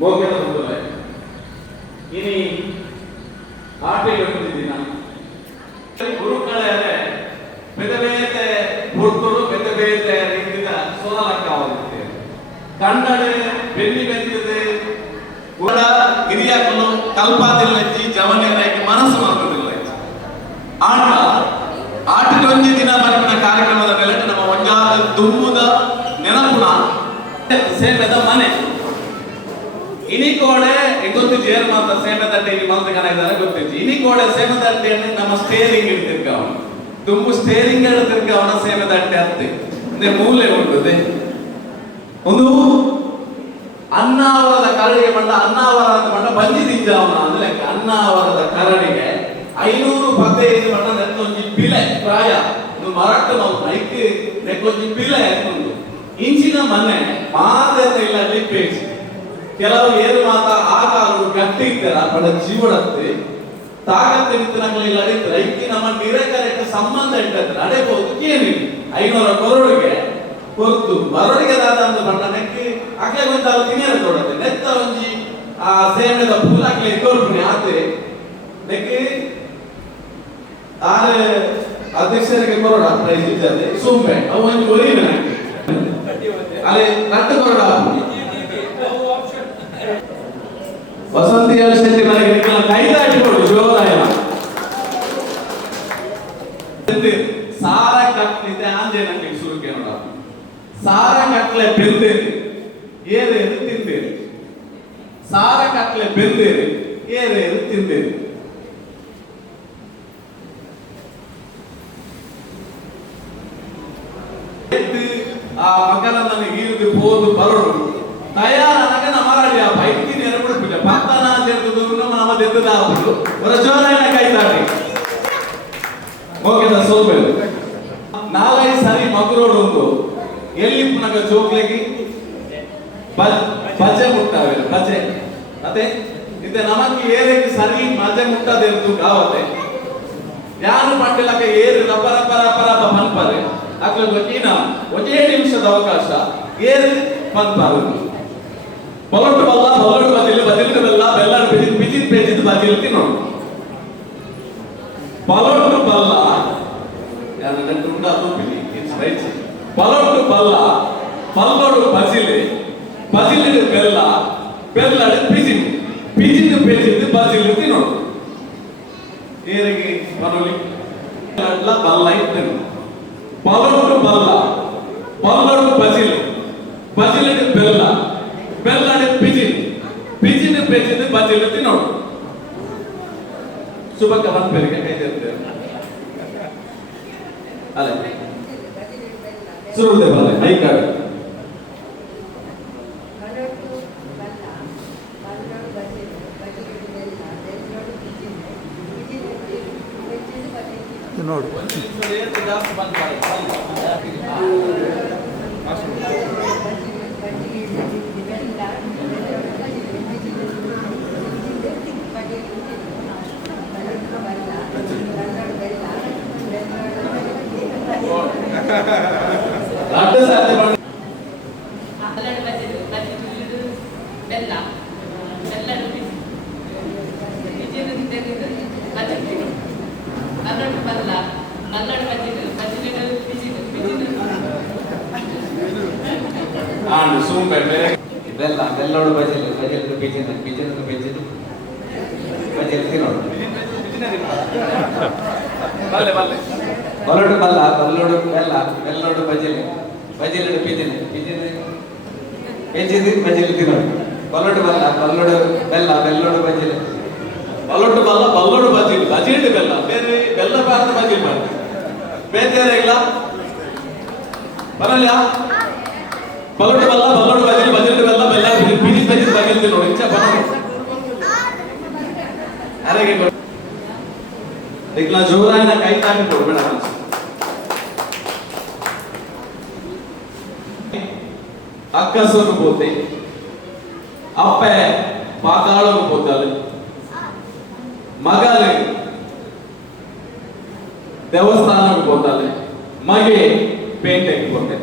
ಬೋಕೆದ ಬಂದಲೆ ಇನಿ ಆಟೆಗೆ ಬಂದಿದ್ದೀನ ಗುರುಗಳೇ ಬೆದಬೇತೆ ಹುಡುಗರು ಬೆದಬೇತೆ ರೀತಿಯ ಸೋಲಕ್ಕಾಗುತ್ತೆ ಕನ್ನಡ ಬೆನ್ನಿ ಬೆಂದಿದೆ ಕೂಡ ಹಿರಿಯಕ್ಕಲು ಕಲ್ಪಾದಿಲ್ಲ ಜವನ ಮನಸ್ಸು ಮಾಡುವುದಿಲ್ಲ ಆಟದ ಒಂದೇ ದಿನ ಬರಪಿನ ಕಾರ್ಯಕ್ರಮದ ಮೇಲೆ ನಮ್ಮ ಒಂಜಾದ ದುಮ್ಮುದ ನೆನಪುನ ಸೇವೆದ ಮನೆ ಇನಿಕೋಡೆ ಗೊತ್ತು ಜೇರ್ ಮಾತ್ರ ಸೇವೆ ತಟ್ಟೆ ಇಲ್ಲಿ ಮಂತ್ರ ಕಣ ಇದ್ದಾರೆ ಗೊತ್ತಿತ್ತು ಇನಿಕೋಡೆ ಸೇವೆ ತಟ್ಟೆಯನ್ನು ನಮ್ಮ ಸ್ಟೇರಿಂಗ್ ಇಡ್ತಿರ್ಕ ಅವನು ದುಂಬು ಸ್ಟೇರಿಂಗ್ ಇಡ್ತಿರ್ಕ ಅವನ ಸೇವೆ ತಟ್ಟೆ ಅತ್ತೆ ಅಂದ್ರೆ ಮೂಲೆ ಉಂಟದೆ ಒಂದು ಅನ್ನಾವರದ ಕರಡಿಗೆ ಬಂದ ಅನ್ನಾವರ ಅಂತ ಬಂದ ಬಂಜಿ ತಿಂಜಾವನ ಅಂದ್ರೆ ಅನ್ನಾವರದ ಕರಡಿಗೆ 515 ಬಣ್ಣ ನೆತ್ತೊಂಜಿ ಬಿಲೆ ಪ್ರಾಯ ಒಂದು ಮರಾಠ ನಾವು ಬೈಕ್ ನೆಕ್ಕೊಂಜಿ ಬಿಲೆ ಹಾಕೊಂಡು ಇಂಚಿನ ಮನೆ ಮಾತೆಲ್ಲ ಇಲ್ಲ ಲಿಪ್ಪೇಜ್ ಕೆಲವು ಏನು ಮಾತ ಆಕಾರಗಳು ಗಟ್ಟಿ ಇದ್ದಾರ ಬಡ ಜೀವನತ್ತೆ ತಾಕತ್ತೆ ನಿಂತನಾಗಲಿಲ್ಲ ಅಡಿದ್ರೆ ಐಕಿ ನಮ್ಮ ನಿರೇಕರೆಕ್ಟ್ ಸಂಬಂಧ ಇಟ್ಟದ್ರೆ ಅಡೆಬಹುದು ಏನಿಲ್ಲ 500 ಕೊರಡಿಗೆ ಕೊರ್ತು ಬರೋಡಿಗೆ ದಾದ ಅಂತ ಬಣ್ಣ ನೆಕ್ಕಿ ಅಕ್ಲೆ ಗೊಂತಾವ ತಿನ್ನೇರ ಕೊಡತ್ತೆ ನೆತ್ತ ಒಂಜಿ ಆ ಸೇಮೆದ ಪೂಲ ಅಕ್ಲೆ ಕೊರ್ಪುನಿ ಆತೆ ನೆಕ್ಕಿ ಆರೆ ಅಧ್ಯಕ್ಷರಿಗೆ ಕೊರೋಡ ಪ್ರೈಸ್ ಇದ್ದಾರೆ ಸುಮ್ಮನೆ ಅವು ಒಂದು ಒಲಿವೆ ಅಲ್ಲಿ ನಟ್ಟು ಕೊರೋಡ ವಸಂತಿ ಶೆಟ್ಟಿ ನನಗೆ ಕೈದಾಟಿ ಕೊಡು ಜೋರಾಯ ಸಾರ ಕಟ್ಲಿದ್ದೆ ಆಂಜೇನಕ್ಕೆ ಶುರುಕೆ ನೋಡ ಸಾರ ಕಟ್ಲೆ ಬೆಂದೇರಿ ಏರೇರು ತಿಂದೇರಿ ಸಾರ ಕಟ್ಲೆ ಬೆಂದೇರಿ ಏರೇರು ತಿಂದೇರಿ ಆ ಮಕ್ಕಳನ್ನ ಹೀರಿದು ಹೋದು ಬರೋಡು ತಯಾರನಾಗ ನಮ್ಮರಾಡಿ ಆ ಬೈಕ್ ನೆರಬಿಡ್ಬಿಟ್ಟೆ ಪತ್ತನ ಸೇರ್ತದು ನಮ್ಮ ದೆತ್ತದ ಆಗ್ಬಿಟ್ಟು ಅವರ ಜೋರಾಯಣ ಕೈದಾಟಿ ಓಕೆದ ಸೋಲ್ಬೇಡು 4 ಸರಿ ಮಗುರೋಡು ಒಂದು ಎಲ್ಲಿ ಪುನಗ ಜೋಕ್ಲೆಗಿ ಬಜೆ ಮುಟ್ಟಾವೆ ಬಜೆ ಅದೇ ಇದೆ ನಮಗೆ ಏರಕ್ಕೆ ಸರಿ ಮಜೆ ಮುಟ್ಟದೆ ಇರ್ತು ಕಾವತ್ತೆ ಯಾರು ಪಟ್ಟಿಲಕ ಏರು ರಬ್ಬ ರಬ್ಬ ರಬ್ಬ ರಬ್ಬ ಪನ್ಪಾರೆ ಅಕ್ಲ ಗೊತ್ತಿನ 1 ನಿಮಿಷದ ಅವಕಾಶ ಏರು ಪನ್ಪಾರು ಬಲೊಟ್ಟು ಬಲ್ಲ ಬಲೊಟ್ಟು ಬದಿಲು ಬದಿಲು ಬೆಲ್ಲ ಬೆಲ್ಲ ಬಿಜಿತ್ ಪೇಜಿತ್ ಬದಿಲು ತಿನ್ನೋಡು ಬಲೊಟ್ಟು ಬಲ್ಲ ಯಾರು ಗಂಟು ಉಂಡ ತೂಪಿಲಿ ಇಟ್ಸ್ ರೈಟ್ ಬಲೊಟ್ಟು ಬಲ್ಲ ಬಲ್ಲೋಡು ಬಜಿಲೆ ಬಜಿಲಿನ ಬೆಲ್ಲ ಬೆಲ್ಲಡು ಪಿಜಿನ್ ಪಿಜಿನ್ ಪೇಜಿತ್ ಬಜಿಲು ತಿನ್ನೋಡು ಏರಿಗೆ ಬರೋಲಿ ಎಲ್ಲ ಬಲ್ಲ ಇಟ್ಟನು ಬಲೊಟ್ಟು ಬಲ್ಲ ಬಲ್ಲೋಡು ಬಜಿಲೆ ಬಜಿಲಿನ ಬೆಲ್ಲ ಬೆಲ್ಲಡು ಪಿಜಿನ್ ಪಿಜಿನ್ ಪೇಜಿತ್ ಬಜಿಲು ತಿನ್ನೋಡು ಶುಭ ಕವನ್ ಪೇರಿಗೆ ಕೈ ಸೇರ್ತೇವೆ ಅಲ್ಲ ಸುರುದೆ ಬಲ್ಲ ಐ ಕಾರ್ಡ್ ನೋಡು ಬೆಲ್ಲ ಬೆಲ್ಲೋಡು ಬಜೆಲ್ ಬಜೆಲ್ ಪಿಜಿನ್ ಪಿಜಿನ್ ಬಜೆಲ್ ಬಜೆಲ್ ತಿನ್ನೋಡು ಬಲ್ಲೋಡು ಬಲ್ಲ ಬಲ್ಲೋಡು ಬೆಲ್ಲ ಬೆಲ್ಲೋಡು ಬಜೆಲ್ ಬಜೆಲ್ ಪಿಜಿನ್ ಪಿಜಿನ್ ಪೇಜಿದ್ ಬಜೆಲ್ ತಿನ್ನೋಡು ಬಲ್ಲೋಡು ಬಲ್ಲ ಬಲ್ಲೋಡು ಬೆಲ್ಲ ಬೆಲ್ಲೋಡು ಬಜೆಲ್ ಬಲೊಟ್ಟು ಬಲ್ಲ ಬಲ್ಲೋಡು ಬಜಿಲ್ ಬಜಿಲ್ ಬೆಲ್ಲ ಬೇರೆ ಬೆಲ್ಲ ಬಾರದ ಬಜಿಲ್ ಮಾಡಿ ಬೇರೆ ಇಲ್ಲ ಬರಲ್ಲ ಬಲೊಟ್ಟು ಬಲ್ಲ ಬಲ್ಲೋಡು ಬಜಿಲ್ ಬಜಿಲ್ ಬೆಲ್ಲ ಬೆಲ್ಲ ಬಿಜಿ ಬಜಿಲ್ ಬಜಿಲ್ ತಿನ್ನೋಡು ಇಚ್ಛೆ ಬರೋದು ಅರೆಗೆ देखला जोरायना ಕೈ ತಾಟಿ ಕೊಡಬೇಡ ಅಕ್ಕಸೋನು ಪೋತೆ ಅಪ್ಪೆ ಪಾತಾಳೋನು ಪೋತಾಲೆ ಮಗಲೆ ದೇವಸ್ಥಾನಕ್ಕೆ ಪೋತಾಲೆ ಮಗೆ ಪೇಂಟೆಗೆ ಪೋತೆ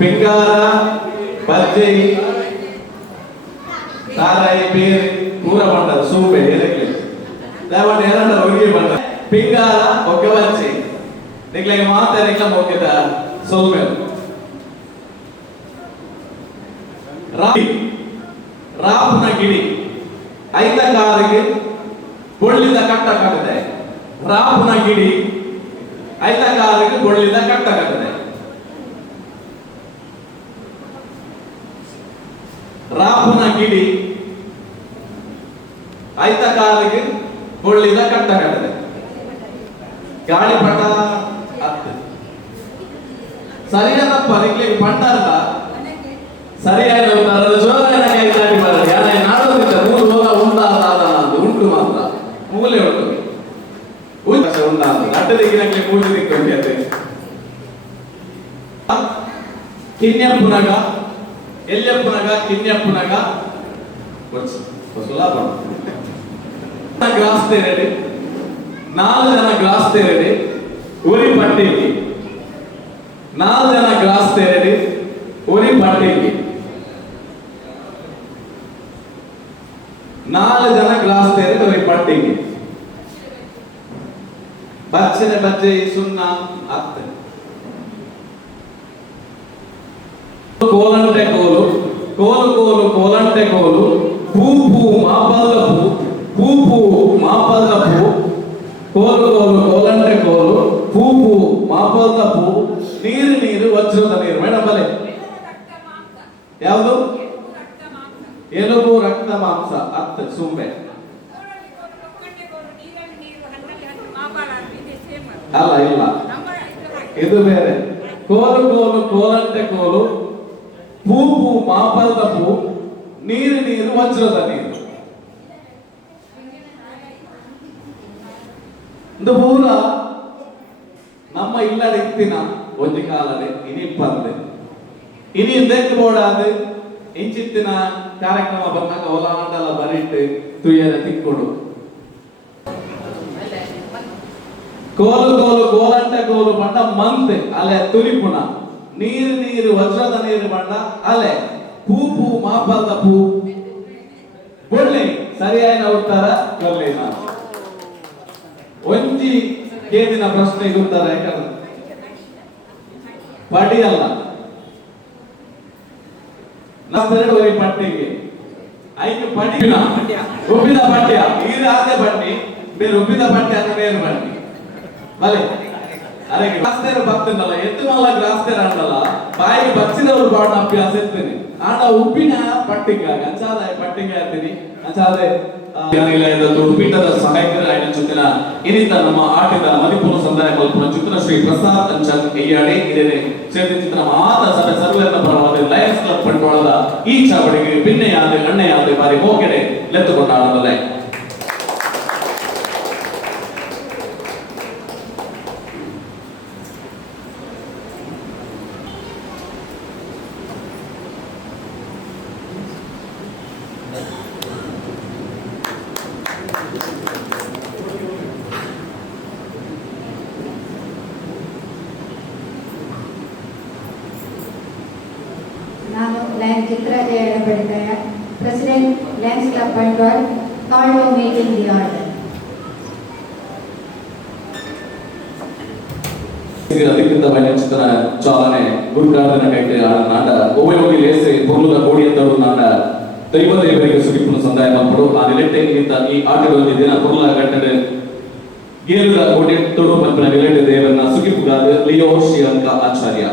ಪಿಂಗಾರ ಬಜ್ಜಿ ಸಾರಾಯಿ ಬೇರೆ ಪೂರ ಬಂಡದ ಸೂಪೆ ಏರಕ್ಕೆ ದಾವಣ ಎರಡ ಒಗಿ ಬಂಡ ಪಿಂಗಾರ ಒಕ್ಕೆ ಬಜ್ಜಿ ನಿಗ್ಲೆಗೆ ಮಾತಾಡಿಲ್ಲ ಹೋಗಿದ ಸೋಲ್ಮೆ ರಾಪನ ಗಿಡಿ ಐದ ಕಾರಿಗೆ ಗೊಳ್ಳಿದ ಕಟ್ಟ ಕಟ್ಟದೆ ರಾಪನ ಗಿಡಿ ಐದ ಕಾರಿಗೆ ಗೊಳ್ಳಿದ ಕಟ್ಟ ಕಟ್ಟದೆ ರಾಪನ ಗಿಡಿ ಐದ ಕಾರಿಗೆ ಗೊಳ್ಳಿದ ಕಟ್ಟ ಕಟ್ಟದೆ ಗಾಳಿಪಟ ಹತ್ತು ಸರಿಯಾದ ಪರಿಗ್ಲಿಗೆ ಪಂಡಲ್ಲ ಸರಿಯಾದ ಜೋರಾಗಿ ನಾಡೋದಿಲ್ಲ ಮೂರು ರೋಗ ಉಂಟಾದ ಉಂಟು ಮಾತ್ರ ಮೂಲೆ ಉಂಟು ಉಂಟಾದ ಅಡ್ಡ ದಿಕ್ಕಿನಲ್ಲಿ ಮೂಲೆ ದಿಕ್ಕು ಕಿನ್ಯಪ್ಪುನಗ ಎಲ್ಲಪ್ಪುನಗ ಕಿನ್ಯಪ್ಪುನಗ ಸುಲಭ ಗ್ಲಾಸ್ ತೆರಡಿ 4 ಜನ ಗ್ಲಾಸ್ ತೆರಡಿ ಊರಿ ಪಟ್ಟಿಗೆ 4 ಜನ ಗ್ಲಾಸ್ ತೆರಡಿ ಊರಿ ಪಟ್ಟಿಗೆ 4 ಜನ ಗ್ಲಾಸ್ ತೆರಡಿ ಊರಿ ಪಟ್ಟಿಗೆ ಬಚ್ಚಿನ ಬಚ್ಚೆ ಸುಣ್ಣ ಹತ್ತು ಕೋಲಂಟೆ ಕೋಲು ಕೋಲು ಕೋಲು ಕೋಲಂಟೆ ಕೋಲು ಪೂ ಪೂ ಮಾಪಲ್ಲ ಪೂ ಪೂ ಮಾಪಲ್ಲ ಪೂ ಕೋಲು ಕೋಲು ಕೋಲಂಟೆ ಕೋಲು ಪೂ ಪೂ ಮಾಪಲ್ಲ ಪೂ ನೀರು ನೀರು ವಜ್ರದ ನೀರು ಮೇಡಮ್ ಬಲೆ ಯಾವುದು ಎಲುಬು ರಕ್ತ ಮಾಂಸ ಹತ್ತು ಸುಂಬೆ ಅಲ್ಲ ಇಲ್ಲ ಇದು ಬೇರೆ ಕೋಲು ಕೋಲು ಕೋಲಂಟೆ ಕೋಲು ಪೂ ಪೂ ಮಾಪಲ್ದ ಪೂ ನೀರು ನೀರು ವಜ್ರದ ನೀರು ಇದು ಪೂರ ನಮ್ಮ ಇಲ್ಲದ ಇತ್ತಿನ ಒಂಜಿ ಕಾಲದೆ ಇನಿ ಪಂದೆ ಇನಿ ಎಂದಕ್ಕೆ ಬೋಡಾದು ಇಂಚಿತ್ತಿನ ಕಾರ್ಯಕ್ರಮ ಬಂದಾಗ ಒಲಾಂಡಲ ಬರಿಟ್ಟು ತುಯ್ಯರ ತಿಕ್ಕೊಡು ಕೋಲು ಕೋಲು ಕೋಲಂಟೆ ಕೋಲು ಬಂಡ ಮಂತೆ ಅಲೆ ತುಲಿಪುಣ ನೀರು ನೀರು ವಜ್ರದ ನೀರು ಬಂಡ ಅಲೆ ಪೂ ಪೂ ಮಾಪಲ್ದ ಪೂ ಒಳ್ಳೆ ಸರಿಯಾದ ಉತ್ತರ ಕೊರ್ಲಿನ ಒಂಜಿ ಕೇದಿನ ಪ್ರಶ್ನೆಗೆ ಉತ್ತರ ಯಾಕಂದ್ರೆ ಪಡಿ ಅಲ್ಲ ನಮ್ಮೆರಡು ವರಿ ಪಟ್ಟಿಗೆ ಐದು ಪಡಿನ ಉಬ್ಬಿದ ಪಟ್ಯ ನೀರು ಆದೆ ಬನ್ನಿ ಬೇರೆ ಉಬ್ಬಿದ ಪಟ್ಯ ಅಂತ ಬೇರೆ ಬನ್ನಿ ಬಲೆ ಅರೆ ಗ್ರಾಸ್ತೆರ ಭಕ್ತನಲ್ಲ ಎತ್ತು ಮಲ್ಲ ಗ್ರಾಸ್ತೆರ ಅಂಡಲ್ಲ ಬಾಯಿ ಬಚ್ಚಿದವರು ಬಾಡ ಅಭ್ಯಾಸ ಇರ್ತೇನೆ ಆಡ ಉಪ್ಪಿನ ಪಟ್ಟಿಂಗ ಅಂಚಾದ ಪಟ್ಟಿಂಗ ಇರ್ತೀನಿ ಅಂಚಾದೆ ಪೀಠದ ಸಹಾಯಕರಾಗಿ ಚುತ್ತಿನ ಇನಿತ ನಮ್ಮ ಆಟದ ಮಣಿಪುರ ಸಮುದಾಯ ಕಲ್ಪನ ಚುತ್ತಿನ ಶ್ರೀ ಪ್ರಸಾದ್ ಅಂಚನ್ ಕೈಯಾಡಿ ಇದೇನೆ ಸೇರಿ ಚಿತ್ರ ಮಾತ ಸಭೆ ಸರ್ವೇರ್ನ ಪರವಾದ ಲಯನ್ಸ್ ಕ್ಲಬ್ ಬಂಡವಾಳದ ಈ ಚಾವಡಿಗೆ ಭಿನ್ನೆಯಾದ ಅಣ್ಣೆಯಾದ ಬಾರಿ ಹೋಗೆಡೆ ಲೆತ್ತುಕೊಂಡಾಡದಲ್ಲೇ ನಾನು ಲಯನ್ ಚಿತ್ರಜಯ ಬೆಳಗಯ ಪ್ರೆಸಿಡೆಂಟ್ ಲಯನ್ಸ್ ಕ್ಲಬ್ ಬಂಡವಾಳ ಕಾಲ್ ಟು ಮೀಟಿಂಗ್ ದಿ ಆರ್ಡರ್ ಅಧಿಕೃತ ಚಿತ್ರ ಚಾಲನೆ ಉದ್ಘಾಟನೆ ಕೈತೆ ನಾಡ ಓವಿ ಲೇಸೆ ಪೊರ್ಲುದ ಕೋಡಿ ಅಂತರು ನಾಡ ದೈವದೇವರಿಗೆ ಸುಗಿಪುನ ಸಂದಾಯ ಮಕ್ಕಳು ಆ ರಿಲೇಟೆಗಿಂತ ಈ ಆಟಗಳಲ್ಲಿ ದಿನ ಪೊರ್ಲ ಗಟ್ಟಡೆ ಗೇಲುದ ಕೋಡಿ ತೊಡು ಮಕ್ಕಳ ರಿಲೇಟೆಡ್ ದೇವರನ್ನ ಸುಗಿಪುಗಾದ ಲಿಯೋ ಶ್ರೀಲಂಕ ಆಚಾರ್ಯ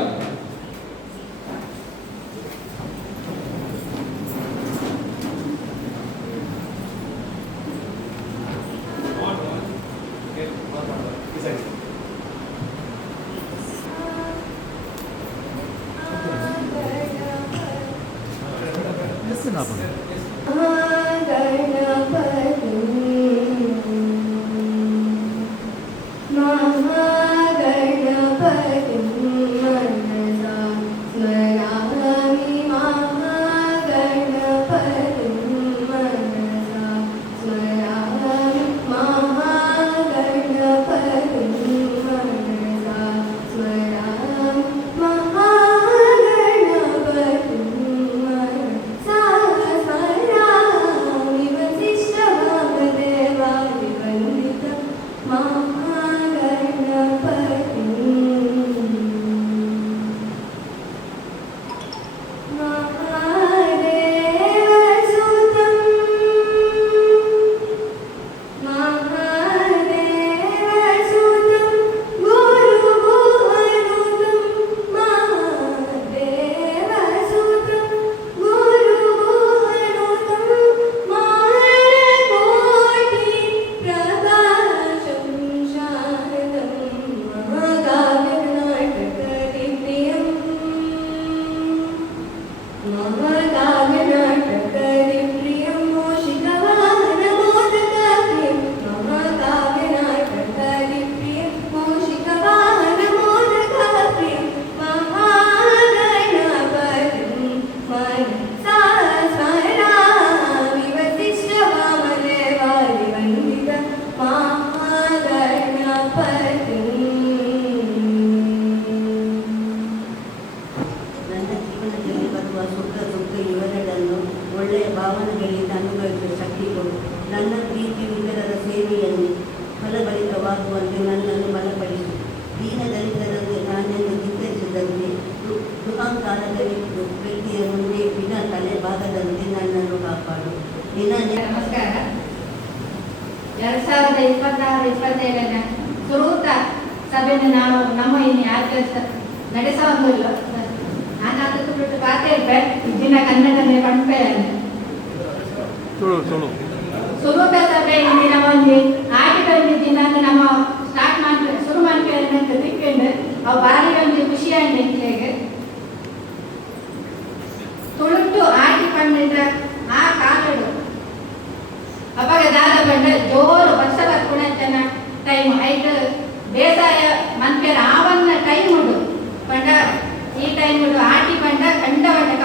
ಪತಿ. ನನ್ನ ಜೀವನದಲ್ಲಿ ಬರುವ ಸುಖ ದುಃಖ ಇವೆರಡನ್ನು ಒಳ್ಳೆಯ ಭಾವನೆಗಳಿಂದ ಅನುಭವಿಸುವ ಶಕ್ತಿ ಕೊಡು. ನನ್ನ ಪ್ರೀತಿಯು ಇತರರ ಸೇವೆಯಲ್ಲಿ ಫಲಭರಿತವಾಗುವಂತೆ ನನ್ನನ್ನು ಬಲಪಡಿಸು. ದೀನದಲಿತರನ್ನು ನಾನೆಂದು ಚಿಂತಿಸಿದಂತೆ ದುಃಖಾಂಕಾರದಲ್ಲಿ ವ್ಯಕ್ತಿಯ ಮುಂದೆ ದಿನ ತಲೆ ಬಾಗದಂತೆ ನನ್ನನ್ನು ಕಾಪಾಡು. ನಮಸ್ಕಾರ. 2026-27ನ ಸುರೂತ ಸಭೆಯನ್ನು ನಾವು ನಮ್ಮ ಇಲ್ಲಿ ನಡೆಸೋದಿಲ್ಲ. ನಾನು ಅದಕ್ಕೆ ಬಿಟ್ಟು ಕಾತೆ ಇದ್ದಿನ ಕನ್ನಡನೇ ಪಂಪೆಯನ್ನು ಸುರೂತ ಸಭೆ ಇಂದಿನ ಒಂದು ಆಟಿಗಳು ದಿನ ನಮ್ಮ ಸ್ಟಾರ್ಟ್ ಮಾಡ್ತಾರೆ ಶುರು ಮಾಡ್ತಾರೆ ಅಂತ ತಿಳ್ಕೊಂಡು ಅವು ಭಾರಿ ಒಂದು ಖುಷಿ ಆಗಿದೆ. ತುಳುಟು ಆಟಿ ಪಂಡಿತ ಆ ಕಾಲಡು ಅವಾಗ ದಾದ ಬಂಡ ಜೋರು ವರ್ಷ ಬರ್ಕೊಂಡ ಟೈಮ್ ಐದು ಬೇಸಾಯ ಮಂತ್ಯರ ಆವನ್ನ ಟೈಮ್ ಉಂಡು ಬಂಡ ಈ ಟೈಮ್ ಉಂಡು ಆಟಿ ಬಂಡ ಕಂಡ ಬಂಡ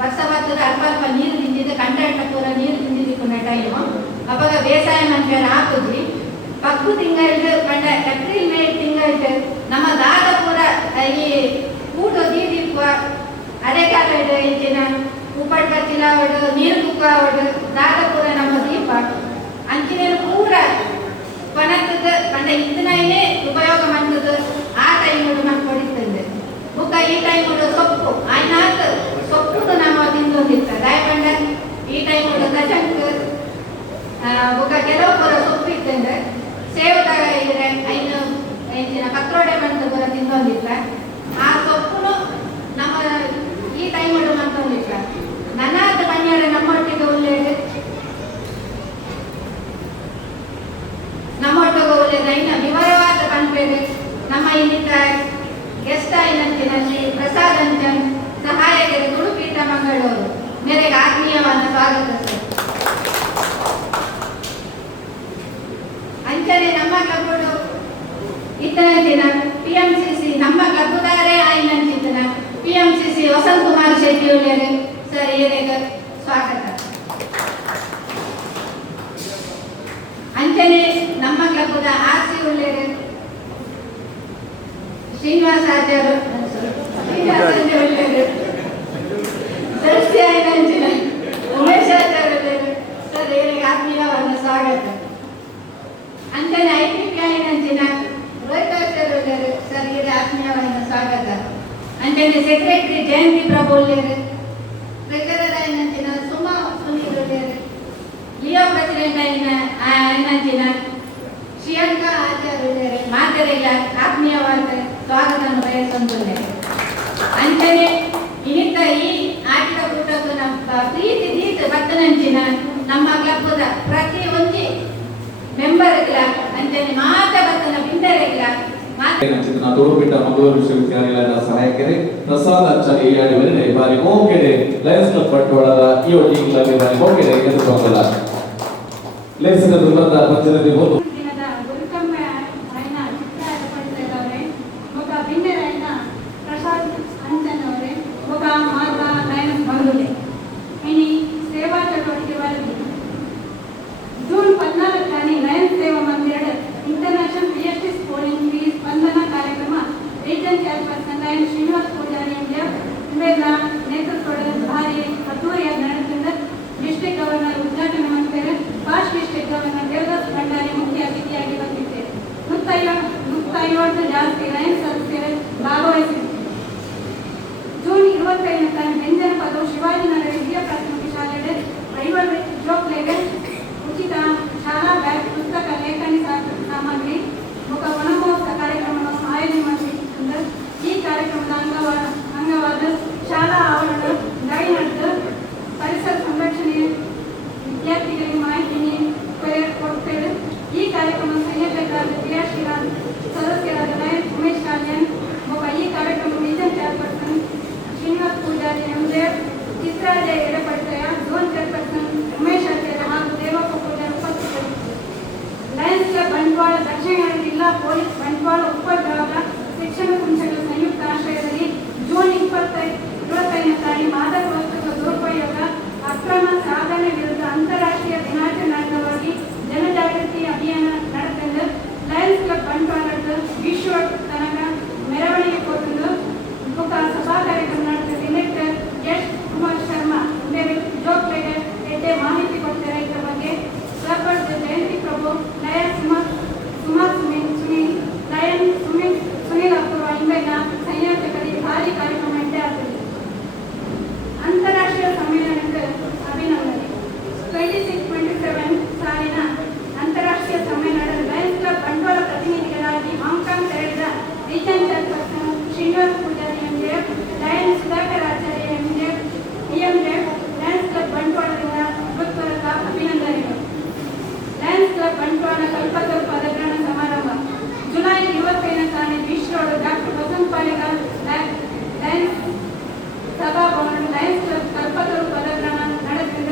ವರ್ಷ ಬರ್ತದ ಅಲ್ಪ ಅಲ್ಪ ನೀರು ತಿಂದಿದ್ದು ಕಂಡ ಪೂರ ನೀರು ತಿಂದಿದ್ದ ಟೈಮ್ ಅವಾಗ ಬೇಸಾಯ ಮಂತ್ಯರ ಹಾಕುದ್ರಿ ಪಕ್ಕು ತಿಂಗಳು ಬಂಡ ಏಪ್ರಿಲ್ ಮೇ ತಿಂಗಳು ನಮ್ಮ ದಾದ ಪೂರ ಈ ಕೂಡು ದೀದಿಪ್ಪ ಅರೆಕಾಲ ಇಂಚಿನ ಉಪ್ಪಟ್ಟು ಬಚ್ಚಿಲ ಅವಡು ನೀರು ಕುಕ್ಕ ಅವಡು ದಾದ ಪೂರ ನಮ್ಮ ದೀಪ ಅಂಚಿನ ಪೂರ ಕೊನತದ ಪಂಡ ಇದನ್ನೇ ಉಪಯೋಗ ಮಾಡ್ತದ ಆ ಟೈಮ್ ನಮ್ಗೆ ಕೊಡಿಸ್ತದೆ ಬುಕ್ಕ ಈ ಟೈಮ್ ಸೊಪ್ಪು ಆಯ್ನಾತ್ ಸೊಪ್ಪು ನಾವು ತಿಂದೊಂದಿತ್ತ ದಾಯ ಪಂಡ ಈ ಟೈಮ್ ದಜಂಕ್ ಬುಕ್ಕ ಕೆಲವು ಪೂರ ಸೊಪ್ಪು ಇತ್ತಂದ್ರೆ ಸೇವದಾಗ ಇದ್ರೆ ಐನು ಇಂಚಿನ ಪತ್ರೋಡೆ ಬಂದು ಪೂರ ತಿಂದೊಂದಿತ್ತ ಆ ಸೊಪ್ಪು ನಮ್ಮ ಈ ಟೈಮ್ ಮಾಡ್ಕೊಂಡಿಲ್ಲ. ನನ್ನಾದ ಮನೆಯರ ನಮ್ಮೊಟ್ಟಿಗೆ ಒಳ್ಳೆಯದು ನಮ್ಮೊಟ್ಟಿಗೆ ಒಳ್ಳೆಯದು ಇನ್ನು ವಿವರವಾದ ಪಂಪೇರು ನಮ್ಮ ಇನ್ನಿತ ಗೆಸ್ಟ್ ಆಯ್ನಂಚಿನ ಶ್ರೀ ಪ್ರಸಾದ್ ಅಂಚನ್ ಸಹಾಯಕರು ತುಳುಪೀಠ ಮಂಗಳೂರು ಮೇರೆಗೆ ಆತ್ಮೀಯವಾದ ಸ್ವಾಗತ ಸರ್. ಅಂಚನೆ ನಮ್ಮ ಕ್ಲಬ್ಗಳು ಇತ್ತನಂಚಿನ PMCC ನಮ್ಮ ಕ್ಲಬ್ದಾರೇ ಆಯ್ನಂಚಿನ PMCC ವಸಂತ್ ಕುಮಾರ್ ಶೆಟ್ಟಿ ಉಳ್ಳೇರು ಸರ್ ಇವರಿಗೆ ಸ್ವಾಗತ. ಅಂಚನೆ ನಮ್ಮ ಕ್ಲಬ್ದ ಆರ್ಸಿ ಉಳ್ಳೇರು ಶ್ರೀನಿವಾಸಾಚಾರ್ಯ ಉಳ್ಳೇರು ಸರಸ್ಯ ಆಯ್ನಂಚಿನ ಉಮೇಶಾಚಾರ್ಯ ಉಳ್ಳೇರು ಸರ್ ಇವರಿಗೆ ಆತ್ಮೀಯವಾದ ಸ್ವಾಗತ. ಅಂಚನೆ IPP ಆಯ್ನಂಚಿನ ರೋಹಿತಾಚಾರ್ಯ ಉಳ್ಳೇರು ಸರ್ ಇವರಿಗೆ ಆತ್ಮೀಯವಾದ ಸ್ವಾಗತ. ಅಂಚನೆ ಸೆಕ್ರೆಟರಿ ಜಯಂತಿ ಪ್ರಭು ಉಳ್ಳೇರು ಟ್ರೆಜರರ್ ಆಯ್ನಂಚಿನ ಸುಮಾ ಸುನೀಲ್ ಉಳ್ಳೇರು ಲಿಯೋ ಪ್ರೆಸಿಡೆಂಟ್ ಆಯ್ನಂಚಿನ ಶ್ರೀಯಂಕ ಆಚಾರ್ಯ ಉಳ್ಳೇರು ಮಾತರೆಲ್ಲ ಆತ್ಮೀಯವಾದ ಸ್ವಾಗತವನ್ನು ಬಯಸುತ್ತೇನೆ. ಅಂಚನೆ ಇನ್ನಿತ ಈ ಆಟಿದ ಕೂಟಕ್ಕೂ ನಮ್ಮ ಪ್ರೀತಿ ದೀತ ಬತ್ತನಂಚಿನ ನಮ್ಮ ಕ್ಲಬ್ದ ಪ್ರತಿ ಒಂಜಿ ಮೆಂಬರ್ಗಳ ಅಂಚನೆ ಮಾತ ಬತ್ತನ ಬಿಂದರೆಗಳ ತುಳುಪೀಠ ಮಂಗಳೂರು ವಿಶ್ವವಿದ್ಯಾನಿಲಯದ ಸಹಾಯಕರೇ ಪ್ರಸಾದ್ ಅಂಚನೆ ಇಲ್ಲಿಯವರೆಗೆ ಬಾರಿ ಮೋಕೆಡೆ ಲಯನ್ಸ್ ಕ್ಲಬ್ ಬಂಟ್ವಾಳದ ಈ ಒಟ್ಟಿಗೆ ಬಾರಿ ಮೋಕೆಡೆ ಎದುರುಕೊಂಡಲ್ಲ ಲೇಸಿನ ದುರ್ಬಂಧ ಪಂಚನದಿ ಹೋದು ದಿನದ ಗುರುಕಮ್ಮ ಆಯ್ನ ಚಿತ್ರ ಪಡಿಸಿದವರೇ ಒಬ್ಬ ಬಿಂದರ ಆಯ್ನ ಪ್ರಸಾದ್ ಅಂಚನ್ ಅವರೇ ಒಬ್ಬ ಮಾರ್ಗ ಲಯನ್ಸ್ ಮಂಗಳೂರು ಇನಿ ಸೇವಾ ಚಟುವಟಿಕೆ ವರದಿ June 14 Lions Seva Mandir international PhD scoring fees Spandana ಕಾರ್ಯಕ್ರಮ region chairperson lion Srinivas Poojari ಇವೆಲ್ಲ ನೇತೃತ್ವದ ಭಾರಿ ಅದ್ದೂರಿಯಾಗಿ ನಡೆಸಿದ ಡಿಸ್ಟ್ರಿಕ್ಟ್ ಗವರ್ನರ್ ಉದ್ಘಾಟನೆ ಮಾಡ್ತಾರೆ. Past district governor Devadas Bhandari ಮುಖ್ಯ ಅತಿಥಿಯಾಗಿ ಬಂದಿದ್ದಾರೆ. 150 ಜಾಸ್ತಿ ಲಯನ್ಸ್ ಸದಸ್ಯರು ಭಾಗವಹಿಸಿದ್ದಾರೆ. ಜೂನ್ 25 ವ್ಯಂಜನ ಪದವು ಶಿವಾಜಿನಗರ ಹಿರಿಯ ಪ್ರಾಥಮಿಕ ಶಾಲೆಯ ರೈವಲ್ ಜೋಕ್ಲೆಗೆ ಉಚಿತ ಶಾಲಾ ಬ್ಯಾಗ್ ಪುಸ್ತಕ ಲೇಖನಿ ಸಾಮಗ್ರಿ ఒక ವನಮಹೋತ್ಸವ ಕಾರ್ಯಕ್ರಮವನ್ನು ಆಯೋಜನೆ ಮಾಡಿದ್ದಾರೆ. ಈ ಕಾರ್ಯಕ್ರಮದ ಅಂಗವಾದ ಶಾಲಾ ಆವರಣ ಗಾಡಿ ನಡೆದು ಪರಿಸರ ಸಂರಕ್ಷಣೆ ವಿದ್ಯಾರ್ಥಿಗಳಿಗೆ ಮಾಹಿತಿ ಕೊಡುತ್ತೇವೆ. ಈ ಕಾರ್ಯಕ್ರಮ ಸಂಯೋಜಕರಾದ ಕ್ರಿಯಾಶೀಲ ಸದಸ್ಯರಾದ ಲಯನ್ಸ್ ಉಮೇಶ್ ಕಾಲ್ಯನ್ ಒಬ್ಬ ಈ ಕಾರ್ಯಕ್ರಮ ರೀಜನ್ ಚೇರ್ಪರ್ಸನ್ ಶ್ರೀನಿವಾಸ್ ಪೂಜಾರಿ ಎಂದೇವ್ ಚಿತ್ರಾಜಯ ಎಡಪಡಿಸಯ ಝೋನ್ ಚೇರ್ಪರ್ಸನ್ ಉಮೇಶ್ ಆಚಾರ್ಯ ಹಾಗೂ ದೇವಪ್ಪ ಪೂಜಾರಿ ಉಪಸ್ಥಿತರಿದ್ದರು. ಲಯನ್ಸ್ ಕ್ಲಬ್ ಬಂಟ್ವಾಳ ದಕ್ಷಿಣ ಕನ್ನಡ ಜಿಲ್ಲಾ ಪೊಲೀಸ್ ಬಂಟ್ವಾಳ ಉಪವಿಭಾಗ ಶಿಕ್ಷಣ ಸಂಸ್ಥೆಗಳ ಸಂಯುಕ್ತ ಆಶ್ರಯದಲ್ಲಿ ಜೂನ್ 25 ಮಾದಕ ವಸ್ತುಗಳ ದುರುಪಯೋಗ ಅಕ್ರಮ ಸಾಗಣೆ ವಿರುದ್ಧ ಅಂತಾರಾಷ್ಟ್ರೀಯ ದಿನಾಚರಣೆ ಅಂಗವಾಗಿ ಜನಜಾಗೃತಿ ಅಭಿಯಾನ ನಡೆಸಿದ್ದು ಲಯನ್ಸ್ ಕ್ಲಬ್ ಬಂಟ್ವಾಳ ನಡೆದು ವಿಶ್ವ ತನಕ ಮೆರವಣಿಗೆ ಕೊಟ್ಟು ఒక సభా కార్ಯಕ್ರಮ ನಡೆಸಿದೆ. ಇದಕ್ಕೆ ಎಸ್ ಕುಮಾರ್ ಶರ್ಮಾ ಜೋಕ್ಲೆಗೆ ಎಡ್ಡೆ ಮಾಹಿತಿ ಕೊಡ್ತಾರೆ ಇದರ ಬಗ್ಗೆ. ಕ್ಲಬ್ ಜಯಂತಿ ಪ್ರಭು ಲಯನ್ ಸುನೀಲ್ ಅಪೂರ್ವ ಇಂಬೆನ ಸಂಯೋಜಕರಿಗೆ ಭಾರಿ ಕಾರ್ಯಕ್ರಮ ಇದ್ದೇ ಆಗ್ತದೆ. ಅಂತಾರಾಷ್ಟ್ರೀಯ ಸಮ್ಮೇಳನಕ್ಕೆ ಅಭಿನಂದನೆ. 26-27 ಸಾಲಿನ ಅಂತಾರಾಷ್ಟ್ರೀಯ ಸಮ್ಮೇಳನ ಲಯನ್ಸ್ ಕ್ಲಬ್ ಬಂಡವಾಳ ಪ್ರತಿನಿಧಿಗಳಾಗಿ ಹಾಂಗ್ಕಾಂಗ್ ತೆರಳಿದ region chairperson Srinivas Poojary MJF, lion Sudhakar Acharya MJF, Lions club ಬಂಟ್ವಾಳದಿಂದ ಹೃತ್ಪೂರ್ವಕ ಅಭಿನಂದನೆಗಳು. ಲಯನ್ಸ್ ಕ್ಲಬ್ ಬಂಟ್ವಾಳ ಕಲ್ಪತರು ಪದಗ್ರಹಣ ಸಮಾರಂಭ ಜುಲೈ 25ನೇ ತಾರೀಕು beach road doctor Vasanth Paligar Lions ಸಭಾಭವನ ಲಯನ್ಸ್ ಕ್ಲಬ್ ಕಲ್ಪತರು ಪದಗ್ರಹಣ ನಡೆಸಿದ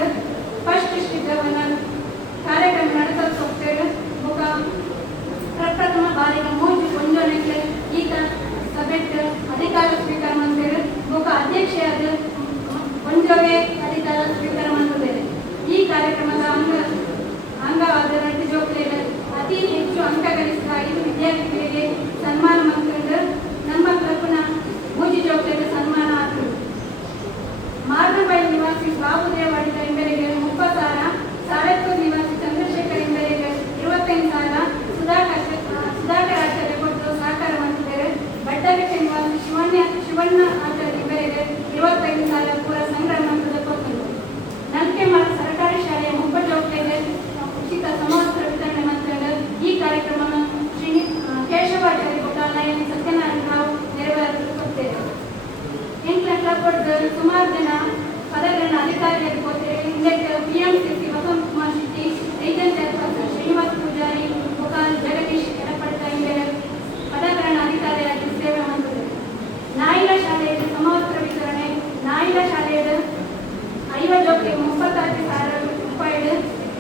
ಫಸ್ಟ್ ಶ್ರೀಜವನ ಕಾರ್ಯಕ್ರಮ ನಡೆಸಲು ಹೋಗ್ತೇವೆ. ಪ್ರಪ್ರಥಮ ಬಾರಿಗೆ ಮೂಜು ಕೊಂಜೋನಕ್ಕೆ ಈತ ಸಭೆಗೆ ಅಧಿಕಾರ ಸ್ವೀಕಾರ ಮಾಡಿದ್ದೇವೆ. ಅಧ್ಯಕ್ಷೆಯಾದ ಕೊಂಜೋಗೆ ಅಧಿಕಾರ ಸ್ವೀಕಾರ ಮಾಡಿದ್ದೇವೆ. ಈ ಕಾರ್ಯಕ್ರಮದ ಅಂಗವಾದ ರಡ್ಡಿ ಜೋಕ್ಲೆಗೆ ಅತಿ ಹೆಚ್ಚು ಅಂಕ ಗಳಿಸಿದ 5 ವಿದ್ಯಾರ್ಥಿಗಳಿಗೆ ಸನ್ಮಾನ ಮಾಡಿಕೊಂಡು ನಮ್ಮ ಕ್ಲಬ್ನ ಮೂಜಿ ಜೋಕ್ಲೆಗೆ ಸನ್ಮಾನ ಆದರು. ಮಾರ್ನಬೈಲ್ ನಿವಾಸಿ ಬಾಬುದೇವ್ ಅಡಿಗ ಎಂಬರಿಗೆ 30,000, ಸಾಳೆತ್ತೂರು ನಿವಾಸಿ ಚಂದ್ರಶೇಖರ್ ಎಂಬರಿಗೆ 25,000 ಸುಧಾಕರ್ ಆಚಾರ್ಯ ಕೊಟ್ಟು ಸಹಕಾರ ಮಾಡಿದ್ದಾರೆ. ಬಡ್ಡಗಟ್ಟೆ ನಿವಾಸಿ ಶಿವಣ್ಣ ಆಚಾರ್ಯ ಎಂಬರಿಗೆ 25,000 ಪೂರ ಸಂಗ್ರಹ ಮಂತ್ರದ ಕೊಟ್ಟರು. ನಲ್ಕೆಮರ ಸರ್ಕಾರಿ ಶಾಲೆಯ ಮುಬ್ಬಜೋಕ್ಲೆಗೆ ಉಚಿತ ಸಮವಸ್ತ್ರ ವಿತರಣೆ ಮಾಡಿದ್ದಾರೆ. ಈ ಕಾರ್ಯಕ್ರಮವನ್ನು ಕೇಶವಾಚಾರ್ಯ ಕೊಟ್ಟ ಲಯನ್ ಸತ್ಯನಾರಾಯಣ ರಾವ್ ನೆರವೇರಿಸುತ್ತೇವೆ. ಎಂಟ್ಲ ಕ್ಲಬ್ ಸುಮಾರು ಜನ ಪದಗ್ರಹಣ ಅಧಿಕಾರಿಯಾಗಿ ಕೊಟ್ಟೇವೆ. ಇದಕ್ಕೆ PMCC Vasanth Kumar Shetty, region chairperson Srinivas Poojary, Jagadish ಎಡಪಡ್ತ ಎಂಬ ಪದಗ್ರಹಣ ಅಧಿಕಾರಿಯಾಗಿ ಸೇವೆ ಮಾಡಿದ್ದಾರೆ. ನಾಯಿಲ ಶಾಲೆಯಲ್ಲಿ ಸಮವಸ್ತ್ರ ವಿತರಣೆ. ನಾಯಿಲ ಶಾಲೆಯ 5 ಜೋಕ್ಗೆ 36,000 ರೂಪಾಯಿ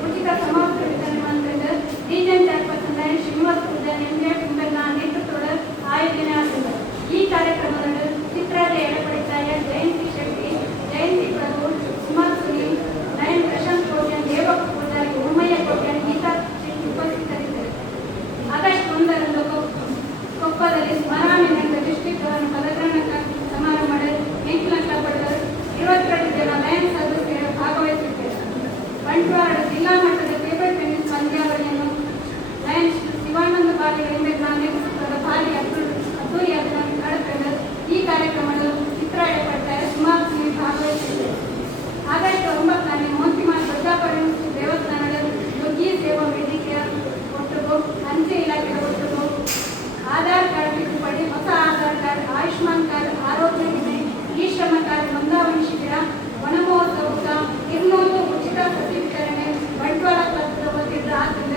ಉಚಿತ ಸಮವಸ್ತ್ರ ವಿತರಣೆ ಮಾಡಿದ್ದಾರೆ. Region chairperson lion Srinivas Poojary MJF ಎಂಬ ನೇತೃತ್ವದ ಆಯೋಜನೆ ಆಗಿದೆ. ಈ ಕಾರ್ಯಕ್ರಮದಲ್ಲಿ ಚಿತ್ರಾಲಯ ಎಡಪಡಿತಾಯ ಜಯಂತಿ ಶೆಟ್ಟಿ, ಜಯಂತಿ ಪ್ರಭು, ಸುಮಾರ್ ಸುನೀಲ್, ಲಯನ್ ಪ್ರಶಾಂತ್ ಕೋಟ್ಯಾನ್, ದೇವಪ್ಪ ಪೂಜಾರಿ, ಉಮ್ಮಯ್ಯ ಕೋಟ್ಯಾನ್, ಗೀತಾ ಶೆಟ್ಟಿ ಉಪಸ್ಥಿತರಿದ್ದರು. ಆಗಸ್ಟ್ 1ರಂದು ಕೊಪ್ಪದಲ್ಲಿ ಸ್ಮರಾಮಿನಂತ ಡಿಸ್ಟ್ರಿಕ್ಟ್ ಪದಗ್ರಹಣ ಸಮಾರಂಭ 8 ಕ್ಲಬ್ 22 ಜನ ಲಯನ್ಸ್ ಸದಸ್ಯರು ಭಾಗವಹಿಸಿದ್ದಾರೆ. ಬಂಟ್ವಾಳ ಜಿಲ್ಲಾ ಮಟ್ಟದ ಟೇಬಲ್ ಟೆನ್ನಿಸ್ ಪಂದ್ಯಾವಳಿಯನ್ನು ಲಯನ್ಸ್ ಶಿವಾನಂದ ಬಾಲಿಗಳಿಂದ ನೇತೃತ್ವದ ಭಾರಿ ಅದ್ದೂರಿಯಾಗಿ ನಡೆಸಿದರು. ಈ ಕಾರ್ಯಕ್ರಮದ ಚಿತ್ರ ಎಡಪಡ್ತಾರೆ ಸುಮಾರು ಸುನೀಲ್ ಭಾಗವಹಿಸಿದ್ದಾರೆ. ಆಗಸ್ಟ್ 9ರಂದು ಮೋತಿಮಾಲ್ ಧ್ವಜಾಪರಣ ದೇವಸ್ಥಾನದ ದುಗ್ಗಿ ಸೇವಾ ವೇದಿಕೆಯ ಒಟ್ಟುಗು, ಅಂಚೆ ಇಲಾಖೆಯ ಒಟ್ಟುಗು, ಆಧಾರ್ ಕಾರ್ಡ್ ತಿದ್ದುಪಡಿ, ಹೊಸ ಆಧಾರ್ ಕಾರ್ಡ್, ಆಯುಷ್ಮಾನ್ ಕಾರ್ಡ್, ಆರೋಗ್ಯ ವಿಮೆ, ಈ ಶ್ರಮ ಕಾರ್ಡ್ ನೋಂದಾವಣಿ ಶಿಬಿರ, ವನಮಹೋತ್ಸವ, 200 ಉಚಿತ ಸಸಿ ವಿತರಣೆ ಬಂಟ್ವಾಳ ಕ್ಲಬ್ ವತಿಯಿಂದ ಆದ್ದರಿಂದ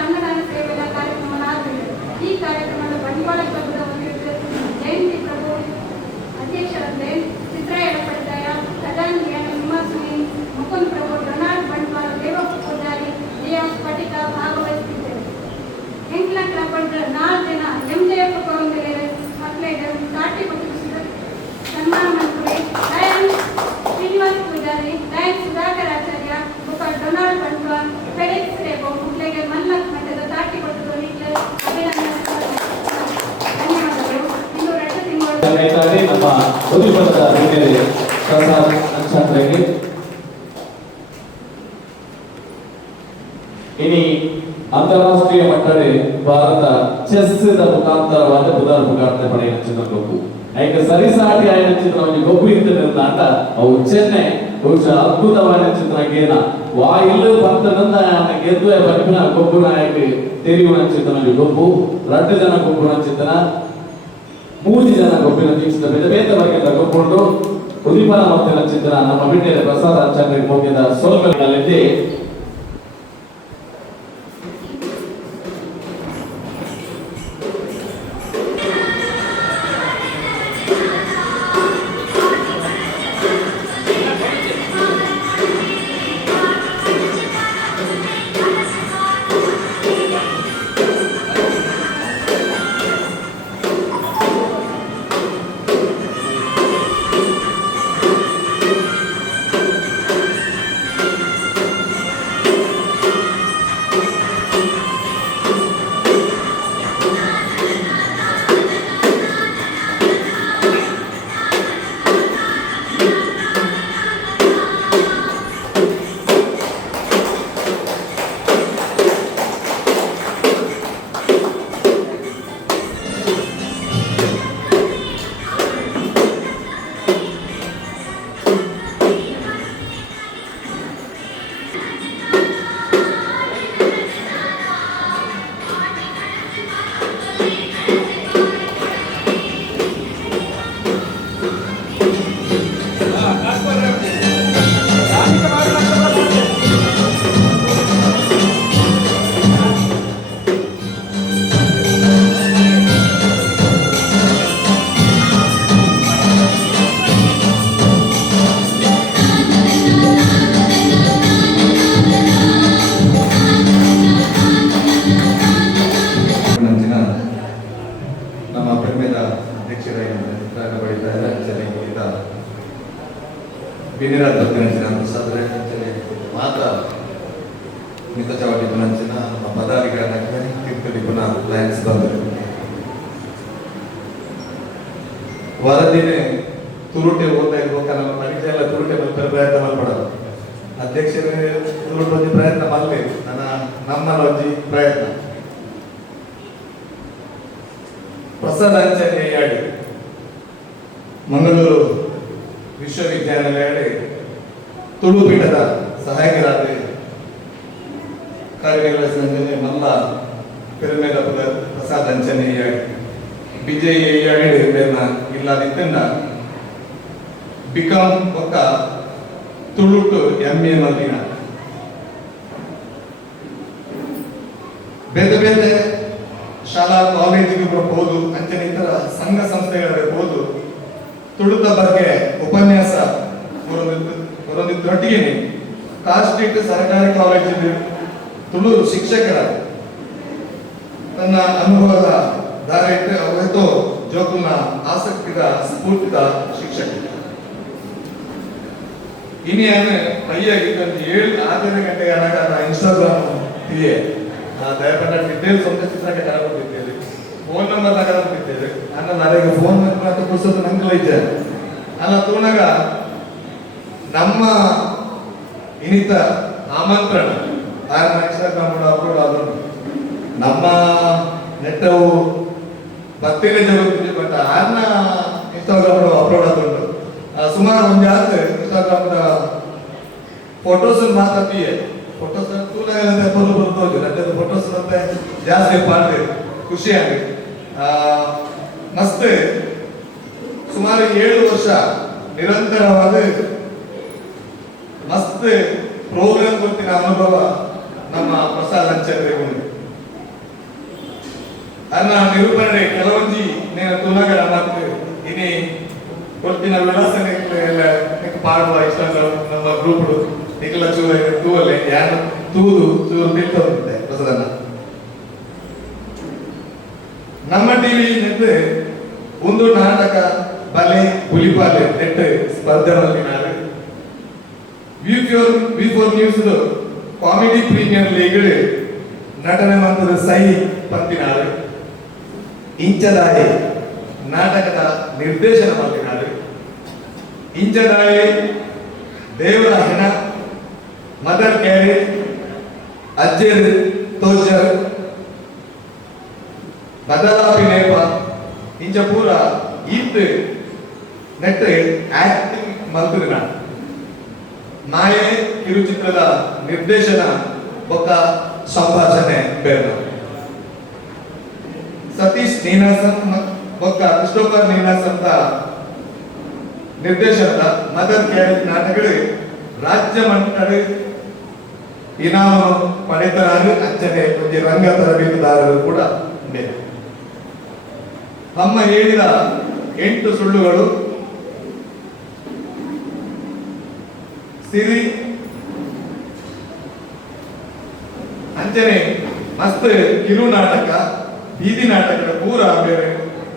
ಅನ್ನದಾನ ಸೇವೆಯ ಕಾರ್ಯಕ್ರಮ ಆಗಿದೆ. ಈ ಕಾರ್ಯಕ್ರಮದ ಬಂಟ್ವಾಳ ಕ್ಲಬ್ದ ವತಿಯಿಂದ ಜಯಂತಿ ಪ್ರಭು ಅಧ್ಯಕ್ಷರಂತೆ, ಚಿತ್ರ ಎಡಪಡಿತಾಯ, ಖಜಾಂಚಿಯ ಸುಮಾರ್ ಮುಕುಂದ್ ಪ್ರಭು, ಡೊನಾಲ್ಡ್ ಬಂಟ್ವಾಳ, ದೇವಪ್ಪ ಪೂಜಾರಿ, ಡಿಎಸ್ ಪಟಿಕ ಭಾಗವಹಿಸಿದ್ದೇವೆ. 8 ಕ್ಲಬ್ 4 ಜನ MJF ಕೌಂದರ್ಯ ಮಕ್ಕಳಿಗೆ ಸಾಟಿ ಬದುಕಿಸಿದ ಸನ್ಮಾನ ಮಂತ್ರಿ lion Srinivas Poojary, lion Sudhakar Acharya, Donald Bantwal, Felix ರೇಬೋ ಮಕ್ಕಳಿಗೆ ಮನ್ನತ್ ಮಟ್ಟದ ತಾಟಿ ಕೊಟ್ಟು ಅಭಿನಂದನೆ. ಧನ್ಯವಾದಗಳು. ಇನ್ನು 2 ತಿಂಗಳು ನಮ್ಮ ಉದ್ಯಮದ ಹಿನ್ನೆಲೆ ಪ್ರಸಾದ್ ನಕ್ಷತ್ರಕ್ಕೆ ಇನಿ ಅಂತಾರಾಷ್ಟ್ರೀಯ ಮಟ್ಟದಲ್ಲಿ ಭಾರತ ಚೆಸ್ ಮುಖಾಂತರವಾದ ಬುಧವಾರ ಮುಖಾಂತರ ಪಡೆಯುವ ಗೊಬ್ಬು ಐಕ ಸರಿಸಾಟಿ ಆಯ್ನ ಚಿತ್ರ ಗೊಬ್ಬು ಇದ್ದ ಆಟ ಅವು ಚೆನ್ನೈ ಬಹುಶಃ ಅದ್ಭುತವಾದ ಚಿತ್ರ ಗೇನ ವಾಯಿಲು ಭಕ್ತನಂದ ಗೆದ್ದು ಬಗ್ಗಿನ ಗೊಬ್ಬು ನಾಯಕ ತೆರೆಯುವ ಚಿತ್ರ ಗೊಬ್ಬು 2 ಜನ ಗೊಬ್ಬುನ ಚಿತ್ರ 3 ಜನ ಗೊಬ್ಬಿನ ಚಿತ್ರ ಬೇರೆ ಬೇರೆ ವರ್ಗದ ಗೊಬ್ಬುಂಡು ಉದಿಪನ ಮತ್ತಿನ ಚಿತ್ರ ನಮ್ಮ ಬಿಟ್ಟೆ ಪ್ರಸಾದ್ ಆಚಾರ್ಯ ಹೋಗಿದ ಸೋಲ್ಗಳಲ್ಲಿ ನಂಚಿನ ನಮ್ಮ ಪ್ರೇಮದ ಅಧ್ಯಕ್ಷರಾಗಿದ್ದ ಬಳಿದ ಚೆನ್ನಾಗಿದ್ದ ಬಿನಿರಾಜ್ ನಂಚಿನ ಪ್ರಸಾದ್ರೆ ಮಾತ ಮಿತಚವಾಡಿ ನಂಚಿನ ನಮ್ಮ ಪದಾಧಿಕಾರಿ ತೀರ್ಥಡಿ ಪುನಃ ಲಯನ್ಸ್ ಬಂದರು ವರದಿನೇ ತುರುಟೆ ಓದ್ತಾ ಇರ್ಬೇಕು ನಮ್ಮ ಪರೀಕ್ಷೆ ಎಲ್ಲ ತುರುಟೆ ಬರ್ತಾರೆ ಪ್ರಯತ್ನ ಮಾಡ್ಬಿಡೋದು ಅಧ್ಯಕ್ಷರೇ ತುರುಟು ಒಂಜಿ ಪ್ರಯತ್ನ ಮಾಡಲಿ ನಮ್ಮ ಒಂಜಿ ಪ್ರಯತ್ನ ಪ್ರಸಾದ್ ಅಂಚನೆ ಮಂಗಳೂರು ವಿಶ್ವವಿದ್ಯಾನಿಲಯ ತುಳು ಪೀಠದ ಸಹಾಯಕರಾದ ಕಾರ್ಯನಿರ್ವಹಿಸಿದ ಮಲ್ಲ ಪೆರುಮೇದ ಪ್ರಸಾದ್ ಅಂಚನೆ ಬಿಜಯ್ ಇಲ್ಲದಿದ್ದಂಡ ಬಿಕಾಂ ಒಕ್ಕ ತುಳುಟು MA ಮಲ್ದಿನ ಬೇರೆ ಬೇರೆ ಶಾಲಾ ಕಾಲೇಜಿಗೆ ಬರ್ಬೋದು ಅಂಚನೆ ಇತರ ಸಂಘ ಸಂಸ್ಥೆಗಳಿರ್ಬೋದು ತುಳುದ ಬಗ್ಗೆ ಉಪನ್ಯಾಸ ಬರೋದಿದ್ದೊಟ್ಟಿಗೆ ಕಾಸ್ಟ್ರೀಟ್ ಸರ್ಕಾರಿ ಕಾಲೇಜಿನ ತುಳು ಶಿಕ್ಷಕರ ತನ್ನ ಅನುಭವದ ದಾರಿ ಅವತ್ತು ಜೋಕುನ ಆಸಕ್ತಿದ ಸ್ಫೂರ್ತಿದ ಶಿಕ್ಷಕ ಇನ್ನೇನು ಅಯ್ಯಾಗಿದ್ದು 7-6 ಗಂಟೆಗೆ ಅನಗಾದ ಇನ್ಸ್ಟಾಗ್ರಾಮ್ ತಿಯೇ ದಯಪಟ್ಟ ಡೀಟೇಲ್ಸ್ ಒಂದು ಚಿತ್ರಕ್ಕೆ ತಗೊಂಡಿದ್ದೇವೆ ಫೋನ್ ನಂಬರ್ ತಗೊಂಡಿದ್ದೇವೆ ಅನ್ನ ನನಗೆ ಫೋನ್ ಅಂತ ಪುಸ್ತಕ ನಂಗೆ ಇದ್ದೆ ಅಲ್ಲ ತೂನಾಗ ನಮ್ಮ ಇನಿತ ಆಮಂತ್ರಣ ಇನ್ಸ್ಟಾಗ್ರಾಮ್ ಅಪ್ಲೋಡ್ ಆದ್ರು ನಮ್ಮ ನೆಟ್ಟವು ಭಕ್ತಿಗೆ ಜಗತ್ತಿಗೆ ಬಟ್ ಆರ್ನ ಇನ್ಸ್ಟಾಗ್ರಾಮ್ ಅಪ್ಲೋಡ್ ಆದುಂಟು ಸುಮಾರು ಒಂದು ಇನ್ಸ್ಟಾಗ್ರಾಮ್ ಫೋಟೋಸ್ ಮಾತಾಡ್ತೀಯ ಫೋಟೋಸ್ ಬರ್ತೋದು ಫೋಟೋಸ್ ಮತ್ತೆ ಜಾಸ್ತಿ ಮಾಡ್ತೀವಿ ಖುಷಿಯಾಗಿ ಮಸ್ತ್ ಸುಮಾರು 7 ವರ್ಷ ನಿರಂತರವಾದ ಮಸ್ತ್ ಪ್ರೋಗ್ರಾಮ್ ಗೊತ್ತಿನ ಅನುಭವ ನಮ್ಮ ಪ್ರಸಾದ್ ಅಂಚಂದ್ರೆ ಉಂಟು ಅನ್ನ ನಿರೂಪಣೆ ಕೆಲವೊಂಜಿ ನೇನ ತುಲಗರ ಮತ್ತು ಇನಿ ಕೊಟ್ಟಿನ ವಿಳಾಸ ಪಾಡುವ ಇಷ್ಟ ನಮ್ಮ ಗ್ರೂಪ್ ನಿಖಲ ಚೂರ ತೂವಲೆ ಯಾರು ತೂದು ಚೂರು ತಿಳ್ಕೊಂಡಿದ್ದೆ ಪ್ರಸಾದನ ನಮ್ಮ ಟಿವಿ ನೆಟ್ಟು ಒಂದು ನಾಟಕ ಬಲೆ ಹುಲಿಪಾಲೆ ನೆಟ್ಟು ಸ್ಪರ್ಧೆ ಮಲ್ತಿನಾರು ವಿ4 ನ್ಯೂಸ್ ಕಾಮಿಡಿ ಪ್ರೀಮಿಯರ್ ಲೀಗ್ ನಟನೆ ಮಂತ್ರದ ಸೈ ಪಂತಿನಾರು ಇಂಚದಾಯಿ ನಾಟಕದ ನಿರ್ದೇಶನ ಮಾಡಿದ್ದಾರೆ ಇಂಚದಾಯಿ ದೇವರ ಹೆಣ ಮದರ್ ಕ್ಯಾರೇಜ್ ಅಜ್ಜರ್ ತೋಜರ್ ಬದಲಾಪಿ ನೇಪ ಇಂಚ ಪೂರ ಈತ್ ನೆಟ್ ಆಕ್ಟಿಂಗ್ ಮಲ್ತಿನ ಮಾಯೆ ಕಿರುಚಿತ್ರದ ನಿರ್ದೇಶನ ಒಕ್ಕ ಸಂಭಾಷಣೆ ಬೇರೆ ಸತೀಶ್ ನೀನಾಸನ್ ಒಕ್ಕ ಕ್ರಿಸ್ಟೋಫರ್ ನೀನಾಸನ್ ನಿರ್ದೇಶನದ ಮದರ್ ಕ್ಯಾರೇಜ್ ನಾಟಕಗಳು ರಾಜ್ಯ ಮಟ್ಟದ ಇನಾಮ ಪಡೆತರಾರು ಅಂಚನೆ ಒಂದು ರಂಗ ತರಬೇತುದಾರರು ಕೂಡ ಇದೆ. ನಮ್ಮ ಹೇಳಿದ 8 ಸುಳ್ಳುಗಳು ಸಿರಿ ಅಂಚನೆ ಮಸ್ತ್ ಕಿರು ನಾಟಕ ಬೀದಿ ನಾಟಕದ ಪೂರ ಬೇರೆ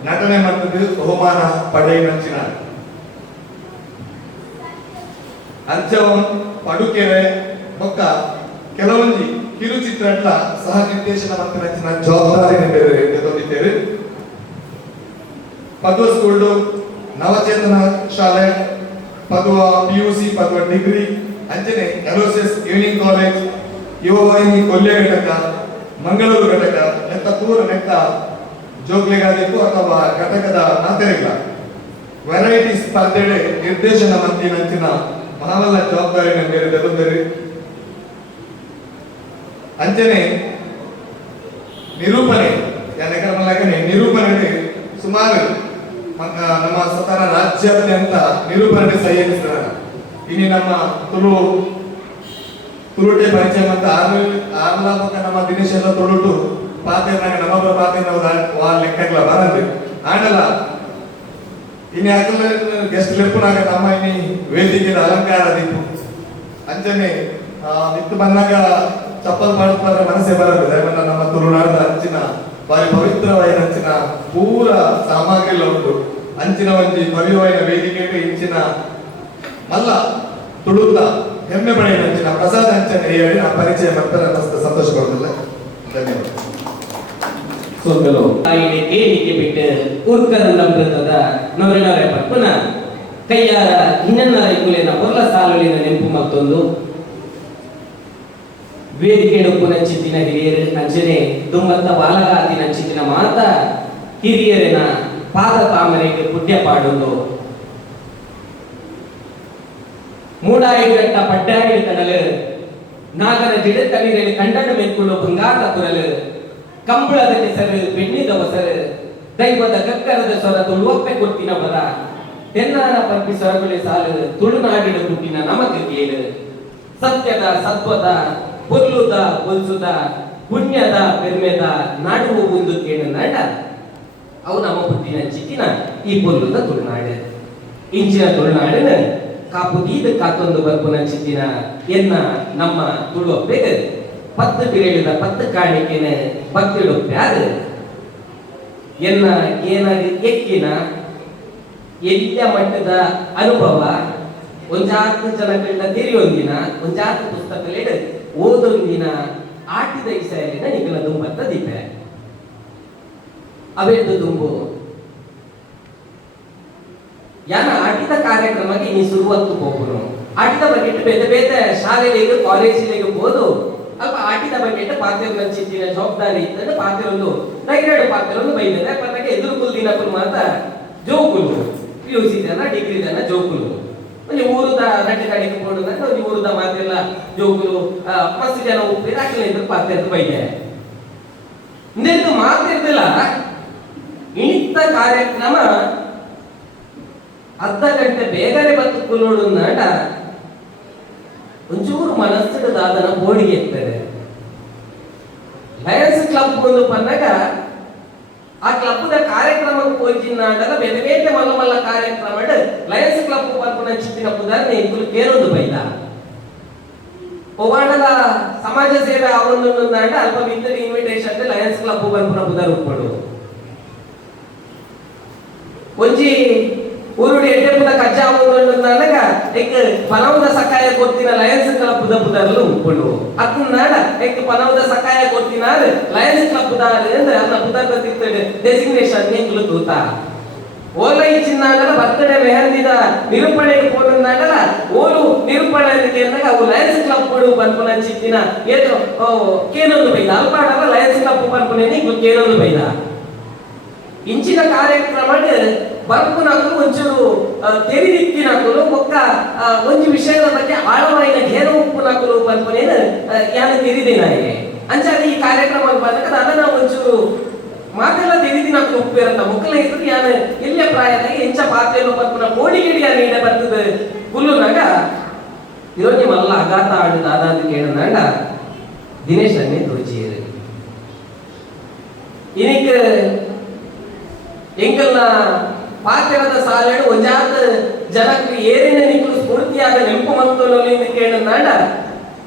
ನಟನೆ ಮಟ್ಟದ ಬಹುಮಾನ ಪಡೆಯಿನಂಚಿನ ಅಜ್ಜವಂ ಪಡುಕೆರೆ ಬೊಕ್ಕ ಕೆಲವೊಂದು ಕಿರುಚಿತ್ರಗಳ ಸಹ ನಿರ್ದೇಶನ ಮಂತ್ರಿನ ಜವಾಬ್ದಾರಿ ಬೇರೆ ತಂದಿದ್ದೇವೆ. ಪದ್ವ ಸ್ಕೂಲ್ ನವಚೇತನ ಶಾಲೆ ಪದ್ವ PUC ಪದ್ವ ಡಿಗ್ರಿ ಅಂಚನೆ LOCS evening college Yuvavahini Kolya ಘಟಕ ಮಂಗಳೂರು ಘಟಕ ನೆತ್ತ ಪೂರ ನೆತ್ತ ಜೋಗ್ಲೆಗಾದಿಗೂ ಅಥವಾ ಘಟಕದ ಮಾತೆರೆಗಳ ವೆರೈಟಿ ಸ್ಪರ್ಧೆ ನಿರ್ದೇಶನ ಮಂತ್ರಿನಂಚಿನ ಮಹಾವಲ್ಲ ಜವಾಬ್ದಾರಿನ ಬೇರೆ ಜವಾಬ್ದಾರಿ ಅಂಚನೆ ನಿರೂಪಣೆ ಯಾಕಂದ್ರೆ ಪನ್ನಗನೆ ನಿರೂಪಣೆ ಸುಮಾರು ನಮ್ಮ ಸತಾನ ರಾಜ್ಯಾದ್ಯಂತ ನಿರೂಪಣೆ ಸಹಯೋಗಿಸ್ತಾರೆ. ಇನ್ನು ನಮ್ಮ ತುಳುಟೆ ಪರಿಚಯ ಮತ್ತು ಆರ್ಲಾಪಕ ನಮ್ಮ ದಿನೇಶ್ ಎಲ್ಲ ತುಳುಟು ಪಾತ್ರೆನಾಗ ನಮ್ಮೊಬ್ಬರ ಪಾತ್ರೆ ನಾವು ಲೆಕ್ಕಗಳ ಬರಲ್ರಿ ಆಡಲ್ಲ. ಇನ್ನು ಆಗಲ್ಲ ಗೆಸ್ಟ್ ಲೆಪ್ಪನಾಗ ನಮ್ಮ ಇನಿ ವೇದಿಕೆ ಅಲಂಕಾರ ದೀಪು ಅಂಚನೆ ನಿತ್ತು ಬಂದಾಗ ಚಪ್ಪಲ್ ಮಾಡ್ತಾರೆ ಮನಸ್ಸೇ ಬರದು. ದಯಮನ್ನ ನಮ್ಮ ತುಳುನಾಡದ ಅಂಚಿನ ಬಾರಿ ಪವಿತ್ರವಾದ ಅಂಚಿನ ಪೂರ ಸಾಮಗ್ರಿ ಎಲ್ಲ ಉಂಟು. ಅಂಚಿನ ಒಂಜಿ ಭವ್ಯವಾದ ವೇದಿಕೆಗೆ ಇಂಚಿನ ಮಲ್ಲ ತುಳುತ್ತ ಹೆಮ್ಮೆ ಪಡೆಯ ಅಂಚಿನ ಪ್ರಸಾದ ಅಂಚನೆ ಹೇಳಿ ನಮ್ಮ ಪರಿಚಯ ಮಾಡ್ತಾರೆ. ಸಂತೋಷ ಪಡೋದಿಲ್ಲ. ಧನ್ಯವಾದ. ಸೋಕಲು ಆಯಿಡೆ ಕೇಳಿಕೆ ಬಿಟ್ಟು ಉರ್ಕದ ಬೃಂದದ ನವರಿನವರೇ ಪಪ್ಪನ ಕೈಯಾರ ಇನ್ನನ್ನ ಕುಲಿನ ಹೊರಲ ಸಾಲುಲಿನ ನೆನಪು ಮತ್ತೊಂದು ವೇದಿಕೆ ಉಪ್ಪುನ ಚಿತ್ತಿನ ಹಿರಿಯರು ಅಂಚನೆ ದುಮ್ಮತ್ತ ಬಾಲಗಾತಿನ ಚಿತ್ತಿನ ಮಾತ ಹಿರಿಯರಿನ ಪಾದ ತಾಮರೆಗೆ ಪುಟ್ಯ ಪಾಡೊಂದು ಮೂಡಾಯಿಗಟ್ಟ ಪಡ್ಡಾಯಿ ಕಡಲು ನಾಗರ ಜಿಡ ತಳಿರಲ್ಲಿ ಕಂಡನು ಮೆಕ್ಕುಳು ಬಂಗಾರ ಕುರಲು ಕಂಬಳದ ಕೆಸರು ಬೆಣ್ಣಿದ ಹೊಸರು ದೈವದ ಗಕ್ಕರದ ಸ್ವರ ತುಳುವಪ್ಪೆ ಕೊಟ್ಟಿನ ಬರ ತೆನ್ನಾನ ಪಂಪಿ ಸ್ವರಗುಳಿ ಸಾಲು ತುಳುನಾಡಿನ ಹುಟ್ಟಿನ ನಮಗೆ ಕೇಳು ಸತ್ಯದ ಸತ್ವದ ಪೊರ್ಲುದ ಹೊಲ್ಸುದ ಪುಣ್ಯದ ಪೆರ್ಮೆದ ನಾಡುವ ಒಂದು ಕೇಳು ನಾಡ ಅವು ನಮ್ಮ ಹುಟ್ಟಿನ ಚಿತ್ತಿನ ಈ ಪೊರ್ಲುದ ತುಳುನಾಡು ಇಂಚಿನ ತುಳುನಾಡಿನ ಕಾಪುದೀದ ಕಾತೊಂದು ಬರ್ಪುನ ಚಿತ್ತಿನ ಎನ್ನ ನಮ್ಮ ತುಳುವಪ್ಪೆಗೆ 10 ಬಿರೇಳಿದ 10 ಕಾಣಿಕೆನ ಭಕ್ತಿಡು ಪ್ಯಾದ ಎನ್ನ ಏನಾಗಿ ಎಕ್ಕಿನ ಎಲ್ಲ ಮಟ್ಟದ ಅನುಭವ ಒಂಜಾತು ಜನಗಳಿಂದ ತೆರೆಯೊಂದಿನ ಒಂಜಾತು ಪುಸ್ತಕಗಳು ಓದೊಂದಿನ ಆಟಿದ ಇಸಲಿನ ನಿಗಲ ದುಂಬತ್ತ ದೀಪ ಅವೆಂದು ದುಂಬು ಯಾನ ಆಟಿದ ಕಾರ್ಯಕ್ರಮಕ್ಕೆ ಇನ್ನು ಶುರುವತ್ತು ಹೋಗುನು ಆಟಿದ ಬಗ್ಗೆ ಬೇರೆ ಬೇರೆ ಶಾಲೆಗಳಿಗೆ ಕಾಲೇಜಿಗೆ ಹೋದು ಅಲ್ಪ ಆಟಿದ ಬಗ್ಗೆ ಪಾತ್ರೆ ಚಿತ್ತಿನ ಜವಾಬ್ದಾರಿ ಇದ್ದರೆ ಪಾತ್ರೆ ಒಂದು ನೈರಾಡು ಪಾತ್ರೆ ಒಂದು ಬೈದರೆ ಪನ್ನಗೆ ಎದುರು ಕುಲ್ದಿನ ಕುಲ್ ಮಾತ ಜೋಕುಲು PUC ಜನ ಡಿಗ್ರಿ ಜನ ಜೋಕುಲು ಒಂದು ಊರುದ ನಟಿ ಗಾಡಿಗೆ ಕೊಡುದ ಒಂದು ಊರುದ ಮಾತೆಲ್ಲ ಜೋಕುಲು ಮಸ್ತ್ ಜನ ಉಪ್ಪಿ ಹಾಕಿಲ್ಲ ಇದ್ರ ಪಾತ್ರೆ ಅಂತ ಬೈದೆ ಇಂದು ಮಾತಿರ್ದಿಲ್ಲ ಇಣಿತ ಕಾರ್ಯಕ್ರಮ ಅರ್ಧ ಗಂಟೆ ಬೇಗನೆ ಬತ್ತು ಕುಲ್ಲೋಡು ನಾಟ ಒಂಚೂರು ಮನಸ್ಸಿಡದಾದನ ಬೋಡಿಗೆ ಇರ್ತದೆ. ಲಯನ್ಸ್ ಕ್ಲಬ್ ಒಂದು ಬಂದಾಗ ಆ ಕ್ಲಬ್ದ ಕಾರ್ಯಕ್ರಮಕ್ಕೆ ಹೋಗಿನಾಡಲ್ಲ ಬೇರೆ ಬೇರೆ ಮಲ್ಲ ಮಲ್ಲ ಕಾರ್ಯಕ್ರಮ ಲಯನ್ಸ್ ಕ್ಲಬ್ ಬರ್ಪುನ ಚಿತ್ತಿನ ಉದಾಹರಣೆ ಇಬ್ಬರು ಕೇಳೋದು ಬೈದ ಒವಾಡದ ಸಮಾಜ ಸೇವೆ ಅವೊಂದು ನಾಡ ಅಲ್ಪ ಮಿತ್ರ ಇನ್ವಿಟೇಷನ್ ಲಯನ್ಸ್ ಕ್ಲಬ್ ಬರ್ಪುನ ಉದಾರ ಉಟ್ಕೊಡು ಒಂಜಿ ಊರುಡಿ ಎಡ್ಡೆಪುದ ಕಜ್ಜಾ ಅವೊಂದುಂಡಾಗ ಎಕ್ ಪನವದ ಸಕಾಯ ಕೊಡ್ತಿನ ಲಯನ್ಸ್ ಕ್ಲಬ್ ಬುದರ್ಲು ಉಪ್ಪುಂಡು ಅತ್ತು ನಾಡ ಎಕ್ ಪನವದ ಸಕಾಯ ಕೊಡ್ತಿನಾರ್ ಲಯನ್ಸ್ ಕ್ಲಬ್ ದಾರ್ ಅಂದ್ರೆ ಅನ್ನ ಬುದರ್ದ ತಿರ್ತಡೆ ಡೆಸಿಗ್ನೇಷನ್ ನಿಂಗ್ಲು ತೂತ ಓಲ ಇಚ್ಚಿನಾಗಲ ಬರ್ತಡೆ ಮೆಹಂದಿದ ನಿರೂಪಣೆಗೆ ಹೋದಂದಾಗಲ ಓಲು ನಿರೂಪಣೆ ಅಂದಾಗ ಅವು ಲಯನ್ಸ್ ಕ್ಲಬ್ ಕೊಡು ಬಂದ್ಪುನ ಚಿತ್ತಿನ ಏದು ಕೇನೊಂದು ಬೈದ ಅಲ್ಪಾಡಲ್ಲ ಲಯನ್ಸ್ ಕ್ಲಬ್ ಬಂದ್ಪುನೆ ನಿಂಗ್ಲು ಕೇನೊಂದು ಬೈದ ಇಂಚಿನ ಕಾರ್ಯಕ್ರಮ ಬರ್ಪುನಕಲು ಒಂಚೂರು ತೆರಿದಿಕ್ಕಿನಕಲು ಒಕ್ಕ ಒಂಜಿ ವಿಷಯದ ಬಗ್ಗೆ ಆಳವಾಯಿನ ಘೇರ ಉಪ್ಪುನಕಲು ಬರ್ಪುನೇನು ಯಾನು ತೆರಿದೇನಾಯಿಗೆ ಅಂಚಾದ ಈ ಕಾರ್ಯಕ್ರಮ ಬಂದಾಗ ಅದನ್ನ ಒಂಚೂರು ಮಾತೆಲ್ಲ ತೆರಿದಿನಕಲು ಉಪ್ಪಿರಂತ ಮುಕ್ಕಲ ಇದ್ರು ಯಾನು ಎಲ್ಲೇ ಪ್ರಾಯದಾಗಿ ಎಂಚ ಪಾತ್ರೆಯನ್ನು ಬರ್ಪುನ ಕೋಡಿಗಿಡಿಯ ನೀಡ ಬರ್ತದೆ ಹುಲ್ಲುನಾಗ ಇರೋಜಿ ಮಲ್ಲ ಅಗಾತ ಆಡುದ ಅದಾದ ಕೇಳನಾಗ ದಿನೇಶ್ ಅನ್ನೇ ತೋಚಿಯರು ಇನಿಕ್ ಎಂಕಲ್ನ ಪಾತ್ರದ ಸಾಲೇಡು ಒಂಜಾತ ಜನಕ್ಕೆ ಏರಿನ ನಿಕ್ಕಲು ಸ್ಫೂರ್ತಿಯಾದ ನೆನಪು ಮಂತೋಲಿಂದ ಕೇಳನಾಡ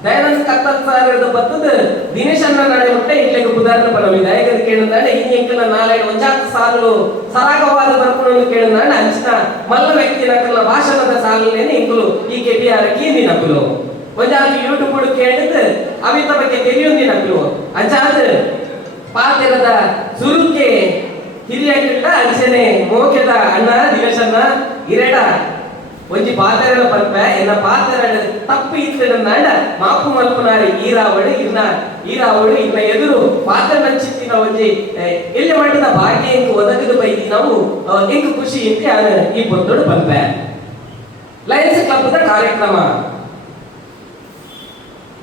ದಯಾನಂದ ಕತ್ತಲ್ ಸಾರದ ಬತ್ತದ ದಿನೇಶ್ ಅನ್ನ ನಾಳೆ ಮುಟ್ಟೆ ಇಲ್ಲಿಗೆ ಉದಾಹರಣೆ ಬರಲಿದೆ ಹೇಗೆ ಕೇಳನಾಡ ಇನ್ನು ಎಂಕಲ್ನ ನಾಳೆಡು ಒಂಜಾತ ಸಾಲು ಸರಾಗವಾದ ಬರ್ಪುಣನ್ನು ಕೇಳನಾಡ ಅಂಚಿನ ಮಲ್ಲ ವ್ಯಕ್ತಿ ನಕಲ್ನ ಭಾಷಣದ ಸಾಲನೇನೆ ಇಂಕಲು ಈ ಕೆಪಿಆರ್ ಕೀಂದಿ ನಕಲು ಒಂಜಾತ ಯೂಟ್ಯೂಬ್ ಕೇಳಿದ ಅವಿತ ಬಗ್ಗೆ ತಿಳಿಯೊಂದಿ ನಕಲು ಅಂಚಾದ ಪಾತ್ರದ ಸುರುಕೆ ಹಿರಿಯ ಅಂಚನೆ ಮೋಕೆದ ಅಣ್ಣ ದಿವೇಶನ್ನ ಇರೆಡ ಒಂಜಿ ಪಾತ್ರೆಗಳ ಪಂಪ ಎನ್ನ ಪಾತ್ರೆ ತಪ್ಪು ಇತ್ತದ ನಾಡ ಮಾಪು ಮಲ್ಪನಾರಿ ಈರಾವಡು ಇನ್ನ ಎದುರು ಪಾತ್ರೆ ನಂಚಿತ್ತಿನ ಒಂಜಿ ಎಲ್ಲಿ ಮಾಡಿದ ಭಾಗ್ಯ ಎಂಕು ಒದಗದು ಬೈದಿ ನಾವು ಎಂಕು ಖುಷಿ ಇಂತೆ ಈ ಪೊತ್ತೋಡು ಪಂಪ ಲಯನ್ಸ್ ಕ್ಲಬ್ದ ಕಾರ್ಯಕ್ರಮ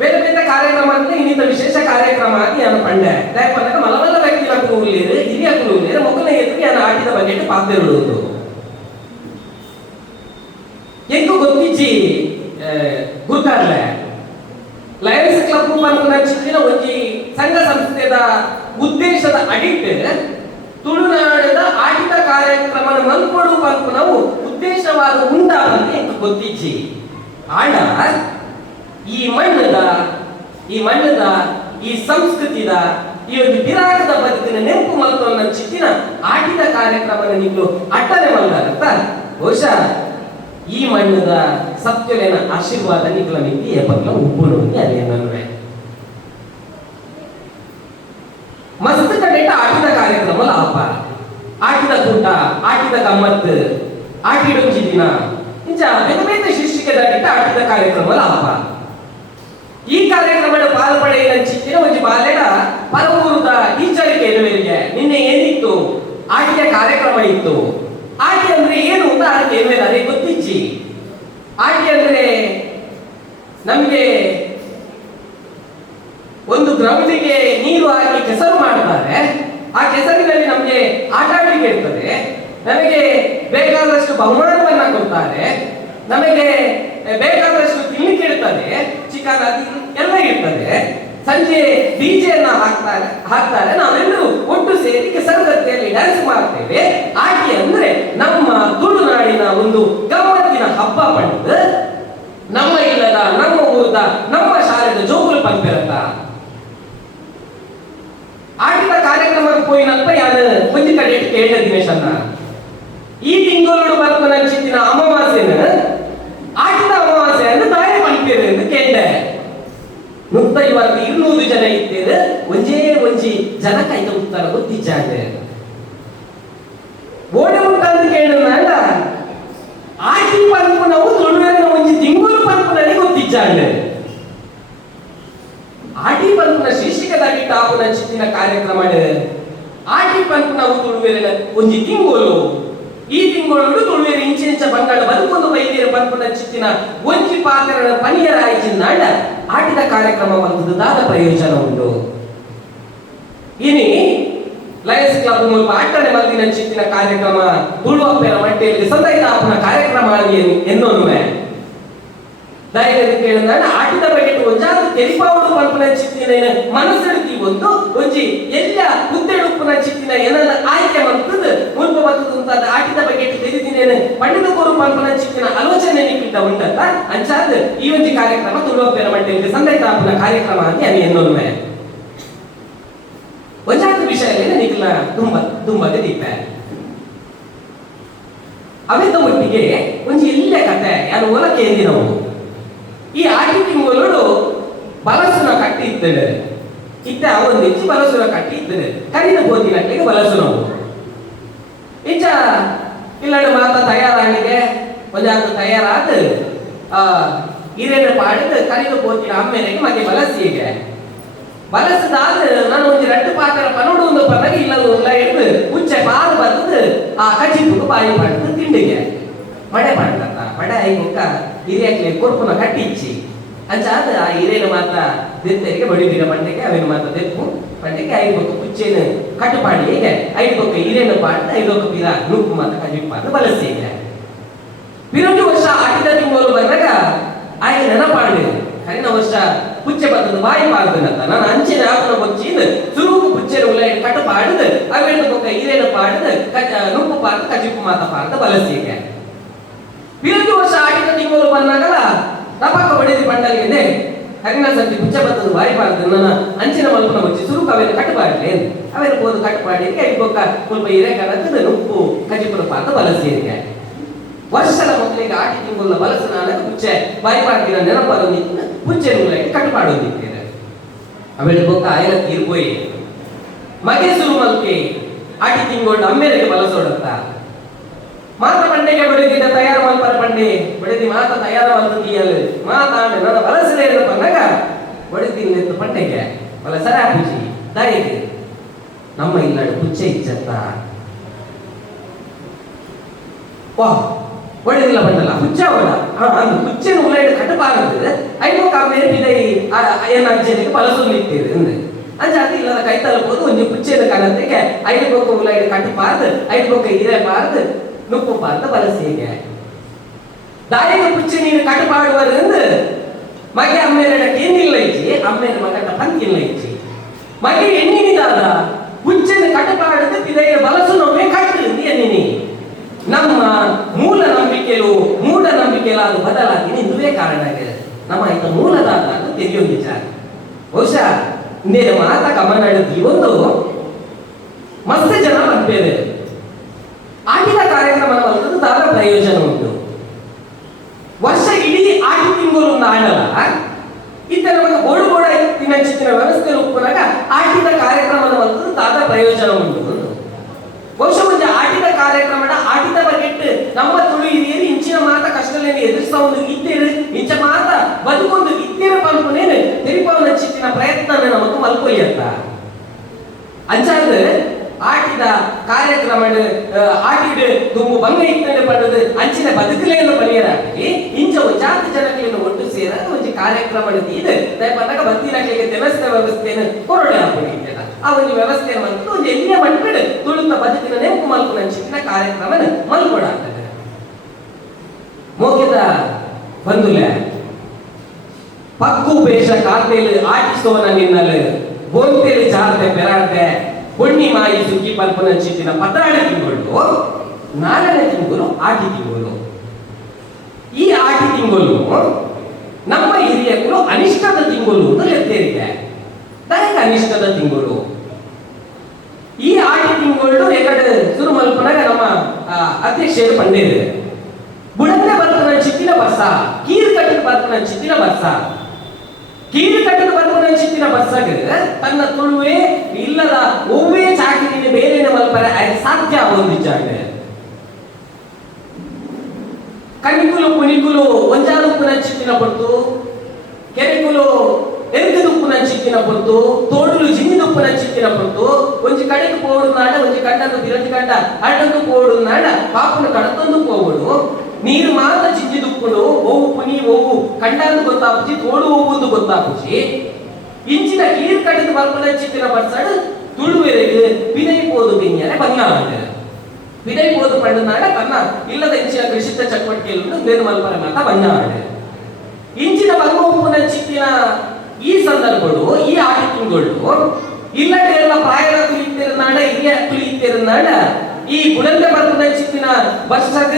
ಬೇರೆ ಬೇರೆ ಕಾರ್ಯಕ್ರಮ ಅಂದ್ರೆ ಇನ್ನಿತ ವಿಶೇಷ ಕಾರ್ಯಕ್ರಮ ಆಗಿ ನಾನು ಪಂಡೆ ದಯಪಂದಾಗ ಮಲಮಲ್ಲ ವ್ಯಕ್ತಿ ಕುಲೂಲೇರು ಹಿರಿಯ ಕುಲೂಲೇರು ಮೊಕ್ಕಲ ಎದುರಿಗೆ ನಾನು ಆಟಿದ ಬಗೆಟ್ ಪಾತ್ರೆರುವುದು ಎಂಕು ಗೊತ್ತಿಜ್ಜಿ ಗುರ್ಕಾರ್ಲೆ ಲಯನ್ಸ್ ಕ್ಲಬ್ ಪನ್ಪುನ ಚಿಕ್ಕಿನ ಒಂಜಿ ಸಂಘ ಸಂಸ್ಥೆದ ಉದ್ದೇಶದ ಅಡಿಟ್ ತುಳುನಾಡದ ಆಟಿದ ಕಾರ್ಯಕ್ರಮ ಮಲ್ಪಡು ಪನ್ಪುನವು ಉದ್ದೇಶವಾದ ಉಂಟಾದಂತೆ ಎಂಕು ಗೊತ್ತಿಜ್ಜಿ ಆಡ ಈ ಮಣ್ಣದ ಈ ಸಂಸ್ಕೃತಿದ ಈ ಒಂದು ವಿರಾಟದ ಬದುಕಿನ ನೆನಪು ಮಲ್ಪನ್ನ ಚಿಕ್ಕಿನ ಆಟಿದ ಕಾರ್ಯಕ್ರಮ ನೀವು ಅಟ್ಟನೆ ಮಲ್ದಾರಂತ ಬಹುಶಃ ಈ ಮಣ್ಣದ ಸತ್ಯಲೇನ ಆಶೀರ್ವಾದ ನಿಕ್ಲ ಮಿತಿ ಎಪ್ಪತ್ಲ ಉಪ್ಪು ಅದೇ ನನ್ವೆ ಮಸ್ತ್ ಕಡೆಟ ಆಟಿದ ಕಾರ್ಯಕ್ರಮ ಲಾಪ ಆಟಿದ ಕೂಟ ಆಟಿದ ಗಮ್ಮತ್ ಆಟಿಡೊಂಜಿ ದಿನ ನಿಜ ಬೇಗ ಬೇಗ ಶೀರ್ಷಿಕೆ ದಾಟಿಟ್ಟ ಆಟಿದ ಕಾರ್ಯಕ್ರಮ ಲಾಪ ಈ ಕಾರ್ಯಕ್ರಮದ ಪಾಲ್ಪಡೆಯ ಚಿತ್ತಿನ ಒಂಜಿ ಬಾಲೆಡ ಪರವೂರದ ಟೀಚರ್ಗೆ ಎನ್ನುವರಿಗೆ ನಿನ್ನೆ ಏನಿತ್ತು ಆಟಿಯ ಕಾರ್ಯಕ್ರಮ ಇತ್ತು ಆಟಿ ಅಂದ್ರೆ ಏನು ಅಂತ ಅದಕ್ಕೆ ಏನ್ಮೇಲೆ ಅದೇ ಗೊತ್ತಿಚ್ಚಿ ಆಟಿ ಅಂದ್ರೆ ನಮ್ಗೆ ಒಂದು ಗ್ರೌಂಡಿಗೆ ನೀರು ಹಾಕಿ ಕೆಸರು ಮಾಡ್ತಾರೆ ಆ ಕೆಸರಿನಲ್ಲಿ ನಮ್ಗೆ ಆಟ ಆಡಲಿಕ್ಕೆ ಇರ್ತದೆ ನಮಗೆ ಬೇಕಾದಷ್ಟು ಬಹುಮಾನವನ್ನ ಕೊಡ್ತಾರೆ ನಮಗೆ ಬೇಕಾದಷ್ಟು ತಿನ್ಲಿಕ್ಕೆ ಇರ್ತದೆ ಚಿಕನ್ ಅದು ಎಲ್ಲ ಇರ್ತದೆ ಸಂಜೆ ಡಿಜೆಯನ್ನ ಹಾಕ್ತಾರೆ ನಾವೆಲ್ಲರೂ ಒಟ್ಟು ಸೇರಿ ಕೆಸರುಗದ್ದೆಯಲ್ಲಿ ಡ್ಯಾನ್ಸ್ ಮಾಡ್ತೇವೆ ಆಟಿ ಅಂದ್ರೆ ನಮ್ಮ ತುಳುನಾಡಿನ ಒಂದು ಗಮ್ಮತ್ತಿನ ಹಬ್ಬ ಪಂಡ್ ನಮ್ಮ ಇಲ್ಲದ ನಮ್ಮ ಊರದ ನಮ್ಮ ಶಾಲೆದ ಜೋಗುಲು ಪಂಪಿರತ್ತ ಆಟಿದ ಕಾರ್ಯಕ್ರಮಕ್ಕೆ ಪೋಯಿನಲ್ಪ ಯಾರು ಒಂಜಿ ಕಡೆ ಕೇಳಿದ ದಿನೇಶನ್ನ ಈ ತಿಂಗಳು ಬರ್ಪನ ಚಿತ್ತಿನ ಅಮಾವಾಸ್ಯನ ಆಟಿದ ಅಮಾವಾಸ್ಯೆ ಅಂದ್ರೆ ದಾಯ ಪಂಪಿರು ಎಂದು ಕೇಳಿದೆ 150-200 ಜನ ಇದ್ದೇವೆ ಒಂಜಿ ಜನ ಕೈದ ಉತ್ತರ ಗೊತ್ತಿಚ್ಚಾಂಡೆ ಓಡೆ ಉಂಟ ಅಂತ ಕೇಳಿದ ಆಟಿ ಪಂಪು ನಾವು ತುಳುವಿನ ಒಂಜಿ ತಿಂಗಳು ಪಂಪುನಲ್ಲಿ ಗೊತ್ತಿಚ್ಚಾಂಡೆ ಆಟಿ ಪಂಪುನ ಶೀರ್ಷಿಕದಾಗಿ ಟಾಪುನ ಚಿತ್ತಿನ ಕಾರ್ಯಕ್ರಮ ಆಟಿ ಪಂಪು ನಾವು ತುಳುವಿನ ಒಂಜಿ ತಿಂಗಳು ಈ ತಿಂಗಳು ತುಳುವೇರು ಇಂಚಿಂಚ ಬಂಗಾಳ ಬದುಕೊಂದು ವೈದ್ಯರ ಪಂಪುನ ಚಿತ್ತಿನ ಒಂಜಿ ಪಾತ್ರ ಪನಿಯರ ಆಯ್ಚಿನಾಡ ಆಟಿದ ಕಾರ್ಯಕ್ರಮ ಬಂದದಾದ ಪ್ರಯೋಜನ ಉಂಟು ಇನಿ ಲಯನ್ಸ್ ಕ್ಲಬ್ ಮೂಲಕ ಆಟನೆ ಮಲ್ದಿನ ಚಿತ್ತಿನ ಕಾರ್ಯಕ್ರಮ ತುಳುವಪ್ಪನ ಮಟ್ಟೆಯಲ್ಲಿ ಸಂದೈತ ಆಪನ ಕಾರ್ಯಕ್ರಮ ಎನ್ನೊಮ್ಮೆ ದಯವಿಟ್ಟು ಕೇಳಿದ ಆಟಿದ ಬಗ್ಗೆ ಒಂಜಾದು ತೆಲಿಪಾವಡು ಪಂಪನ ಚಿತ್ತಿನ ಮನಸ್ಸೆಡುತ್ತಿ ಒಂಜಿ ಎಲ್ಲ ಉದ್ದೆಡುಪ್ಪನ ಚಿತ್ತಿನ ಏನನ್ನ ಆಯ್ಕೆ ಮಾಡ್ತದ ಮುಲ್ಪ ಬರ್ತದ ಆಟಿದ ಬಗ್ಗೆ ತಿಳಿದಿನೇನು ಪಂಡಿತ ಕೋರು ಪಂಪನ ಚಿತ್ತಿನ ಆಲೋಚನೆ ನಿಕ್ಕಿದ್ದ ಉಂಟಲ್ಲ ಅಂಚಾದ ಈ ಒಂಜಿ ಕಾರ್ಯಕ್ರಮ ತುಳುವಪ್ಪನ ಮಟ್ಟೆಯಲ್ಲಿ ಸಂದೈತ ಆಪನ ಕಾರ್ಯಕ್ರಮ ಅಂತ ಅದು ಎನ್ನೊಮ್ಮೆ ಒಂಜಾದು ವಿಷಯ ನಿಕ್ಲ ತುಂಬಾ ದೀಪ ಅವಿದ್ದ ಒಟ್ಟಿಗೆ ಒಂಜಿ ಎಲ್ಲ ಕತೆ ಯಾರು ಓಲಕ್ಕೆ ಎಂದಿನವು ಈ ಆಟಿ ತಿಂಗಳು ಬಲಸುನ ಕಟ್ಟಿ ಇದ್ದೇನೆ ಇತ್ತ ಒಂದು ಹೆಚ್ಚು ಬಲಸುನ ಕಟ್ಟಿ ಇದ್ದೇನೆ ಕರಿದ ಬೋತಿನಕ್ಕೆ ಬಲಸುನವು ಇಂಚ ಇಲ್ಲಡು ಮಾತ ತಯಾರಾಗಿದೆ ಒಂದಾದ ತಯಾರಾದ ಹಿರೇನ ಪಾಡಿದ ಕರಿದ ಬೋತಿನ ಅಮ್ಮೆನೆಗೆ ಮಗೆ ಬಲಸಿಗೆ ಬಲಸದಾದ ನಾನು ಒಂದು ಎರಡು ಪಾತ್ರ ಪನೋಡು ಒಂದು ಪನಗೆ ಇಲ್ಲದು ಉಲ್ಲ ಹಿಡಿದು ಉಚ್ಚೆ ಪಾಲು ಬರ್ತದ ಆ ಕಚ್ಚಿಟ್ಟು ಬಾಯಿ ಮಾಡ್ತದ ತಿಂಡಿಗೆ ಮಡೆ ಮಾಡ್ತತ್ತ ಮಡೆ ಐಕ ಹಿರಿಯಕ್ಲೆ ಕೊರ್ಪುನ ಕಟ್ಟಿಚ್ಚಿ ಅಂಚಾದ ಆ ಹಿರೇನ ಮಾತ್ರ ದೆತ್ತರಿಗೆ ಬಡಿದಿರ ಮಂಡೆಗೆ ಅವೇನು ಮಾತ್ರ ದೆಪ್ಪು ಮಂಡೆಗೆ ಐದೊಕ್ಕ ಕುಚ್ಚೇನು ಕಟ್ಟುಪಾಡಿ ಹೀಗೆ ಐದೊಕ್ಕ ಹಿರೇನ ಪಾಡ್ದ ಐದೊಕ್ಕ ಪಿರ ನುಪ್ಪು ಮಾತ್ರ ಕಜ್ಜಿ ಮಾತ್ರ ಬಲಸಿಗೆ ಪಿರೊಂದು ವರ್ಷ ಆಟಿದ ತಿಂಗಳು ಬಂದಾಗ ಆಯ್ಕೆ ನೆನಪಾಡಿ ಕರಿನ ವರ್ಷ ಪುಚ್ಚೆ ಬರ್ತದ ಬಾಯಿ ಪಾಡ್ದನಂತ ನಾನು ಅಂಚಿನ ಆಪನ ಬಚ್ಚಿಂದ ಸುರುಕು ಪುಚ್ಚೆನ ಉಲ್ಲ ಕಟ್ಟು ಪಾಡಿದ ಅವೇನು ಬೊಕ್ಕ ಹಿರೇನ ಪಾಡಿದ ನುಪ್ಪು ಪಾಡ್ದ ಕಜ್ಜಿಪ್ಪು ಮಾತ ಪಾಡ್ದ ಬಲಸಿಗೆ ಪಿರೊಂದು ವರ್ಷ ಆಟಿದ ತಿಂಗಳು ಬಂದಾಗಲ್ಲ ರಪಕ ಬಡಿದಿ ಬಂಡಲಿಗೆ ಕರಿನ ಸಂತಿ ಪುಚ್ಚೆ ಬರ್ತದ ಬಾಯಿ ಪಾಡ್ದ ನನ್ನ ಅಂಚಿನ ಮಲ್ಪನ ಬಚ್ಚಿ ಸುರುಕು ಅವೇನು ಕಟ್ಟುಪಾಡ್ಲೆ ಅವೇನು ಹೋದು ಕಟ್ಟುಪಾಡಿ ಐದೊಕ್ಕ ಸ್ವಲ್ಪ ಹಿರೇ ಕಣದ ನುಪ್ಪು ಕಜ್ಜಿಪ್ಪನ ಪಾಡ್ದ ಬಲಸಿಗೆ ವರ್ಷದ ಮಕ್ಕಳಿಗೆ ಆಟಿ ತಿಂಗಳ ಬಲಸನ ಪುಚ್ಚೆ ಬಾಯಿ ಪಾಡ್ದಿನ ನೆನಪರೊಂದಿತ್ತು ಪುಚ್ಚೆ ಕಟ್ಟುಪಾಡೊಂದಿದ್ದೇನೆ ಅವೆಲ್ಲ ಬೊಕ್ಕ ಆಯ್ನ ತೀರ್ಪೋಯಿ ಮಗೆ ಸುರು ಮಲ್ಕೆ ಆಟಿ ತಿಂಗಳು ಅಮ್ಮೆರೆಗೆ ಬಲಸೋಡತ್ತ ಮಾತ ಪಂಡೆಗೆ ಬಡಿದಿದ್ದ ತಯಾರು ಮಲ್ಪರ ಪಂಡೆ ಬಡಿದಿ ಮಾತ ತಯಾರು ಮಲ್ತೀಯಲ್ ಮಾತಾಡ ನನ್ನ ಬಲಸಲೇ ಪನ್ನಗ ಬಡಿದಿನ್ನೆತ್ತು ಪಂಡೆಗೆ ಬಲಸರ ಪೂಜಿ ದಾಯಿಗೆ ನಮ್ಮ ಇಲ್ಲಾಡು ಪುಚ್ಚೆ ಇಚ್ಚತ್ತ ವಾ ಒಳ್ಳೆದಿಲ್ಲ ಬಂದಲ್ಲ ಹುಚ್ಚ ಒಳ ಅಂದು ಹುಚ್ಚನ ಉಳ್ಳಾಡಿ ಕಟ್ಟಬಾರದು ಐದು ಕಾವೇರಿ ಬಿದೈ ಏನ ಅಜ್ಜನಿಗೆ ಬಲಸೋಲಿತ್ತೇವೆ ಅಂದ್ರೆ ಅಂಚಾದ ಇಲ್ಲದ ಕೈ ತಲುಪೋದು ಒಂಜಿ ಪುಚ್ಚೆದ ಕಣತೆಗೆ 5 ಬೊಕ್ಕ ಉಲಾಯಿಡ್ ಕಟ್ಟು ಪಾರ್ದು 5 ಬೊಕ್ಕ ಹಿರೆ ಪಾರ್ದು ನುಪ್ಪು ಪಾರ್ದು ಬಲಸಿಗೆ ದಾಯಿನ ಪುಚ್ಚೆ ನೀನು ಕಟ್ಟು ಪಾಡುವರೆಂದು ಮಗೆ ಅಮ್ಮೇರ ಕೇಂದಿಲ್ಲ ಇಚ್ಚಿ ಅಮ್ಮೇರ ಮಗಟ ಪಂತಿಲ್ಲ ಇಚ್ಚಿ ಮಗೆ ಎಣ್ಣಿನಿದಾದ ಪುಚ್ಚೆನ ಕಟ್ಟಪಾಡದ ಪಿದೆಯ ಬಲಸು ನೊಮ್ಮೆ ಕಟ್ಟು ಎನ್ನಿನಿ ನಮ್ಮ ಮೂಲ ನಂಬಿಕೆಲು ಮೂಢ ನಂಬಿಕೆಲ ಅದು ಬದಲಾಗಿ ನಿಂದುವೇ ಕಾರಣ ನಮ್ಮ ಆಯ್ತ ಮೂಲದಾತ ಅಂತ ತಿಳಿಯೊಂದು ವಿಚಾರ ಬಹುಶಃ ನೇರ ಮಾತ ಗಮನಡಿ ಒಂದು ಮಸ್ತ್ ಜನ ಬಂದ್ಬೇರೆ ಆಟಿದ ಕಾರ್ಯಕ್ರಮ ಬರ್ತದ್ದು ದಾದ ಪ್ರಯೋಜನ ಉಂಟು ವರ್ಷ ಇಡೀ ಆಟಿ ತಿಂಗಳು ಆಡಲ್ಲ ಇತ್ತ ನಮಗೆ ಬೋಡು ಬೋಡ ತಿನ್ನ ವ್ಯವಸ್ಥೆ ಉಪ್ಪನಾಗ ಆಟಿದ ಕಾರ್ಯಕ್ರಮದ ಬರ್ತದ್ದು ದಾದ ಪ್ರಯೋಜನ ಉಂಟು ಬಹುಶಃ ಒಂದು ಆಟಿದ ಕಾರ್ಯಕ್ರಮದ ಆಟಿದ ಬಗ್ಗೆ ನಮ್ಮ ತುಳು ಹಿರಿಯರು ಇಂಚಿನ ಮಾತ ಕಷ್ಟಲೇನೆ ಎದುರಿಸ್ತಾ ಒಂದು ಇದ್ದೇರು ಇಂಚ ಮಾತ ಬದುಕೊಂದು ಇದ್ದೇರ ಪಂಪನೇನು ತೆರಿಪವನ ಚಿತ್ತಿನ ಪ್ರಯತ್ನ ನಮಗೆ ಮಲ್ಕೊಯ್ಯತ್ತ ಅಂಚಾದ ಆಟಿದ ಕಾರ್ಯಕ್ರಮ ಆಟಿಡ್ ತುಂಬು ಭಂಗ ಇತ್ತಂಡೆ ಪಡೆದು ಅಂಚಿನ ಬದುಕಲೇನು ಪರಿಯರಾಗಿ ಇಂಚ ಜಾತಿ ಜನಗಳನ್ನು ಒಟ್ಟು ಸೇರ ಒಂದು ಕಾರ್ಯಕ್ರಮ ಇದು ದಯಪಟ್ಟಾಗ ಬತ್ತಿನಗಳಿಗೆ ತೆನಸ್ತ ವ್ಯವಸ್ಥೆಯನ್ನು ಹೊರಡೆ ಹಾಕೊಂಡಿದ್ದೇನೆ ಆ ಒಂದು ವ್ಯವಸ್ಥೆಯನ್ನು ಬಂದು ಒಂದು ಎಲ್ಲಿಯ ಮಟ್ಟದ ತುಳುತ ಬದುಕಿನ ನೆನಪು ಮಲ್ಪನ ಚಿತ್ತಿನ ಕಾರ್ಯಕ್ರಮ ಮಲ್ಕೊಡಾಗ್ತದೆ ಮೋಗಿದ ಬಂದುಲೆ ಪಕ್ಕು ಬೇಷ ಕಾತೇಲು ಆಟಿಸೋನ ನಿನ್ನಲು ಬೋಂತೇಲು ಜಾರದೆ ಬೆರಾಡೆ பொன்னி மாಯಿ ಸುಗ್ಗಿ ಪಲ್ಪನ ಚಿತ್ತಿನ ಪತ್ರಾಡಿ ತಿಂಗಳು 4ನೇ ತಿಂಗಳು ಆಟಿ ತಿಂಗಳು ಈ ಆಟಿ ತಿಂಗಳು ನಮ್ಮ ಹಿರಿಯರು ಅನಿಷ್ಟದ ತಿಂಗಳು ಅಂತ ಹೇಳ್ತೇರಿದೆ ದಯಕ ಅನಿಷ್ಟದ ತಿಂಗಳು ಈ ಆಟಿ ತಿಂಗಳು ಎಕಡೆ ಶುರು ಮಲ್ಪನಾಗ ನಮ್ಮ ಅಧ್ಯಕ್ಷರು ಪಂಡೇರು ಬುಡಂದೆ ಬರ್ತನ ಚಿತ್ತಿನ ಬಸ್ಸ ಕೀರ್ ಕಟ್ಟಿದ ಬರ್ತನ ಚಿತ್ತಿನ ಬಸ್ಸ ಕೀರು ಕಟ್ಟದ ಬರ್ತನ ಚಿತ್ತಿನ ಬಸ್ಸಾಗ ತನ್ನ ತುಳುವೆ ಇಲ್ಲದ ಒವ್ವೇ ಚಾಕಿನ ಬೇರೆನ ಮಲ್ಪರ ಸಾಧ್ಯ ಹೊಂದಿದ್ದಾಗ ಕಣಿಕುಲು ಕುಣಿಕುಲು ಒಂಜಾರುಪ್ಪುನ ಚಿತ್ತಿನ ಪೊರ್ತು ಕೆರೆಕುಲು ಎರುಕದುಪ್ಪುನ ಚಿತ್ತಿನ ಪೊರ್ತು ತೋಡುಲು ಜಿನ್ನಿದುಪ್ಪುನ ಚಿತ್ತಿನ ಪೊರ್ತು ಒಂಜಿ ಕಡೆಗೆ ಪೋಡು ನಾಡ ಒಂಜಿ ಕಡ್ಡನ್ನು ಬಿರತಿ ಕಡ್ಡ ಅಡ್ಡನ್ನು ಪೋಡು ನಾಡ ಪಾಪುನ ಕಡತೊಂದು ಪೋಗುಡು ನೀರು ಮಾತ್ರ ಚಿಂಜಿದುಪ್ಪುಡು ಓವು ಪುನಿ ಓವು ಕಂಡಂದು ಗೊತ್ತಾಪುಚಿ ತೋಡು ಹೋಗುವುದು ಗೊತ್ತಾಪುಚಿ ಇಂಚಿನ ಕೀರ್ ಕಡಿದು ಬರ್ಪದ ಚಿತ್ತಿನ ಬರ್ಸಡು ತುಳುವೆರೆಗೆ ಪಿದೈ ಪೋದು ಬೆಂಗ್ಯಾನೆ ಬಂಗಾಳ ಪಿದೈ ಪೋದು ಪಂಡು ನಾಡ ತನ್ನ ಇಲ್ಲದ ಇಂಚಿನ ಕೃಷಿತ ಚಟುವಟಿಕೆಯನ್ನು ಬೇರು ಮಲ್ಪರ ಮಾತ ಬಂಗಾಳ ಇಂಚಿನ ಬಂಗೋಪುನ ಚಿತ್ತಿನ ಈ ಸಂದರ್ಭಗಳು ಈ ಆಟಿ ತಿಂಗಳು ಇಲ್ಲದೆ ಎಲ್ಲ ಪ್ರಾಯದ ತುಳಿಯುತ್ತೇರ ನಾಡ ಹಿರಿಯ ತುಳಿಯುತ್ತೇರ ನಾಡ ಈ ಬುಡಂದೆ ಬರ್ಪದ ಚಿತ್ತಿನ ಬರ್ಸಗ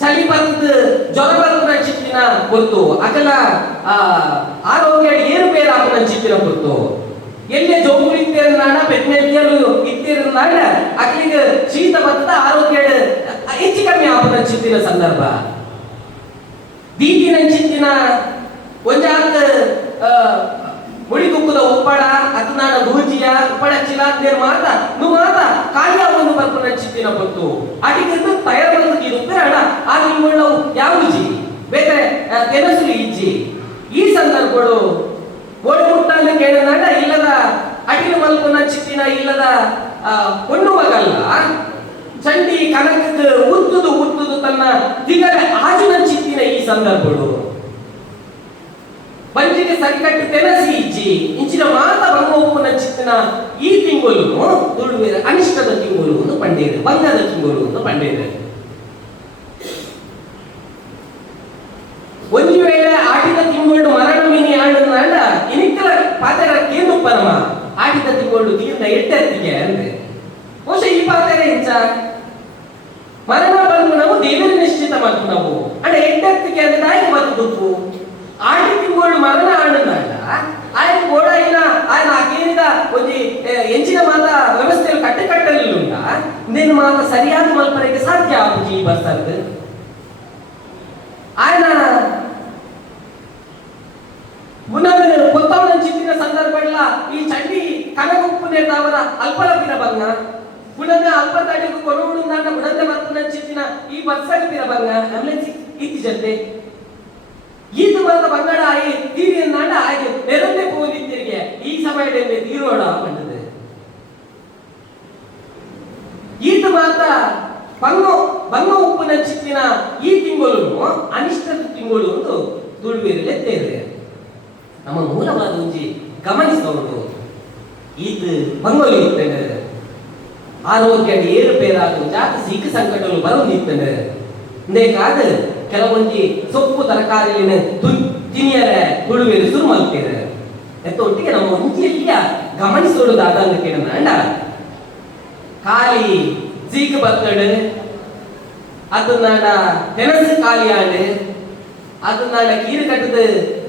ಚಳಿ ಬರ್ತದ ಜ್ವರ ಬರ್ತದ ಚಿತ್ತಿನ ಗೊತ್ತು ಅಗಲ ಆರೋಗ್ಯ ಏರುಪೇರು ಆಪನ ಚಿತ್ತಿನ ಗೊತ್ತು ಎಲ್ಲೇ ಜೋಗುರು ಇತ್ತೇರ ನಾಡ ಬೆಟ್ನೆಲ್ಲು ಇತ್ತೇರ ನಾಡ ಅಕ್ಲಿಗೆ ಶೀತ ಬರ್ತದ ಆರೋಗ್ಯ ಹೆಚ್ಚು ಕಮ್ಮಿ ಆಪನ ಚಿತ್ತಿನ ಸಂದರ್ಭ ದೀದಿನ ಚಿತ್ತಿನ ಒಂಜಾತ ಮುಳಿಗುಕ್ಕದ ಉಪ್ಪಳ ಅತನಾಡ ಗೂಜಿಯ ಉಪ್ಪಳ ಚಿಲಾಂದೇರ್ ಮಾತ ನು ಮಾತ ಕಾಲಿಯ ಒಂದು ಬರ್ಪನ ಚಿತ್ತಿನ ಗೊತ್ತು ಅಡಿಗೆಂದು ತಯಾರು ಇರುತ್ತೇಡ ಆ ನಿಮ್ಮಳು ಯಾವುಜಿ ಬೇರೆ ತೆನಸುಲಿ ಇಜ್ಜಿ ಈ ಸಂದರ್ಭಗಳು ಓಡಿ ಮುಟ್ಟಲ್ಲಿ ಕೇಳನಾಡ ಇಲ್ಲದ ಅಡಿನ ಮಲ್ಪನ ಚಿತ್ತಿನ ಇಲ್ಲದ ಹೊಣ್ಣು ಮಗಲ್ಲ ಚಂಡಿ ಕನಕದ ಉತ್ತುದು ತನ್ನ ದಿಗರ ಆಜಿನ ಚಿತ್ತಿನ ಈ ಸಂದರ್ಭಗಳು ಪಂಚಿಗೆ ಸರಿಕಟ್ಟು ತೆನಸಿ ಇಜ್ಜಿ ಇಂಚಿನ ಮಾತ ಬಂಗೋಪುನ ಚಿತ್ತಿನ ಈ ತಿಂಗಳು ತುಳುವೇರ ಅನಿಷ್ಟದ ತಿಂಗಳು ಒಂದು ಪಂಡೇರು ಬಂಗದ ತಿಂಗಳು ಒಂದು ಪಂಡೇರು ಒಂದು ವೇಳೆ ಆಟಿದ ತಿಂಗಳು ಮರಣ ಮೀನಿ ಆಡುನಾಡ ಇನಿಕ್ಕಲ ಪಾತೆರ ಕೇಂದ್ರ ಪರಮ ಆಟಿದ ತಿಂಗಳು ತೀರ್ಥ ಎಟ್ಟೆತ್ತಿಗೆ ಅಂದ್ರೆ ಬಹುಶಃ ಈ ಪಾತೆರ ಇಂಚ ಮರಣ ಬಂದು ನಾವು ದೇವರ ನಿಶ್ಚಿತ ಮಾಡ್ತು ನಾವು ಅಣ್ಣ ಎಟ್ಟೆತ್ತಿಗೆ ಅಂದ್ರೆ ಆಯ್ತು ಬದುಕು ಆಟಿ ತಿಂಗಳು ಮರಣ ಆಡುನಾಡ ಆಯ್ತು ಗೋಡ ಇಲ್ಲ ఆయన ಆಕೇನಿದ ಒಂದು ಎಂಚಿನ ಮಾತ ವ್ಯವಸ್ಥೆಯಲ್ಲಿ ಕಟ್ಟಲಿಲ್ಲ ನಿನ್ನ ಮಾತ ಸರಿಯಾದ ಮಲ್ಪನೆಗೆ ಸಾಧ್ಯ ಆಗುಜಿ ಈ ಬಸ್ಸರ್ದು ఆయన ಮುನ್ನದ ಕೊತ್ತವನ ಚಿತ್ತಿನ ಸಂದರ್ಭಗಳ ಈ ಚಂಡಿ ಕನಗುಪ್ಪು ಅವರ ಅಲ್ಪಲಪಿನ ಬಂಗ ಬುಡದ ಅಲ್ಪತಡಿಗೂ ಕೊರವಡು ನಾಟ ಬುಡದ ಬರ್ತನ ಚಿತ್ತಿನ ಈ ಬಸ್ಸಲ್ಲಿ ಪಿರ ಬಂಗ ಆಂಬುಲೆನ್ಸ್ ಇತ್ತಿ ಜೊತೆ ಈತು ಬಂದ ಬಂಗಡ ಆಯಿ ತೀರಿಯ ನಾಟ ಆಗಿ ನೆರಳೆ ಹೋಗಿತ್ತಿರಿಗೆ ಈ ಸಮಯದಲ್ಲಿ ತೀರೋಡ ಬಂದದೆ ಈತು ಮಾತ ಬಂಗ ಉಪ್ಪುನ ಚಿತ್ತಿನ ಈ ತಿಂಗಳು ಅನಿಷ್ಟದ ತಿಂಗಳು ಒಂದು ತುಳುವೇರಲ್ಲಿ ಎತ್ತೇವೆ ನಮ್ಮ ಮೂಲವಾದ ಒಂಜಿ ಗಮನಿಸಬಹುದು. ಇದು ಬಂಗೋಲಿ ಇರ್ತದೆ, ಆರೋಗ್ಯ ಏರುಪೇರಾಗ ಜಾತ ಸಿಕ್ಕ ಸಂಕಟಗಳು ಬರೋದಿರ್ತದೆ. ಇಂದೇಕಾದ ಕೆಲವೊಂದು ಸೊಪ್ಪು ತರಕಾರಿನ ತಿನಿಯರ ಹುಳುವೇರು ಶುರು ಮಾಡ್ತೇವೆ. ಒಟ್ಟಿಗೆ ನಮ್ಮ ಮುಂಚೆಲ್ಲ ಗಮನಿಸೋದಾದ ಕೇಳೋಣ. ಖಾಲಿ ಸೀಕ್ ಬರ್ತಡೆ ಅದನ್ನ ತೆನಸು ಖಾಲಿ ಆಂಡು ಅದನ್ನ ಕೀರು ಕಟ್ಟದ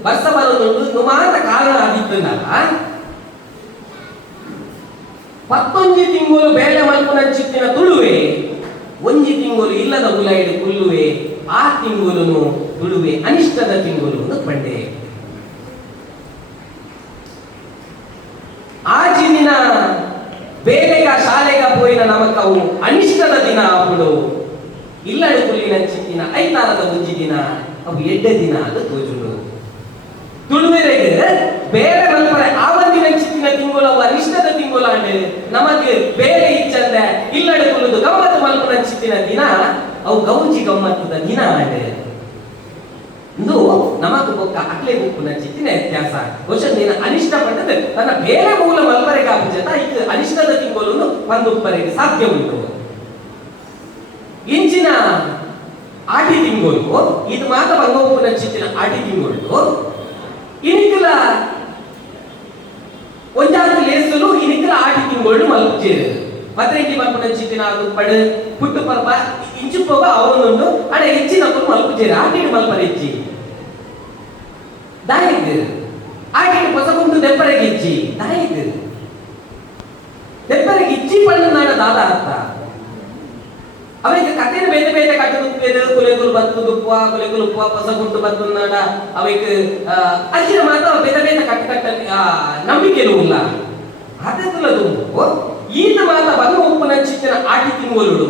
ವರ್ಷ ಬರೋದು ಮಾತ್ರ ಕಾರಣ ಆಗಿತ್ತಲ್ಲ. 11 ತಿಂಗಳು ಬೇಳೆ ಮಲ್ಪನ ಚಿತ್ತಿನ ತುಳುವೆ, 1 ತಿಂಗಳು ಇಲ್ಲದ ಉಲಾಯಿಡು ಕುಲ್ಲುವೆ, 6 ತಿಂಗಳು ತುಳುವೆ ಅನಿಷ್ಟದ ತಿಂಗಳು ಪಂಡೆ. ಆಜಿ ದಿನ ಬೇಲೆಗ ಶಾಲೆಗ ಪೋಯಿನ ನಮಕವು ಅನಿಷ್ಟದ ದಿನ ಅವುಡು. ಇಲ್ಲಡು ಕುಲ್ಲಿನ ಚಿತ್ತಿನ ಐತಾರದ ಮುಂಜಿ ದಿನ ಅವು ಎಡ್ಡೆ ದಿನ ಅದು ತೋಜುಡು. ತುಳುವೆರೆಗೆ ಬೇರೆ ಮಲ್ಪರೆ ಆವತ್ತಿನ ಚಿತ್ತಿನ ತಿಂಗಳು ಅವು ಅನಿಷ್ಟದ ತಿಂಗಳು ಅಂಡೆ ನಮಗೆ ಬೇರೆ ಇಚ್ಚಂದ ಇಲ್ಲಡು ಕುಲ್ಲುದು ಗಮ್ಮತ್ತು ಮಲ್ಪನ ಚಿತ್ತಿನ ದಿನ ಅವು ಗೌಜಿ ಗಮ್ಮತ್ತದ ದಿನ ಅಂಡೆ. ಇಂದು ನಮಗ ಬೊಕ್ಕ ಅಕ್ಲೆ ಗುಂಪುನ ಚಿತ್ತಿನ ವ್ಯತ್ಯಾಸ. ಬಹುಶಃ ನೀನು ಅನಿಷ್ಟ ಪಟ್ಟದ ತನ್ನ ಬೇರೆ ಮೂಲ ಮಲ್ಪರೆಗೆ ಆಪುಜತ ಇದು ಅನಿಷ್ಟದ ತಿಂಗಳು ಒಂದುಪ್ಪರೆಗೆ ಸಾಧ್ಯ ಉಂಟು. ಇಂಚಿನ ಆಟಿ ತಿಂಗಳು ಇದು ಮಾತ್ರ ಬಂಗೋಪುನ ಚಿತ್ತಿನ ಆಟಿ ತಿಂಗಳು ಇನಿಕಲ ಒಂಜಾರು ಲೇಸಲು ಇನಿಕಲ ಆಟಿ ತಿಂಗಳು ಮಲ್ಪುಜೇರು. ಮತ್ತೆ ಮಲ್ಪನ ಚಿತ್ತಿನ ಅದು ಪಡು ಪುಟ್ಟು ಪರ್ಪ ಇಂಚು ಪೋಗ ಅವನೊಂದು ಅಡ ಹೆಚ್ಚಿನ ಮಲ್ಪುಜೇರು ಆಟಿನ ಮಲ್ಪರ ಹೆಚ್ಚಿ ದಾಯಿದ್ದು ಆಟಿನ ಹೊಸಗುಂಟು ದೆಪ್ಪರೆಗೆ ಇಚ್ಚಿ ದಾಯಿದ್ದು ದೆಪ್ಪರೆಗೆ ಇಚ್ಚಿ ಪಂಡು ನಾಡ ದಾದ ಅರ್ಥ. ಅವರಿಗೆ ಕಥೆನ ಬೇತೆ ಬೇತೆ ಕಟ್ಟುತ್ತೇರು ಕುಲೆಗುಲು ಬತ್ತು ದುಪ್ಪುವ ಕುಲೆಗುಲು ಉಪ್ಪುವ ಹೊಸಗುಂಟು ಬತ್ತು ನಾಡ ಅವಕ್ಕೆ ಅಜ್ಜಿನ ಮಾತ್ರ ಬೇತೆ ಬೇತೆ ಕಟ್ಟಲ್ಲಿ ನಂಬಿಕೆ ಇಲ್ಲ. ಅದೆಲ್ಲ ತುಂಬು ಈತ ಮಾತ್ರ ಬಂಗ ಉಪ್ಪನ ಚಿತ್ತಿನ ಆಟಿ ತಿಂಗಳು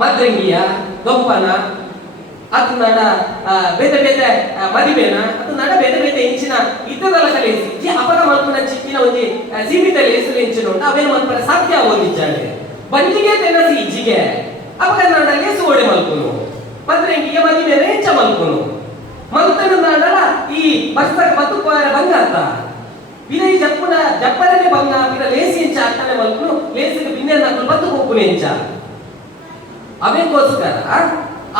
ಮದ್ರಂಗಿಯ ದೊಪ್ಪನ ಅದು ನಡ ಬೇತೆ ಬೇತೆ ಮದಿವೆನ ಅದು ನಡ ಬೇತೆ ಬೇತೆ ಇಂಚಿನ ಇದ್ದದಲ್ಲ ಕಲಿಸಿ ಈ ಅಪರ ಮಲ್ಪನ ಚಿತ್ತಿನ ಒಂದು ಸೀಮಿತ ಲೇಸಲು ಇಂಚಿನ ಉಂಟು ಅವೇನು ಮಲ್ಪನ ಸಾಧ್ಯ ಓದಿದ್ದಾಳೆ. ಬಂಜಿಗೆ ತೆನಸಿ ಇಜ್ಜಿಗೆ ಅಪಕ ನಾಡ ಲೇಸು ಓಡೆ ಮಲ್ಪನು ಮದ್ರಂಗಿಗೆ ಮದಿವೆನ ಹೆಚ್ಚ ಮಲ್ಪನು ಮಲ್ತನ ನಾಡಲ ಈ ಬಸ್ತಕ ಬತ್ತುಕೋರ ಬಂಗಾತ ಬಿನ ಈ ಜಪ್ಪನ ಜಪ್ಪರನೆ ಬಂಗ ಬಿನ ಲೇಸಿ ಇಂಚ ಅಟ್ಟನೆ ಮಲ್ಪನು ಲೇಸಿಗೆ ಬಿನ್ನೆ ನಾಕು ಬತ್ತು ಹೋಗ್ಪುನೆ ಇಂಚ ಅವೇಕೋಸ್ಕರ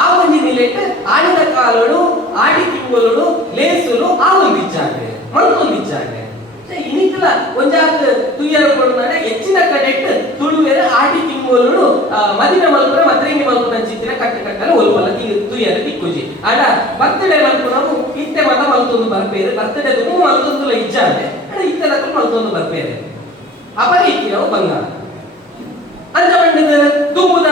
ಆ ಒಂದು ನಿಲೆಟ್ ಆಡಿದ ಕಾಲಳು ಆಡಿ ತಿಂಗಳು ಲೇಸುಲು ಆ ಒಂದಿಚ್ಚಾಗೆ ಮಲ್ಕೊಂದಿಚ್ಚಾಗೆ ಇನಿಕಲ ಒಂಜಾಕ ತುಯ್ಯರ ಕೊಡುನಾಡ ಹೆಚ್ಚಿನ ಕಡೆಟ್ ತುಳುವೆರ ಆಡಿ ತಿಂಗಳು ಮದಿನ ಮಲ್ಪುರ ಮದ್ರಂಗಿ ಮಲ್ಪುರ ಚಿತ್ತಿನ ಕಟ್ಟ ಕಟ್ಟಲು ಒಲ್ಪಲ್ಲ ತುಯ್ಯರ ತಿಕ್ಕುಜಿ ಆಡ ಬರ್ತಡೇ ಮಲ್ಪುರವು ಇತ್ತೆ ಮತ ಮಲ್ತೊಂದು ಬರ್ಪೇರು ಬರ್ತಡೇ ತುಂಬ ಮಲ್ತೊಂದು ಇಚ್ಚಾಗೆ ಅಡ ಇತ್ತೆಲ್ಲ ಮಲ್ತೊಂದು ಬರ್ಪೇರು ಅಪರೀತಿಯವು ಬಂಗ ಅಂಜಮಂಡದ ತುಂಬುದ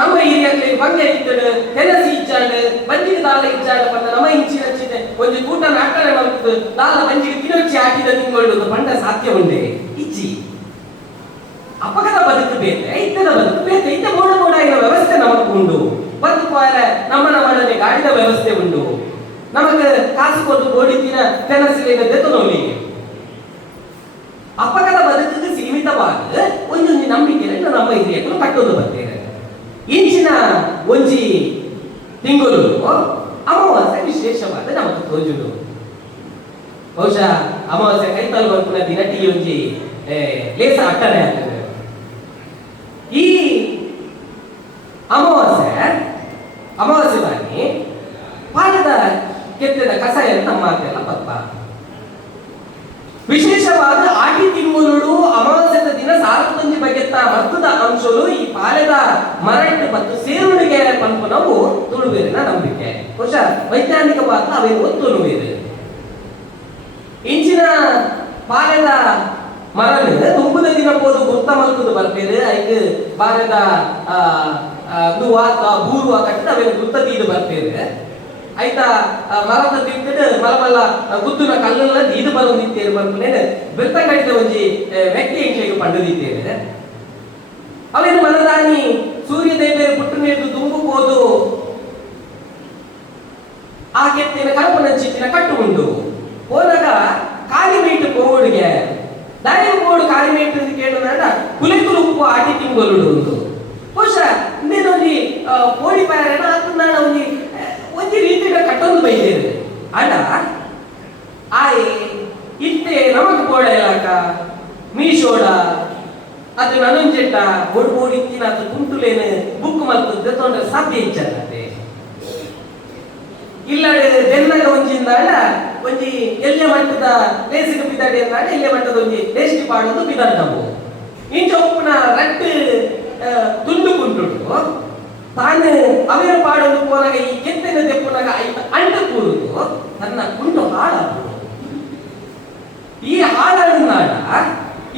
ನಮ್ಮ ಹಿರಿಯಕ್ಕೆ ಬಂಗೆ ಇತ್ತಡು ತೆನಸಿ ಇಚ್ಚಾಂಡು ಬಂಜಿಗೆ ದಾಲ ಇಚ್ಚಾಂಡು ಬಂದ ನಮ್ಮ ಇಂಚಿನ ಚಿತೆ ಒಂದು ಕೂಟ ನಾಟನೆ ಮಲ್ಪುದು ದಾಲ ಬಂಜಿಗೆ ತಿನ್ನೊಚ್ಚಿ ಹಾಕಿದ ತಿಂಗಳು ಬಂಡ ಸಾಧ್ಯ ಉಂಡೆ ಇಚ್ಚಿ ಅಪಗದ ಬದುಕು ಬೇತೆ ಇತ್ತದ ಬದುಕು ಬೇತೆ ಇತ್ತ ಮೋಡ ಮೋಡಾಗಿನ ವ್ಯವಸ್ಥೆ ನಮಕ್ ಉಂಡು ಬದುಕುವಾರ ನಮ್ಮನ ಮಾಡನೆ ಗಾಡಿದ ವ್ಯವಸ್ಥೆ ಉಂಡು ನಮಗೆ ಕಾಸು ಕೊಟ್ಟು ಗೋಡಿತಿನ ತೆನಸಿಲಿನ ದೆತ್ತನೋಲಿ ಅಪಗದ ಬದುಕಿಗೆ ಸೀಮಿತವಾದ ಒಂದು ನಂಬಿಕೆಯನ್ನು ನಮ್ಮ ಹಿರಿಯರು ಕಟ್ಟೋದು ಬರ್ತೇವೆ. ಇಂಚಿನ ಒಂಜಿ ತಿಂಗಳು ಅಮಾವಾಸ್ಯೆ ವಿಶೇಷವಾದ ನಮಗೆ ತೋಜುಡು. ಬಹುಶಃ ಅಮಾವಾಸ್ಯೆ ಕೈತಲ್ ಬರ್ಪುನ ದಿನ ಟಿ ಒಂಜಿ ಲೇಸ ಅಟ್ಟನೆ ಆಗ್ತದೆ. ಈ ಅಮಾವಾಸ್ಯೆ ಬಾನಿ ಪಾಠದ ಕೆತ್ತದ ಕಸಾಯ ನಮ್ಮ ಮಾತೆಲ್ಲ ಪಪ್ಪ ವಿಶೇಷವಾದ ಆಟಿ ತಿಂಗಳು ಅಮಾವಾಸ್ಯದ ದಿನ ಸಾರ್ವಜನಿಕ ಬಗೆತ್ತ ಮತ್ತದ ಅಂಶಗಳು ಈ ಪಾಲೆದ ಮರಟ್ಟು ಮತ್ತು ಸೇರುಣಿಗೆ ಪಂಪನವು ತುಳುವೇರಿನ ನಂಬಿಕೆ. ಬಹುಶಃ ವೈಜ್ಞಾನಿಕವಾದ ಅವೇನು ಒತ್ತುನುವೇರು ಇಂಚಿನ ಪಾಲೆದ ಮರಣ ತುಂಬುದ ದಿನ ಪೋದು ಗುರ್ತ ಮಲ್ಕುದು ಬರ್ಪೇರು ಐಕ್ ಬಾರದ ಬೂರುವ ಕಟ್ಟಿದ ಅವೇನು ಗುರ್ತ ತೀದು ಬರ್ಪೇರು ಆಯ್ತಾ ಮರದ ತಿಂತಿಟ್ಟು ಮಲಮಲ್ಲ ಗುದ್ದುನ ಕಲ್ಲಲ್ಲ ಇದು ಬರೋದಿತ್ತೇರು ಬರ್ಪನೇನು ಬೆರ್ತ ಕಡಿದ ಒಂಜಿ ವ್ಯಕ್ತಿ ಇಂಕ್ಲಿಗೆ ಪಂಡದಿತ್ತೇರು ಅವೇನು ಮನದಾನಿ ಸೂರ್ಯ ದೇವೇರು ಪುಟ್ಟು ನೀರು ತುಂಬುವುದು ಆ ಕೆತ್ತಿನ ಕಲ್ಪನ ಚಿತ್ತಿನ ಕಟ್ಟು ಉಂಡು ಹೋದಾಗ ಕಾಲಿಮೇಟು ಕೋಡಿಗೆ ದಾರಿ ಕೋಡು ಕಾಲಿಮೇಟು ಕೇಳೋಣ ಕುಲೆಕುಲು ಉಪ್ಪು ಆಟಿ ತಿಂಗಳು ಉಂಟು ಬಹುಶಃ ಇನ್ನೇನೊಂದು ಕೋಡಿ ಪಾಯನ ಅದು ನಾನು ಒಂಜಿ ರೀತಿಯ ಕಟ್ಟೊಂದು ಬೈದೇರು ಅಡ ಆಯ್ ಇತ್ತೆ ಅದಕ್ಕೆ ನಮಕ್ ಬೋಡಲಾಕ ಮೀಶೋಡ ಅದು ನನಂಜೆಟ್ಟ ಓಡ್ಬೋಡಿತ್ತಿನ ಅದು ಕುಂಟುಲೇನು ಬುಕ್ ಮಲ್ತದ್ದು ತೊಂದ್ರೆ ಸಾಧ್ಯ ಇಚ್ಚಲ್ಲದೆ ಇಲ್ಲಡೆ ಬೆನ್ನಗ ಒಂಜಿಂದಾಡ ಒಂಜಿ ಎಲ್ಯ ಮಟ್ಟದ ಲೇಸಿಗೆ ಬಿದ್ದಾಡಿ ಅಂದಾಡ ಎಲ್ಯ ಮಟ್ಟದ ಒಂಜಿ ಲೇಸ್ಟಿ ಪಾಡೋದು ಬಿದ್ದಾಡ ನಾವು ಇಂಚ ಒಪ್ಪನ ರಟ್ಟು ತುಂಡು ಕುಂಟುಂಟು ತಾನು ಅವರ ಪಾಡೋದು ಪೋನಾಗ ಈ ಕೆತ್ತನ ತೆಪ್ಪನಾಗ ಅಂಟು ಕೂರುದು ತನ್ನ ಕುಂಟು ಹಾಳಾಗುದು ಈ ಹಾಳನ್ನಾಡ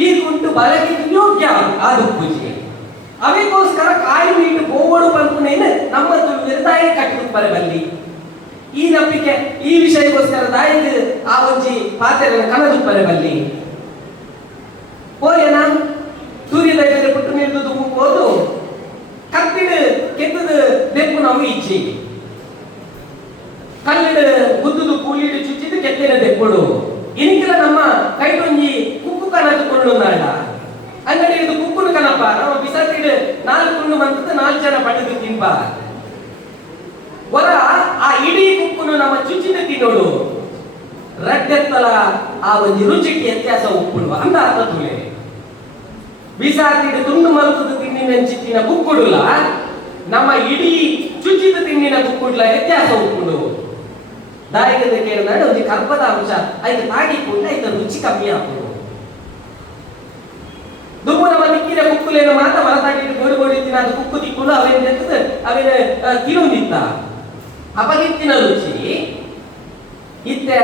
ಈ ಕುಂಟು ಬಲಕ್ಕೆ ಯೋಗ್ಯ ಆದು ಪೂಜೆ ಅವಕ್ಕೋಸ್ಕರ ಕಾಯಿ ಮೀಟು ಗೋವಡು ಬಂತನೇನು ನಮ್ಮ ತುಳುವಿರದಾಯ ಕಟ್ಟಿದ ಬರಬಲ್ಲಿ ಈ ನಂಬಿಕೆ ಈ ವಿಷಯಕ್ಕೋಸ್ಕರ ದಾಯಿಗೆ ಆ ಒಂಜಿ ಪಾತ್ರೆಯನ್ನು ಕನದು ಬರಬಲ್ಲಿ ಹೋಯನ ಸೂರ್ಯದ ಎದುರು ಪುಟ್ಟು ನಿಲ್ದು ಹೋದು ಕತ್ತಿಡು ಕೆತ್ತದ ದೆಪ್ಪು ನಾವು ಇಚ್ಚಿ ಕಲ್ಲಿಡು ಗುದ್ದುದು ಕೂಲಿಡು ಚುಚ್ಚಿದು ಕೆತ್ತಿನ ದೆಪ್ಪುಡು ಇನಿಕೆಲ್ಲ ನಮ್ಮ ಕೈಟೊಂಜಿ ಕುಕ್ಕು ಕನದುಕೊಂಡು ನಾಡ ಅಂಗಡಿ ಇದು ಕುಕ್ಕುನು ಕನಪ ನಮ್ಮ ಬಿಸಾತಿಡು 4 ತುಂಡು ಬಂತದ್ದು 4 ಜನ ಪಡೆದು ತಿಂಪ ಹೊರ ಆ ಇಡೀ ಕುಕ್ಕುನು ನಮ್ಮ ಚುಚ್ಚಿದ ತಿನ್ನೋಡು ರಡ್ಡೆತ್ತಲ ಆ ಒಂದು ರುಚಿಗೆ ವ್ಯತ್ಯಾಸ ಉಪ್ಪುಡುವ ಅಂತ ಅರ್ಥ ತುಳೆ ಬಿಸಾತಿಡು ತುಂಡು ಮರುತದ ತಿನ್ನಿನ ಚಿತ್ತಿನ ಕುಕ್ಕುಡುಲ ನಮ್ಮ ಇಡೀ ಚುಚ್ಚಿದ ತಿನ್ನಿನ ಕುಕ್ಕುಡ್ಲ ವ್ಯತ್ಯಾಸ ಉಪ್ಪುಡು ದಾಯಿಗದ ಕೇಳಿದಾಗ ಒಂದು ಕರ್ಪದ ಅಂಶ ಐದು ತಾಗಿಕೊಂಡು ಐದು ರುಚಿ ಕಮ್ಮಿ ಆಗ್ಬೋದು ದುಮ್ಮು ನಮ್ಮ ದಿಕ್ಕಿನ ಕುಕ್ಕುಲೇನು ಮಾತ್ರ ಮರತಾಗಿಟ್ಟು ಗೋಡಿ ತಿನ್ನ ಅದು ಕುಕ್ಕು ತಿಕ್ಕೊಂಡು ಅವೇನು ಎತ್ತದ ಅವೇನು ತಿನ್ನೋದಿತ್ತ ಅಪಗಿತ್ತಿನ ರುಚಿ ಇತ್ತೆ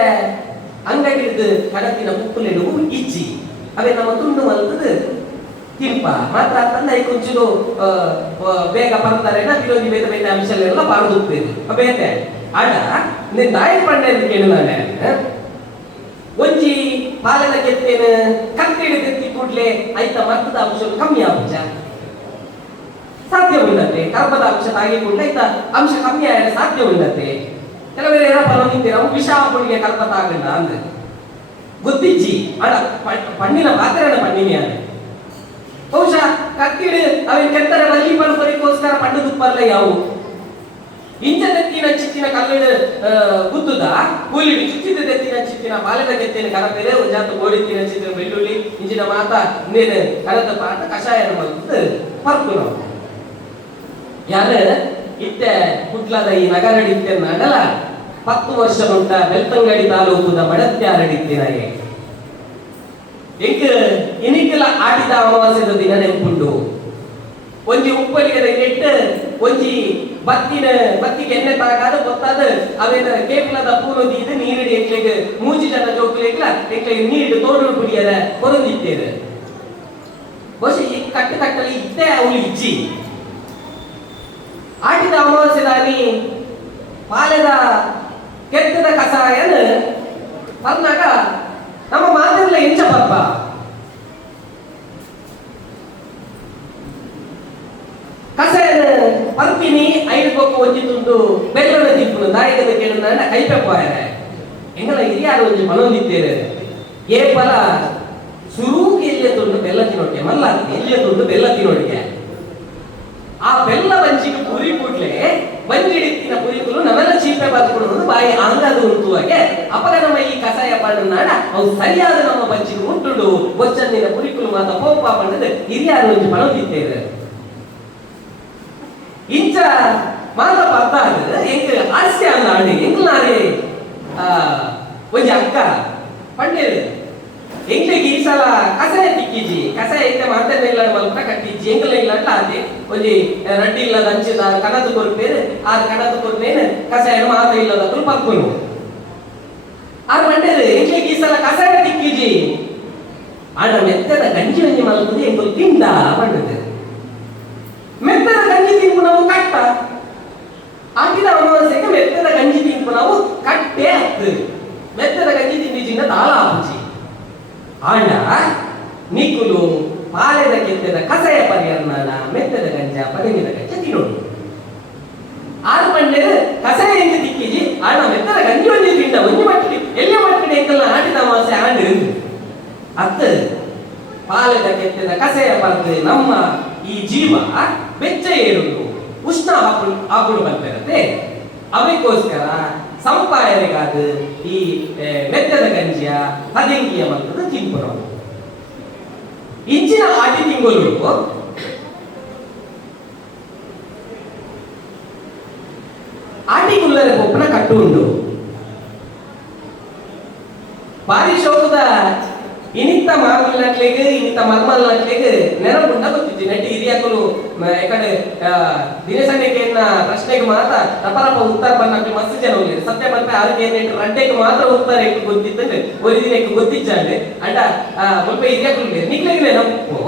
ಅಂಗಡಿದು ಕಡತಿನ ಕುಕ್ಕುಲೇನು ಇಚ್ಚಿ ಅವೇ ನಮ್ಮ ತುಂಡು ಮಲ್ತದ ತಿಂಪ ಮಾತ್ರ ತಂದ ಕೊಂಚೂರು ಬೇಗ ಬರ್ತಾರೆ ವಿರೋಧಿ ಬೇರೆ ಬೇರೆ ಅಂಶಗಳೆಲ್ಲ ಬಾರ್ದುತ್ತೇನೆ ಬೇತೆ ಆಡ ನೀನು ದಾಯಿ ಪಂಡೆ ಅಂತ ಕೇಳಿದಾನೆ ಒಂಜಿ ಪಾಲನ ಕೆತ್ತೇನು ಕತ್ತಿಡು ತೆತ್ತಿ ಕೂಡ್ಲೆ ಐತ ಮರ್ತದ ಅಂಶ ಕಮ್ಮಿ ಅಂಶ ಸಾಧ್ಯ ಉಂಡತೆ ಕರ್ಪದ ಅಂಶ ತಾಗಿ ಕೂಡಲೇ ಐತ ಅಂಶ ಕಮ್ಮಿ ಆಗ ಸಾಧ್ಯ ಉಂಡತೆ ಕೆಲವೇ ಏನಪ್ಪ ನೋಡಿದ್ದೀರ ಅವು ವಿಷ ಹಾಕೊಂಡಿಗೆ ಕರ್ಪತ ಆಗಲ್ಲ ಅಂದ್ರೆ ಗೊತ್ತಿಜ್ಜಿ ಅಡ ಪಣ್ಣಿನ ಪಾತ್ರೆನ ಪಣ್ಣಿನಿ ಆನೆ ಬಹುಶಃ ಕತ್ತಿಡು ಅವನ್ ಕೆತ್ತರ ಬಲ್ಲಿ ಬರೋದಕ್ಕೋಸ್ಕರ ಪಂಡದು ಬರಲ್ಲ ಯಾವು ಇಂಚ ತೆತ್ತಿನ ಚಿತ್ತಿನ ಕಲ್ಲಿಡು ಗುದ್ದುದ ಕೂಲಿಡು ಚುಚ್ಚಿದ ತೆತ್ತಿನ ಚಿತ್ತಿನ ಬಾಲದ ಕೆತ್ತಿನ ಕರಪೆರೆ ಒಂಜಾತ ಗೋಡಿತ್ತಿನ ಚಿತ್ತಿನ ಬೆಳ್ಳುಳ್ಳಿ ಇಂಚಿನ ಮಾತ ಇನ್ನೇನು ಕರದ ಪಾಠ ಕಷಾಯನ ಮಲ್ತು ಪರ್ಪು ನಾವು ಯಾರ ಇತ್ತೆ ಕುಟ್ಲದ ಈ ನಗರಡಿತ್ತೆ ನಗಲ 10 ವರ್ಷ ಉಂಟ ಬೆಳ್ತಂಗಡಿ ತಾಲೂಕುದ ಮಡತ್ಯಾರಡಿತ್ತಿನಾಗೆ ಇನಿಕೆಲ್ಲ ಆಡಿದ ಅಮಾವಾಸ್ಯದ ದಿನ ನೆನಪುಂಡು ಒಂಜಿ ಉಪ್ಪಲಿಗೆ ನೆಟ್ಟು ಒಂಜಿ ಬತ್ತಿಗೆ ಎಣ್ಣೆ ತಾಗಾದ ಗೊತ್ತಾದ ಅವೇನ ಕೇಪಲದ ಪೂನದಿ ಇದು ನೀರಿಡಿ ಎಕ್ಲೆಗೆ 3 ಜನ ಜೋಕ್ಲೆಗ್ಲ ಎಕ್ಲೆಗೆ ನೀರು ತೋಡು ಬಿಡಿಯದ ಹೊರದಿತ್ತೇವೆ ಬಹುಶಃ ಈ ಕಟ್ಟಲ್ಲಿ ಇದ್ದೇ ಅವಳು ಇಜ್ಜಿ ಆಡಿದ ಅಮಾವಾಸ್ಯದಾನಿ ಪಾಲೆದ ಕೆತ್ತದ ಕಸಾಯನ ಬಂದಾಗ ನಮ್ಮ ಮಾತೆಲ್ಲ ಎಂಚ ಪರ್ಪ ಕಸಾಯನ ಪರ್ಪಿನಿ ಐದಕ್ಕೊಕ್ಕ ಒಂಜಿತ್ತುಂಟು ಬೆಲ್ಲದ ತಿಪ್ಪುನು ದಾಯಿಗದ ಕೇಳಿದ ಕೈಪೆಪ್ಪಾಯ ಎಂಗಲ ಹಿರಿಯಾರು ಒಂಜಿ ಮನೊಂದಿತ್ತೇವೆ ಏ ಫಲ ಸುರೂಗಿ ಎಲ್ಲಿಯ ತುಂಡು ಬೆಲ್ಲ ತಿನ್ನೋಕೆ ಮಲ್ಲ ಎಲ್ಲಿಯ ತುಂಡು ಬೆಲ್ಲ ತಿನ್ನೋಡಿಗೆ ಆ ಬೆಲ್ಲ ಬಂಜಿಗೆ ಪುರಿ ಕೂಡ್ಲೆ ಬಂಜಿಡಿತ್ತಿನ ಪುರಿಕುಲು ನಮ್ಮೆಲ್ಲ ಚೀಪೆ ಬಾತ್ಕೊಡೋದು ಬಾಯಿ ಅಂಗದ ಉಂಟುವಾಗೆ ಅಪಗ ನಮ್ಮ ಈ ಕಸಾಯ ಪಣ್ಣನಾಡ ಅವು ಸರಿಯಾದ ನಮ್ಮ ಬಂಜಿಗೆ ಉಂಟುಡು ಬೊಚ್ಚಂದಿನ ಪುರಿಕುಲು ಮಾತ ಪೋಪ ಪಣ್ಣದ ಹಿರಿಯಾರು ಒಂಜಿ ಮನೊಂದಿತ್ತೇವೆ ಇಂಚ ಮಾತ ಪತ್ತಾಗ ಎಂಕ ಹಾಸ್ಯ ಅಲ್ಲ ಆಡಿ ಎಂಗ್ಲಾರೆ ಒಂಜಿ ಅಕ್ಕ ಪಂಡೇರು ಎಂಗ್ಲಿಗೆ ಈ ಸಲ ಕಸಾಯ ತಿಕ್ಕಿಜಿ ಕಸಾಯ ಇತ್ತೆ ಮಾತನ್ನ ಇಲ್ಲ ಮಲ್ಪನ ಕಟ್ಟಿಜ್ಜಿ ಎಂಗ್ಲ ಇಲ್ಲ ಅಂತ ಆದಿ ಒಂಜಿ ರಡ್ಡಿ ಇಲ್ಲದ ಅಂಚಿದ ಕಣದ ಕೊರ್ಪೇರು ಆ ಕಣದ ಕೊರ್ಪೇನು ಕಸಾಯ ಮಾತ ಇಲ್ಲದ ತುಲ್ ಪರ್ಪುನು ಆ ಪಂಡೇರು ಎಂಗ್ಲಿಗೆ ಈ ಸಲ ಕಸಾಯ ತಿಕ್ಕಿಜಿ ಆಡ ಮೆತ್ತದ ಗಂಜಿ ಒಂಜಿ ಮಲ್ಪದು ಎಂಗ್ಲು ತಿಂದ ಪಂಡದು ಮೆತ್ತದ ಗಂಜಿ ತಿಂಪು ನಾವು ಕಟ್ಟ ಆಟಿದ ಅಮಾವಾಸ್ಯೆಗೆ ಮೆತ್ತದ ಗಂಜಿ ತಿಂಪು ನಾವು ಕಟ್ಟೆ ಹತ್ತು ಮೆತ್ತದ ಗಂಜಿ ತಿಂಡಿಜಿಂದ ತಾಳ ಆಪುಜಿ ಆಂಡ ನಿಕ್ಕುಲು ಪಾಲೆದ ಕೆತ್ತದ ಕಸಾಯ ಪರಿಯರ್ನಾನ ಮೆತ್ತದ ಗಂಜ ಪದಗಿದ ಗಂಜ ತಿನ್ನೋಡು ಆರು ಪಂಡೆ ಕಸಾಯ ಎಂಜಿ ತಿಕ್ಕಿಜಿ ಆಂಡ ಮೆತ್ತದ ಗಂಜಿ ಒಂಜಿ ತಿಂಡ ಒಂಜಿ ಮಟ್ಟಿಗೆ ಎಲ್ಲಿ ಮಟ್ಟಿಗೆ ಎಂಕಲ್ಲ ಆಟಿದ ಅಮಾವಾಸ್ಯೆ ಆಂಡ ಅತ್ತು ಪಾಲೆದ ಕೆತ್ತದ ಕಸಾಯ ಪರ್ದು ನಮ್ಮ ಈ ಜೀವ ಬೆಚ್ಚ ಏರುವುದು ಉಷ್ಣ ಹಾಕುಡು ಬರ್ತಿರತ್ತೆ ಅದಕ್ಕೋಸ್ಕರ ಸಂಪಾಯನೆಗಾದ ಈ ಮೆತ್ತದ ಗಂಜಿಯ ಹದಿಂಗಿಯ ಮಂತ್ರದ ತಿಂಪುರ ಇಂಚಿನ ಆಟಿ ತಿಂಗಳು ಆಟಿಗುಲ್ಲರ ಪೊಪ್ಪನ ಕಟ್ಟು ಉಂಡು ಭಾರಿ ಶೋಕದ ಇನಿತ್ತ ಮಾಮೂಲಿನಟ್ಲೆಗೆ ಇನಿತ್ತ ಮರ್ಮಲ್ನಟ್ಲೆಗೆ ನೆನಪುಂಡ ಗೊತ್ತಿತ್ತು ನೆಟ್ಟಿ ಹಿರಿಯಕಲು ಯಾಕಂದ್ರೆ ದಿನಸಂಖ್ಯೆಯನ್ನ ಪ್ರಶ್ನೆಗೆ ಮಾತ್ರ ರಪರಪ ಉತ್ತರ ಬಂದಾಗ ಮಸ್ತ್ ಜನ ಹೋಗ್ಲಿ ಸತ್ಯ ಬಂದ ಆರೋಗ್ಯ ರಡ್ಡೆಗೆ ಮಾತ್ರ ಉತ್ತರ ಎಷ್ಟು ಗೊತ್ತಿತ್ತಂದ್ರೆ ಒಂದು ದಿನಕ್ಕೆ ಗೊತ್ತಿಚ್ಚಾಂಡೆ ಅಂಡ ಸ್ವಲ್ಪ ಹಿರಿಯಕಲು ನಿಕ್ಲೆಗೆ ನೆನಪು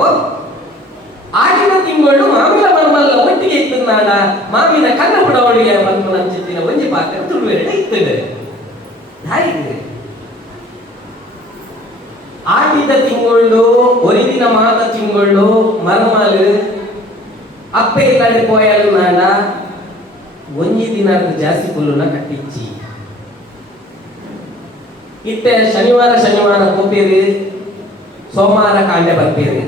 ಆಟಿನ ತಿಂಗಳು ಮಾಮಿನ ಮರ್ಮಲ್ಲ ಒಟ್ಟಿಗೆ ಇತ್ತು ನಾಡ ಮಾಮಿನ ಕನ್ನ ಬುಡವಳಿಗೆ ಬಂದು ನಂಚಿತ್ತಿನ ಒಂಜಿ ಪಾತ್ರ ತುಳುವೆರಡೆ ಇತ್ತದೆ ಹಾಗೆ ಆಟಿದ ತಿಂಗಳು ಒರಿದಿನ ಮಾತ ತಿಂಗಳು ಮರ್ಮಲ್ ಅಪ್ಪೆ ಇಲ್ಲಾಡಿ ಪೋಯಲು ನಾಡ ಒಂಜಿ ದಿನ ಜಾಸ್ತಿ ಪುಲ್ಲುನ ಕಟ್ಟಿಚ್ಚಿ ಇತ್ತೆ ಶನಿವಾರ ಕೋಪೇರಿ ಸೋಮವಾರ ಕಾಂಡೆ ಬರ್ಪೇರಿ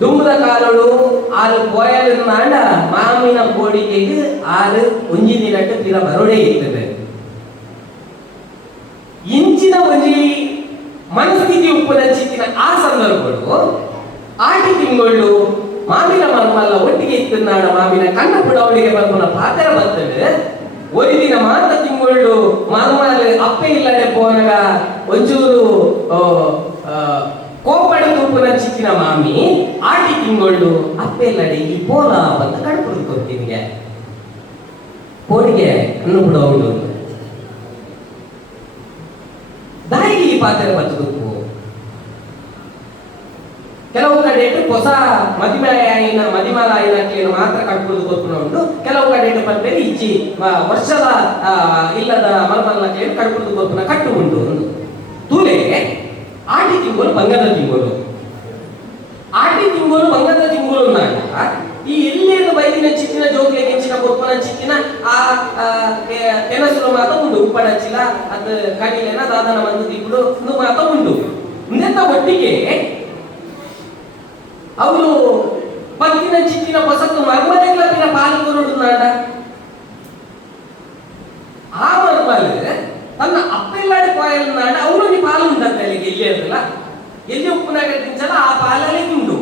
ದುಂಬದ ಕಾಲಳು ಆರು ಪೋಯಲು ನಾಡ ಮಾಮಿನ ಕೋಡಿಗೆಗೆ ಆರು ಒಂಜಿ ದಿನಕ್ಕೆ ತೀರ ಬರೋಡೆ ಇರ್ತದೆ ಇಂಚಿನ ಒಂಜಿ ಮನಸ್ಥಿತಿ ಉಪ್ಪನ ಚಿತ್ತಿನ ಆ ಸಂದರ್ಭಗಳು ಆಟಿ ತಿಂಗಳು ಮಾಮಿನ ಮರ್ಮಲ್ಲ ಒಟ್ಟಿಗೆ ಇತ್ತು ನಾಡ ಮಾಮಿನ ಕಣ್ಣ ಪುಡವಳಿಗೆ ಬರ್ಪನ ಪಾತ್ರ ಬರ್ತದೆ ಒಂದು ದಿನ ಮಾತ ತಿಂಗಳು ಮರ್ಮಲ್ ಅಪ್ಪೆ ಇಲ್ಲದೆ ಪೋನಾಗ ಒಂಚೂರು ಕೋಪಡ ತೂಪನ ಚಿತ್ತಿನ ಮಾಮಿ ಆಟಿ ತಿಂಗಳು ಅಪ್ಪೆ ಇಲ್ಲದೆ ಈ ಪೋಲ ಅಂತ ಕಡ್ಪುಡು ಕೊಡ್ತೀನಿ ಕೋಡಿಗೆ ಕಣ್ಣು ಪುಡವಳು ದಾಯಿಗೆ ಈ ಪಾತ್ರ ಬರ್ತದಕ್ಕೂ ಕೆಲವು ಕಡೆ ಹೊಸ ಮದಿಮಾಲಾಯಿನ ಮಾತ್ರ ಕಟ್ಬಿಡುದು ಗೊತ್ತು ಕೆಲವು ಕಡೆ ಬಂದ್ರೆ ಇಚ್ಚಿ ವರ್ಷದ ಇಲ್ಲದ ಮಲ್ಮಲ್ನ ಕಟ್ಬಿಡುದು ಗೊತ್ತು ಕಟ್ಟು ಉಂಟು ತೂಲೆ ಆಟಿ ತಿಂಗಳು ಬಂಗದ ತಿಂಗಳು ಆಟಿ ತಿಂಗಳು ಬಂಗದ ತಿಂಗಳು ಈ ಎಲ್ಲಿಯನ್ನು ಬೈದಿನ ಚಿತ್ತಿನ ಜೋಗಿಯ ಕೆಂಚಿನ ಕೊಪ್ಪನ ಚಿತ್ತಿನ ಆ ಕೆಲಸರು ಮಾತ ಉಂಟು ಉಪ್ಪಡ ಚಿಲ ಅದು ಕಡಿಲೆನ ದಾದನ ಮಂದು ದಿಕ್ಕುಡು ಒಂದು ಮಾತ ಉಂಟು ಮುಂದೆಂತ ಒಟ್ಟಿಗೆ ಅವರು ಪತ್ತಿನ ಚಿತ್ತಿನ ಹೊಸತು ಮರ್ಮದೆಲ್ಲ ಪಾಲ್ಗೊರುಡು ನಾಡ ಆ ಮರ್ಮಲ್ ತನ್ನ ಅಪ್ಪೆಲ್ಲಾಡಿ ಪಾಯಲ್ ನಾಡ ಅವರಲ್ಲಿ ಪಾಲು ಉಂಟಂತ ಎಲ್ಲಿ ಇರ್ತಲ್ಲ ಎಲ್ಲಿ ಉಪ್ಪುನಾಗ ತಿಂಚಲ್ಲ ಆ ಪಾಲಲ್ಲಿ ಉಂಟು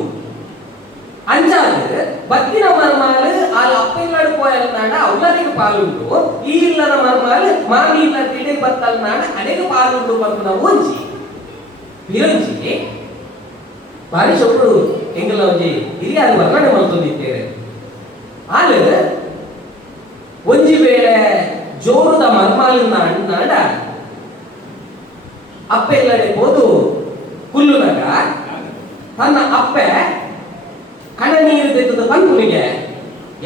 ಅಂಚಾದ ಬತ್ತಿನ ಮರ್ಮಾಲ್ ಆ ಅಪ್ಪೆಲ್ಲಾಡಿ ಪಾಯಲ್ ನಾಡ ಅವರಿಗೆ ಪಾಲುಂಟು ಈ ಇಲ್ಲದ ಮರ್ಮಾಲ್ ಮಾಮಿ ಇಲ್ಲ ತಿಳಿ ಬತ್ತಲ್ ನಾಡ ಅನೇಕ ಪಾಲುಂಟು ಬಂದು ಒಂಜಿ ವಿರಂಜಿ ಭಾರಿ ಶೊಕ್ಕರು ಎಂಗೆಲ್ಲ ಒಂಜಿ ಹಿರಿಯಾದ ವರ್ಣನೆ ಮಾಡ್ತೊಂದಿದ್ದೇವೆ ಆಲು ಒಂಜಿ ವೇಳೆ ಜೋರುದ ಮರ್ಮಾಲಿನ ನಾಡ ಅಪ್ಪೆ ಇಲ್ಲಡೆ ಹೋದು ಕುಲ್ಲುನಾಗ ತನ್ನ ಅಪ್ಪೆ ಕಣ ನೀರು ತೆಗೆದು ಬಂದುನಿಗೆ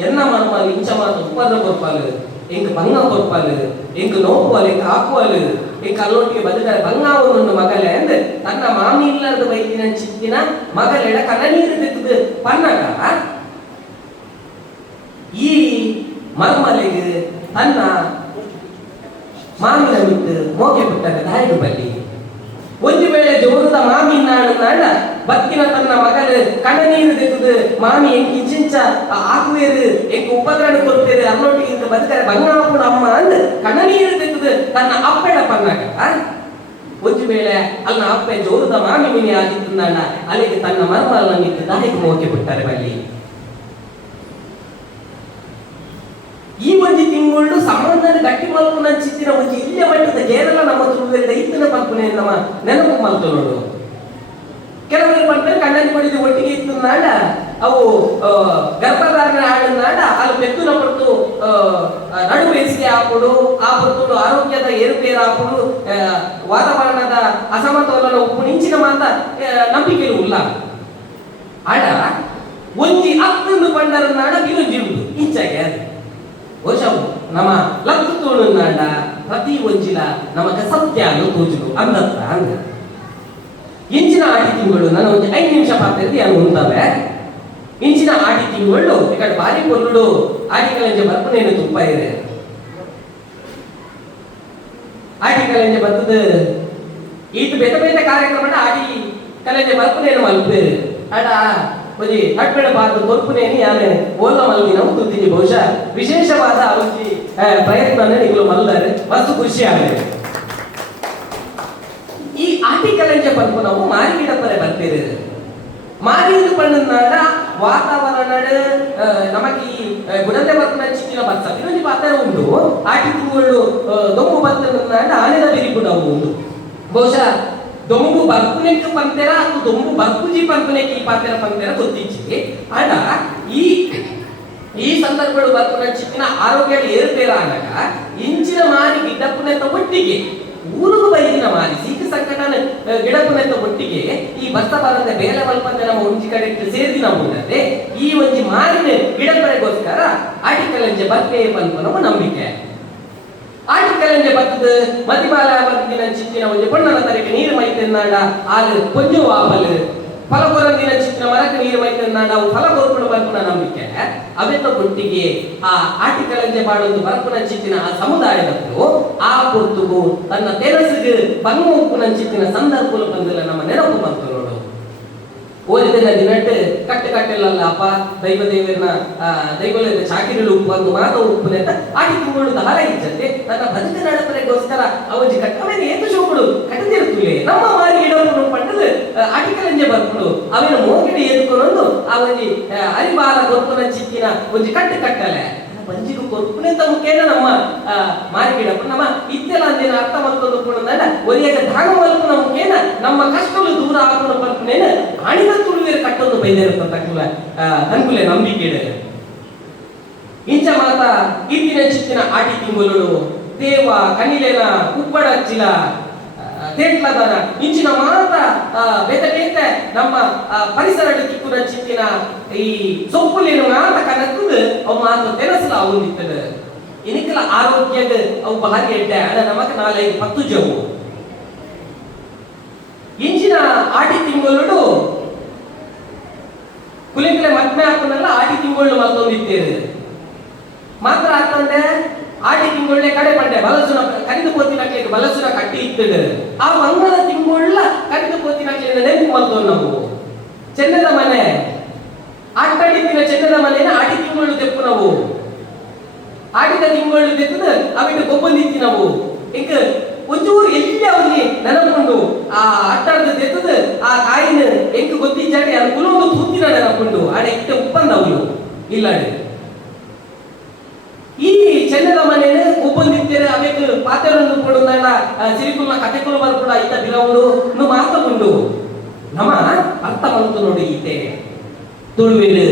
ಎನ್ನ ಮರ್ಮಾಲ್ ಇಂಚ ಮಾತು ಉಪದ್ರ ಕೊರ್ಪಾಲು ಎಂಕ್ ಬಂಗ ಕೊರ್ಪಾಲು ಎಂಕ್ ನೋಪುವಲು ಎಂಕ್ ಹಾಕುವಲು ಎಂಕ್ ಅಲ್ಲೊಟ್ಟಿಗೆ ಬದುಕ ಬಂಗಾವನೊಂದು ಮಗಲೆ ಅಂದ್ರೆ ತನ್ನ ಮಾಮಿ ಇಲ್ಲದ ಬೈದಿನ ಚಿತ್ತಿನ ಮಗಲೆಡ ಕಣ ನೀರು ತೆಗೆದು ಪನ್ನಗ ಈ ಮರ್ಮಲೆಗೆ ತನ್ನ ಮಾಮಿನ ಬಿಟ್ಟು ಮೋಕೆ ಬಿಟ್ಟಾಗ ದಾಯಿಡು ಬಲ್ಲಿ ಒಂದು ವೇಳೆ ಜೋರದ ಮಾಮಿ ನಾಡ ಬತ್ತಿನ ತನ್ನ ಮಗಲು ಕಣ ನೀರು ತೆಗೆದು ಮಾಮಿ ಎಂಕ್ ಇಂಚಿಂಚ ಹಾಕುವೇರು ಎಂಕ್ ಉಪಕರಣ ಕೊಡ್ತೇವೆ ಅಲ್ಲೊಟ್ಟಿಗೆ ಬದುಕರೆ ಬಂಗಾಪುರ ಅಮ್ಮ ಅಂದ್ ಕಣ ನೀರು ತೆಗೆದು ತನ್ನ ಅಪ್ಪೆಡ ಪನ್ನಾಗ ಒಂದು ವೇಳೆ ಅಲ್ಲ ಅಪ್ಪೆ ಜೋರದ ಮಾಮಿ ಮಿನಿ ಆಗಿತ್ತು ನಾಡ ಅಲ್ಲಿಗೆ ತನ್ನ ಮರ್ಮಲ್ಲ ನಿಂತು ದಾಯಿಗೆ ಮೋಕೆ ಬಿಟ್ಟಾರೆ ಬಲ್ಲಿ ಈ ಒಂಜಿ ತಿಂಗಳು ಸಂಬಂಧದ ಗಟ್ಟಿ ಮಲ್ಪುನ ಚಿತ್ತಿನ ಒಂಜಿ ಇಲ್ಲಿಯ ಮಟ್ಟದ ಕೇರಳ ನಮ್ಮ ತುಳುವೆಲ್ಲ ಇತ್ತಿನ ಮಲ್ಪುನೆ ನಮ್ಮ ನೆನಪು ಮಲ್ತು ನೋಡು ಕೆಲವರು ಬಂದ್ರೆ ಕಣ್ಣಲ್ಲಿ ಪಡೆದು ಒಟ್ಟಿಗೆ ಇತ್ತು ನಾಡ ಅವು ಗರ್ಭಧಾರಣೆ ಆಡಿದ ನಾಡ ಅಲ್ಲಿ ಬೆತ್ತುನ ಪಟ್ಟು ನಡು ಬೇಸಿಗೆ ಹಾಕುಡು ಆ ಪಟ್ಟು ಆರೋಗ್ಯದ ಏರುಪೇರು ಹಾಕುಡು ವಾತಾವರಣದ ಅಸಮತೋಲನ ಉಪ್ಪು ನಿಂಚಿನ ಮಾತ ನಂಬಿಕೆ ಇಲ್ಲ ಆಡ ಒಂಜಿ ಹತ್ತೊಂದು ಬಂಡರ ನಾಡ ವಿರುದ್ಧಿ ಉಂಟು ಇಂಚಾಗೆ ವರ್ಷವು ನಮ್ಮ ಲಕ್ಕು ತೋಳು ನಾಡ ಪ್ರತಿ ಒಂಜಿಲ ನಮಗ ಸತ್ಯ ತೋಜುಡು ಅಂದತ್ತ ಅಂದ ಇಂಚಿನ ಆಟಿ ತಿಂಗಳು ನಾನು ಒಂದು 5 ನಿಮಿಷ ಪಾತ್ರೆ ಏನು ಉಂಟವೆ ಇಂಚಿನ ಆಟಿ ತಿಂಗಳು ಈ ಕಡೆ ಬಾರಿ ಕೊಲ್ಲುಡು ಆಟಿ ಕಲೆಂಜೆ ಬರ್ಪನೇನು ತುಪ್ಪ ಇದೆ ಆಟಿ ಕಲೆಂಜೆ ಬರ್ತದ ಈಟ್ ಬೇತೆ ಬೇತೆ ಕಾರ್ಯಕ್ರಮ ಆಟಿ ಕಲೆಂಜೆ ಬರ್ಪನೇನು ಮಲ್ಪೇರು ಅಡ ಒಂಜಿ ಅಡ್ಪೆಡ ಬಾರ್ದು ಕೊರ್ಪುನೇನಿ ಯಾನೆ ಓಲ ಮಲ್ದಿ ನಾವು ತುತ್ತಿಜಿ ಬಹುಶಃ ವಿಶೇಷವಾದ ಒಂಜಿ ಪ್ರಯತ್ನ ನಿಗಳು ಮಲ್ದಾರೆ ಮಸ್ತ್ ಖುಷಿ ಆಗಿದೆ. ಈ ಆರ್ಟಿಕಲ್ ಅಂಚೆ ಪಂಪು ನಾವು ಮಾರಿ ಗಿಡಪರೆ ಬರ್ತೀರಿ ಮಾರಿದು ಪಣ್ಣನಾಡ ವಾತಾವರಣ ನಮಗೆ ಈ ಗುಣತೆ ಬರ್ತನ ಚಿಕ್ಕಿನ ಬರ್ತ ಇನ್ನೊಂದು ಪಾತ್ರ ಉಂಟು ಆಟಿ ತಿಂಗಳು ದೊಂಬು ಬರ್ತನಾಡ ಆನೆದ ಬಿರಿಪುಡ ಉಂಟು ಬಹುಶಃ ದೊಂಬು ಬರ್ಪುನೆಕ್ ಪಂತೆರ ಅದು ದೊಂಬು ಬರ್ಪುಜಿ ಪಂಪನೆಕ್ ಈ ಪಾತ್ರ ಪಂತೆರ ಗೊತ್ತಿಚ್ಚಿ ಆಂಡ ಈ ಸಂದರ್ಭಗಳು ಬರ್ಪುನ ಚಿಕ್ಕಿನ ಆರೋಗ್ಯ ಏರುಪೇರ ಆದಾಗ ಇಂಚಿನ ಮಾರಿ ಗಿಡ್ಡಪ್ಪನೆಂತ ಒಟ್ಟಿಗೆ ಊರುಗು ಬೈದಿನ ಮಾರಿ ಸೀಕ ಸಂಕಟನ ಗಿಡಪ್ಪನೆಂತ ಒಟ್ಟಿಗೆ ಈ ಬಸ್ತ ಬರದೆ ಬೇಲೆ ಮಲ್ಪಂದೆ ನಮ್ಮ ಒಂಜಿ ಕಡೆ ಸೇರಿದಿನ ಮುಂದೆ ಈ ಒಂಜಿ ಮಾರಿನ ಗಿಡಪ್ಪನೆಗೋಸ್ಕರ ಆರ್ಟಿಕಲ್ ಅಂಜೆ ಬರ್ಪೇ ಪಂಪ ನಮ್ಮ ನಂಬಿಕೆ. ಆರ್ಟಿಕಲ್ ಅಂಜೆ ಬರ್ತದ ಮತಿಮಾಲ ಬದುಕಿನ ಚಿಕ್ಕಿನ ಒಂಜಿ ಪೊಣ್ಣನ ತರಕ್ಕೆ ನೀರು ಮೈತೆನ್ನಾಡ ಆಗ ಕೊಂಜು ವಾಪಲ್ ಫಲಕೊರಂದಿನ ಚಿಕ್ಕಿನ ಮರಕ್ಕೆ ನೀರು ಮೈತೆನ್ನಾಡ ಅವು ಫಲ ಕೊರ್ಕೊಂಡು ಬರ್ಪುನ ನಂಬಿಕೆ ಅವೆತ್ತ ಒಟ್ಟಿಗೆ ಆ ಆರ್ಟಿಕಲ್ ಅಂಜೆ ಬಾಡೊಂದು ಬರ್ಪುನ ಚಿಕ್ಕಿನ ಆ ಸಮುದಾಯದವರು ಆ ಪೊರ್ತುಗು ತನ್ನ ತೆರಸಿಗೆ ಬಂಗು ಉಪ್ಪುನ ಚಿಕ್ಕಿನ ಸಂದರ್ಭಗಳು ಬಂದಿಲ್ಲ ನಮ್ಮ ನೆನಪು ಬಂತು ನೋಡು. ಓದಿದ ದಿನಟ್ಟು ಕಟ್ಟೆಲ್ಲ ಅಪ್ಪ ದೈವದೇವರನ್ನ ದೈವದ ಚಾಕಿರಿಲು ಉಪ್ಪು ಒಂದು ಮಾತ ಉಪ್ಪುನೆಂತ ಆಟಿ ತಿಂಗಳು ದಾರ ಇಜ್ಜತೆ ನನ್ನ ಬದುಕ ನಡಪರೆಗೋಸ್ಕರ ಅವಜಿ ಕಟ್ಟವೇನು ಏತು ಶೋಕುಡು ಕಟ್ಟದಿರುತ್ತಲೇ ನಮ್ಮ ಮಾರಿ ಗಿಡವನ್ನು ಪಂಡದು ಆಟಿಕಲ್ ಅಂಜೆ ಬರ್ಕೊಂಡು ಅವಿನ ಮೋಗಿಡಿ ಎದ್ಕೊಂಡು ಆ ಒಂಜಿ ಅರಿಬಾರ ಗೊತ್ತುನ ಚಿಕ್ಕಿನ ಒಂಜಿ ಕಟ್ಟಲೆ ಬಂಜಿಗೂ ಕೊರ್ಪುನೆಂತ ಮುಖೇನ ನಮ್ಮ ಮಾರಿ ಗಿಡಪ್ಪ ನಮ್ಮ ಇತ್ತೆಲ್ಲ ಅಂದಿನ ಅರ್ಥ ಮಾಡ್ಕೊಂಡು ಒರಿಯಾಗ ದಾನ ಮಲ್ಪುನ ಮುಖೇನ ನಮ್ಮ ಕಷ್ಟಗಳು ದೂರ ಆಗೋಣ ಬರ್ಪುನೇನ ಆಣಿದ ತುಳುವೇರು ಕಟ್ಟೊಂದು ಬೈದಿರುತ್ತ ಅನುಕೂಲ ನಂಬಿಕೆ ಇಂಚ ಮಾತ ಇತ್ತಿನ ಚಿತ್ತಿನ ಆಟಿ ತಿಂಗಳು ದೇವ ಕನಿಲೆನ ಉಪ್ಪಡ ಹಚ್ಚಿಲ ತೇಟ್ಲದನ ಇಂಚಿನ ಮಾತ ಬೆದಟೇತೆ ನಮ್ಮ ಪರಿಸರ ಕಿಕ್ಕುನ ಚಿತ್ತಿನ ಈ ಸೊಪ್ಪುಲೇನು ಮಾತ ಕನಕುದು ಅವು ಮಾತ ತೆನಸಲ ಅವಂದಿತ್ತದ ಇನಿಕಲ ಆರೋಗ್ಯದ ಅವು ಭಾರಿ ಎಡ್ಡೆ ಅಡ ನಮಕ 4-5 ಜವು ಇಂಚಿನ ಆಟಿ ತಿಂಗಳು ಕುಲಿಂಕಲೆ ಮತ್ಮೆ ಹಾಕೊಂಡಲ್ಲ ಆಟಿ ತಿಂಗಳು ಮಲ್ತೊಂದಿತ್ತೇರು ಮಾತ್ರ ಹಾಕೊಂಡೆ ಆಟಿ ತಿಂಗಳೇ ಕಡೆ ಪಂಡೆ ಬಲಸುನ ಕರಿದು ಕೋತಿನಕ್ಲಿಗೆ ಬಲಸುನ ಕಟ್ಟಿ ಇತ್ತದ ಆ ಮಂಗಲ ತಿಂಗಳ ಕರಿದು ಕೋತಿನಕ್ಲಿಂದ ನೆನಪು ಮಲ್ತೋ ನಾವು ಚೆನ್ನದ ಮನೆ ಆಟಡಿತ್ತಿನ ಚೆನ್ನದ ಮನೆನ ಆಟಿ ತಿಂಗಳು ತೆಪ್ಪು ನಾವು ಆಟಿದ ತಿಂಗಳು ತೆತ್ತದ ಅವಿಟ್ಟು ಗೊಬ್ಬಂದಿತ್ತಿ ನಾವು ಇಂಕ ಒಂಚೂರು ಎಲ್ಲಿ ಅವ್ರಿಗೆ ನೆನಪುಂಡು ಆ ಆಟಾಡದ ತೆತ್ತದ ಆ ಕಾಯಿನ ಎಂಕ ಗೊತ್ತಿಚ್ಚಾಡಿ ಅದು ಕುಲೊಂದು ತೂತಿನ ನೆನಪುಂಡು ಆಡ ಇಟ್ಟ ಉಪ್ಪಂದ ಅವಳು ಇಲ್ಲಾಡಿ ಈ ಚೆನ್ನದ ಮನೆನ ಒಬ್ಬಂದಿತ್ತೇನೆ ಅವೇಕು ಪಾತ್ರೆಯನ್ನು ಕೊಡುವುದಲ್ಲ ಸಿರಿಕುಲ್ನ ಕಥೆಗಳು ಬರ್ಕೊಡ ಇದ್ದ ಬಿರವರು ಇನ್ನು ಮಾತ್ರ ಉಂಡು ನಮ್ಮ ಅರ್ಥ ಬಂತು ನೋಡಿ ಇದ್ದೆ ತುಳುವೇಲು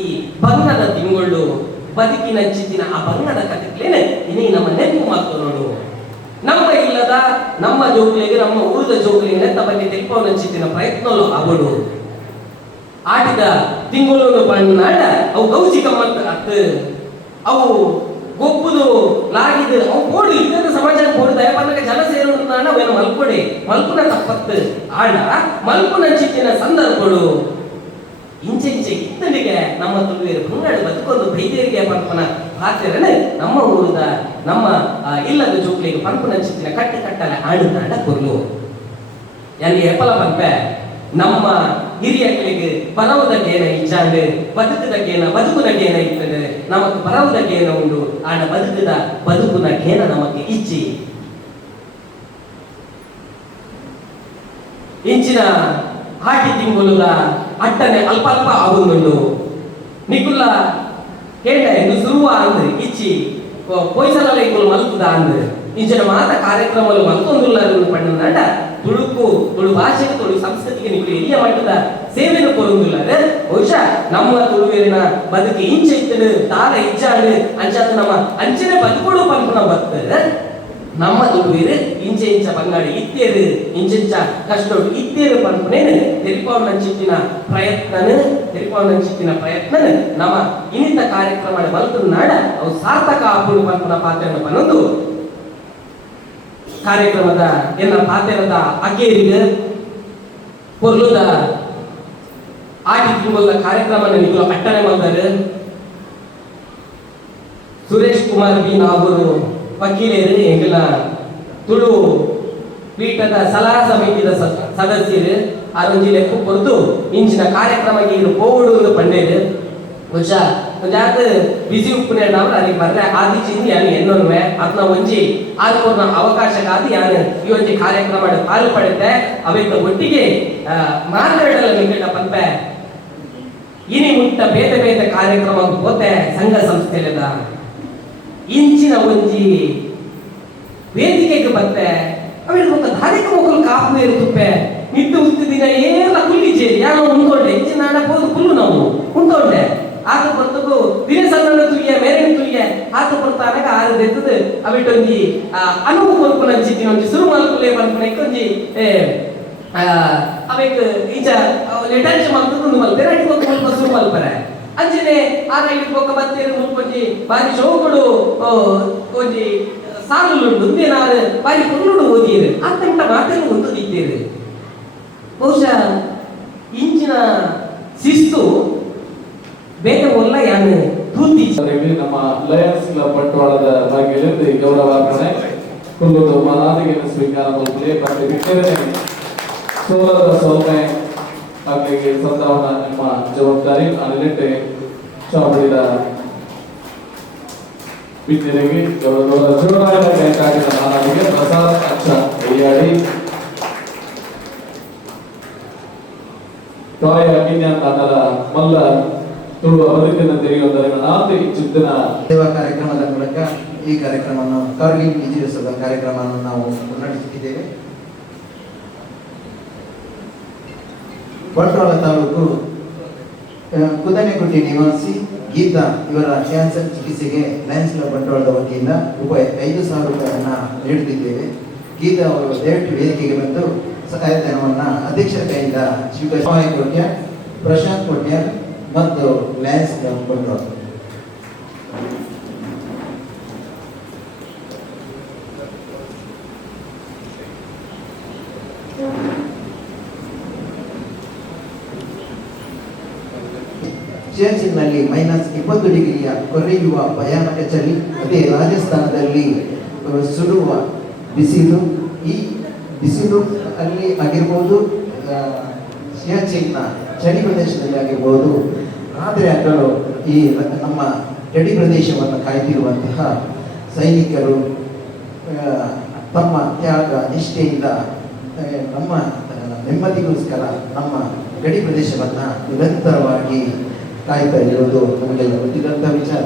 ಈ ಬಂಗದ ತಿಂಗಳು ಬದುಕಿನ ಚಿತ್ತಿನ ಆ ಬಂಗದ ಕಥೆಗಳೇನೆ ಇನ್ನೇ ನಮ್ಮ ನೆನಪು ಮಾತು ನೋಡು ನಮ್ಮ ಇಲ್ಲದ ನಮ್ಮ ಜೋಗುಲಿಗೆ ನಮ್ಮ ಊರದ ಜೋಗುಲಿಗೆ ನೆತ್ತ ಬಗ್ಗೆ ತೆಪ್ಪವನ್ನ ಚಿತ್ತಿನ ಪ್ರಯತ್ನಗಳು ಅವಳು ಆಟಿದ ತಿಂಗಳು ಬಣ್ಣಾಡ ಅವು ಗೌಜಿ ಗಮ್ಮತ್ ಅತ್ ಅವು ಗೊಬ್ಬುದು ಲಾಗಿದು ಅವು ಕೋಡಿ ಇದ್ದ ಸಮಾಜ ಕೋಡಿ ದಯಪನ್ನಕ್ಕೆ ಜನ ಸೇರುವುದನ್ನ ಅವೇನು ಮಲ್ಕೊಡೆ ಮಲ್ಪುನ ತಪ್ಪತ್ತು ಆಡ ಮಲ್ಪುನ ಚಿತ್ತಿನ ಸಂದರ್ಭಗಳು ಇಂಚೆ ಇತ್ತನಿಗೆ ನಮ್ಮ ತುಳುವೇರು ಬಂಗಾಳ ಬದುಕೊಂದು ಬೈದೇರಿಗೆ ಪಂಪನ ಪಾತ್ರೆರನೆ ನಮ್ಮ ಊರದ ನಮ್ಮ ಇಲ್ಲದ ಜೋಕ್ಲಿಗೆ ಪಂಪನ ಚಿತ್ತಿನ ಕಟ್ಟಲೆ ಆಡುತ್ತಾಡ ಕೊರ್ಲು ಎಲ್ಲಿ ಎಪ್ಪಲ ಪಂಪೆ ನಮ್ಮ ಹಿರಿಯಗಳಿಗೆ ಬರವುದ ಗೇನ ಇಚ್ಚಾಂಡು ಬದುಕದ ಗೇನ ಬದುಕುನ ಗೇನ ಇರ್ತದೆ ನಮಕ್ ಬರವುದ ಗೇನ ಉಂಡು ಆಡ ಬದುಕದ ಬದುಕುನ ಗೇನ ನಮಗೆ ಇಚ್ಚಿ ಇಂಚಿನ ಆಟಿ ತಿಂಗುಲುದ ಅಟ್ಟನೆ ಅಲ್ಪ ಆಗುಂಡು ನಿಕುಲ್ಲ ಕೇಳ ಇದು ಶುರುವ ಅಂದ್ ಇಚ್ಚಿ ಪೊಯ್ಸಲ ಮಲ್ತುದ ಅಂದ್ ಇಂಚಿನ ಮಾತ ಕಾರ್ಯಕ್ರಮಗಳು ಮಲ್ತೊಂದುಲ್ಲರು ಪಣ್ಣನಾಡ ತುಳುಕು ತುಳು ಭಾಷೆಗೆ ತುಳು ಸಂಸ್ಕೃತಿಗೆ ನೀವು ಎಲ್ಲಿಯ ಮಟ್ಟದ ಸೇವೆಯನ್ನು ಕೊರುವುದಿಲ್ಲ ಬಹುಶಃ ನಮ್ಮ ತುಳುವೇರಿನ ಬದುಕಿ ಇಂಚೆ ಇತ್ತಡು ತಾರ ಇಚ್ಚಾಡು ಅಂಚಾದ ನಮ್ಮ ಅಂಚನೆ ಬದುಕೊಡು ಪಂಪನ ಬರ್ತದೆ ನಮ್ಮ ತುಳುವೇರು ಇಂಚೆ ಇಂಚ ಬಂಗಾಡಿ ಇತ್ತೇರು ಇಂಚೆಂಚ ಕಷ್ಟ ಇತ್ತೇರು ಪಂಪನೇನು ತೆರಿಪವನ ಚಿತ್ತಿನ ಪ್ರಯತ್ನ ನಮ್ಮ ಇನ್ನಿತ ಕಾರ್ಯಕ್ರಮ ಬಲ್ತು ನಾಡ ಅವು ಸಾರ್ಥಕ ಆಪುಡು ಪಂಪನ ಪಾತ್ರೆಯನ್ನು ಪನ್ನೊಂದು ಕಾರ್ಯಕ್ರಮದ ಎಲ್ಲ ಪಾತ್ರದ ಅಕ್ಕೇರಿಗೆ ಕೊರ್ಲುದ ಆಟಿ ತಿಂಗಳ ಕಾರ್ಯಕ್ರಮ ನಿಗಳು ಅಟ್ಟನೆ ಮಾಡಿದ್ದಾರೆ ಸುರೇಶ್ ಕುಮಾರ್ ಬಿ ನಾಗೂರು ವಕೀಲೇರು ಎಂಗೆಲ್ಲ ತುಳು ಪೀಠದ ಸಲಹಾ ಸಮಿತಿದ ಸದಸ್ಯರು ಅರೊಂಜಿ ಲೆಕ್ಕ ಕೊರ್ದು ಇಂಚಿನ ಕಾರ್ಯಕ್ರಮಕ್ಕೆ ಇದು ಪೋಗುಡು ಪಂಡೇರು ಬಹುಶಃ ಜಾತ ಬಿಸಿ ಉಪ್ಪುನೆ ನಾವು ಅಲ್ಲಿ ಬರ್ರೆ ಆದಿಚಿಂದ ಯಾನು ಎನ್ನೊನ್ವೆ ಅದನ್ನ ಒಂಜಿ ಆದ್ಕೊರ್ನ ಅವಕಾಶ ಕಾದು ಯಾನು ಈ ಒಂಜಿ ಕಾರ್ಯಕ್ರಮ ಪಾಲು ಪಡೆದೆ ಅವೈತ ಒಟ್ಟಿಗೆ ಮಾತಾಡಲ್ಲ ನಿಂಗಡ ಪಂಪೆ ಇನಿ ಮುಟ್ಟ ಬೇತೆ ಬೇತೆ ಕಾರ್ಯಕ್ರಮ ಹೋತೆ ಸಂಘ ಸಂಸ್ಥೆಲದ ಇಂಚಿನ ಒಂಜಿ ವೇದಿಕೆಗೆ ಬತ್ತೆ ಅವೇನು ಒಂದು ಕಾರ್ಯಕ್ರಮಗಳು ಕಾಪು ಇರುತ್ತಪ್ಪೆ ನಿಂತು ಉತ್ತಿ ದಿನ ಏನ ಕುಲ್ಲಿಚೇರಿ ಯಾನು ಉಂಟೊಂಡೆ ಇಂಚಿನ ನಾಡ ಹೋದು ಕುಲ್ಲು ನಾವು ಉಂಟೊಂಡೆ ಆತ ಬರ್ತಗೂ ದಿನ ಸಣ್ಣ ತುಯ್ಯ ಮೇರೆ ತುಯ್ಯ ಆತ ಬರ್ತಾನಾಗ ಆರು ದೆತ್ತದು ಅವಿಟೊಂಜಿ ಅನುಭವ ಕೊಲ್ಪನ ಅಂಚಿತ್ತಿನ ಒಂಜಿ ಸುರು ಮಲ್ಪುಲೆ ಮಲ್ಪನ ಒಂಜಿ ಅವೇಕ್ ಈಚ ಲೆಟರ್ಚ್ ಮಲ್ಪದು ಮಲ್ಪೆರೆ ಅಡಿ ಕೊಕ್ಕ ಮಲ್ಪ ಸುರು ಮಲ್ಪರೆ ಅಂಚಿನೆ ಆರ ಇಟ್ಟು ಕೊಕ್ಕ ಬತ್ತೇರು ಮುಲ್ಪೊಂಜಿ ಬಾರಿ ಶೋಗಳು ಒಂಜಿ ಸಾಲುಂಡು ಉಂದೇನಾರು ಬಾರಿ ಪುಲ್ಲುಡು ಓದಿರು ಅತ್ತಂಟ ಮಾತೆಲ್ಲ ಒಂದು ದಿದ್ದೇರು ಬಹುಶಃ ಇಂಚಿನ ಶಿಸ್ತು ಬೇಗ ಒಲ್ಲ ಯಾನು ತೂತಿ ನಮ್ಮ ಲಯನ್ಸ್ ಕ್ಲಬ್ ಬಂಟ್ವಾಳದ ಭಾಗ್ಯದಲ್ಲಿ ಗೌರವಾರ್ಪಣೆ ಕುಲ್ಲುದು ಮನಾದಿಗೆ ಸ್ವೀಕಾರ ಮಲ್ಪಲೆ ಮತ್ತೆ ಬಿಟ್ಟರೆ ಸೋಲದ ಸೋಲ್ಮೆ ಆಗ್ಲಿಗೆ ಸಂದರ್ಭ ನಿಮ್ಮ ಜವಾಬ್ದಾರಿ ಅಲ್ಲಿಟ್ಟೆ ಚಾವಡಿದ ಬಿದ್ದರಿಗೆ ಜೋರಾದ ಕೈಕಾಟಿದ ಮಾನವಿಗೆ ಪ್ರಸಾದ ಅಕ್ಷ ಕೈಯಾಡಿ ಟಾಯ ಅಗಿನ್ಯ ತಂಡದ ಮಲ್ಲ ತುಳು ಬದುಕಿನ ತೆರೆಯುವುದರ ನಾಲ್ಕು ಚಿಂತನ ಸೇವಾ ಕಾರ್ಯಕ್ರಮದ ಮೂಲಕ ಈ ಕಾರ್ಯಕ್ರಮವನ್ನು ಕಾರ್ಗಿಲ್ ವಿಜಯೋತ್ಸವದ ಕಾರ್ಯಕ್ರಮವನ್ನು ನಾವು ಮುನ್ನಡೆಸುತ್ತಿದ್ದೇವೆ. ಬಂಟ್ವಾಳ ತಾಲೂಕು ಕುದನೆಗುಡ್ಡಿ ನಿವಾಸಿ ಗೀತಾ ಇವರ ಕ್ಯಾನ್ಸರ್ ಚಿಕಿತ್ಸೆಗೆ ಲಯನ್ಸ್ ಕ್ಲಬ್ ಬಂಟ್ವಾಳದ ವತಿಯಿಂದ ರೂಪಾಯಿ 5,000 ರೂಪಾಯಿಯನ್ನು ನೀಡುತ್ತಿದ್ದೇವೆ. ಗೀತಾ ಅವರು ದಯವಿಟ್ಟು ವೇದಿಕೆಗೆ ಬಂದು ಸಹಾಯಧನವನ್ನು ಅಧ್ಯಕ್ಷರ ಕೈಯಿಂದ ಸ್ವೀಕರಿಸಿ ಪ್ರಶಾಂತ್ ಕೊಟ್ಯಾರ್ ಮತ್ತು ಲಯನ್ಸ್ ಕ್ಲಬ್ ಬಂಟ್ವಾಳ. ಸಿಯಾಚಿನ್ನಲ್ಲಿ -20 ಡಿಗ್ರಿಯ ಕೊರೆಯುವ ಭಯಾನಕ ಚಳಿ, ಅದೇ ರಾಜಸ್ಥಾನದಲ್ಲಿ ಸುಡುವ ಬಿಸಿಲು. ಈ ಬಿಸಿಲು ಅಲ್ಲಿ ಆಗಿರ್ಬೋದು, ಸಿಯಾಚಿನ್ನ ಚಳಿ ಪ್ರದೇಶದಲ್ಲಿ ಆಗಿರ್ಬೋದು. ಆದರೆ ಆಗಲು ಈ ನಮ್ಮ ಗಡಿ ಪ್ರದೇಶವನ್ನು ಕಾಯ್ದಿರುವಂತಹ ಸೈನಿಕರು ತಮ್ಮ ತ್ಯಾಗ ನಿಷ್ಠೆಯಿಂದ ನಮ್ಮ ನೆಮ್ಮದಿಗೋಸ್ಕರ ನಮ್ಮ ಗಡಿ ಪ್ರದೇಶವನ್ನು ನಿರಂತರವಾಗಿ ಕಾಯ್ತಾ ಇರುವುದು ನಮಗೆಲ್ಲ ಗೊತ್ತಿದ್ದಂಥ ವಿಚಾರ.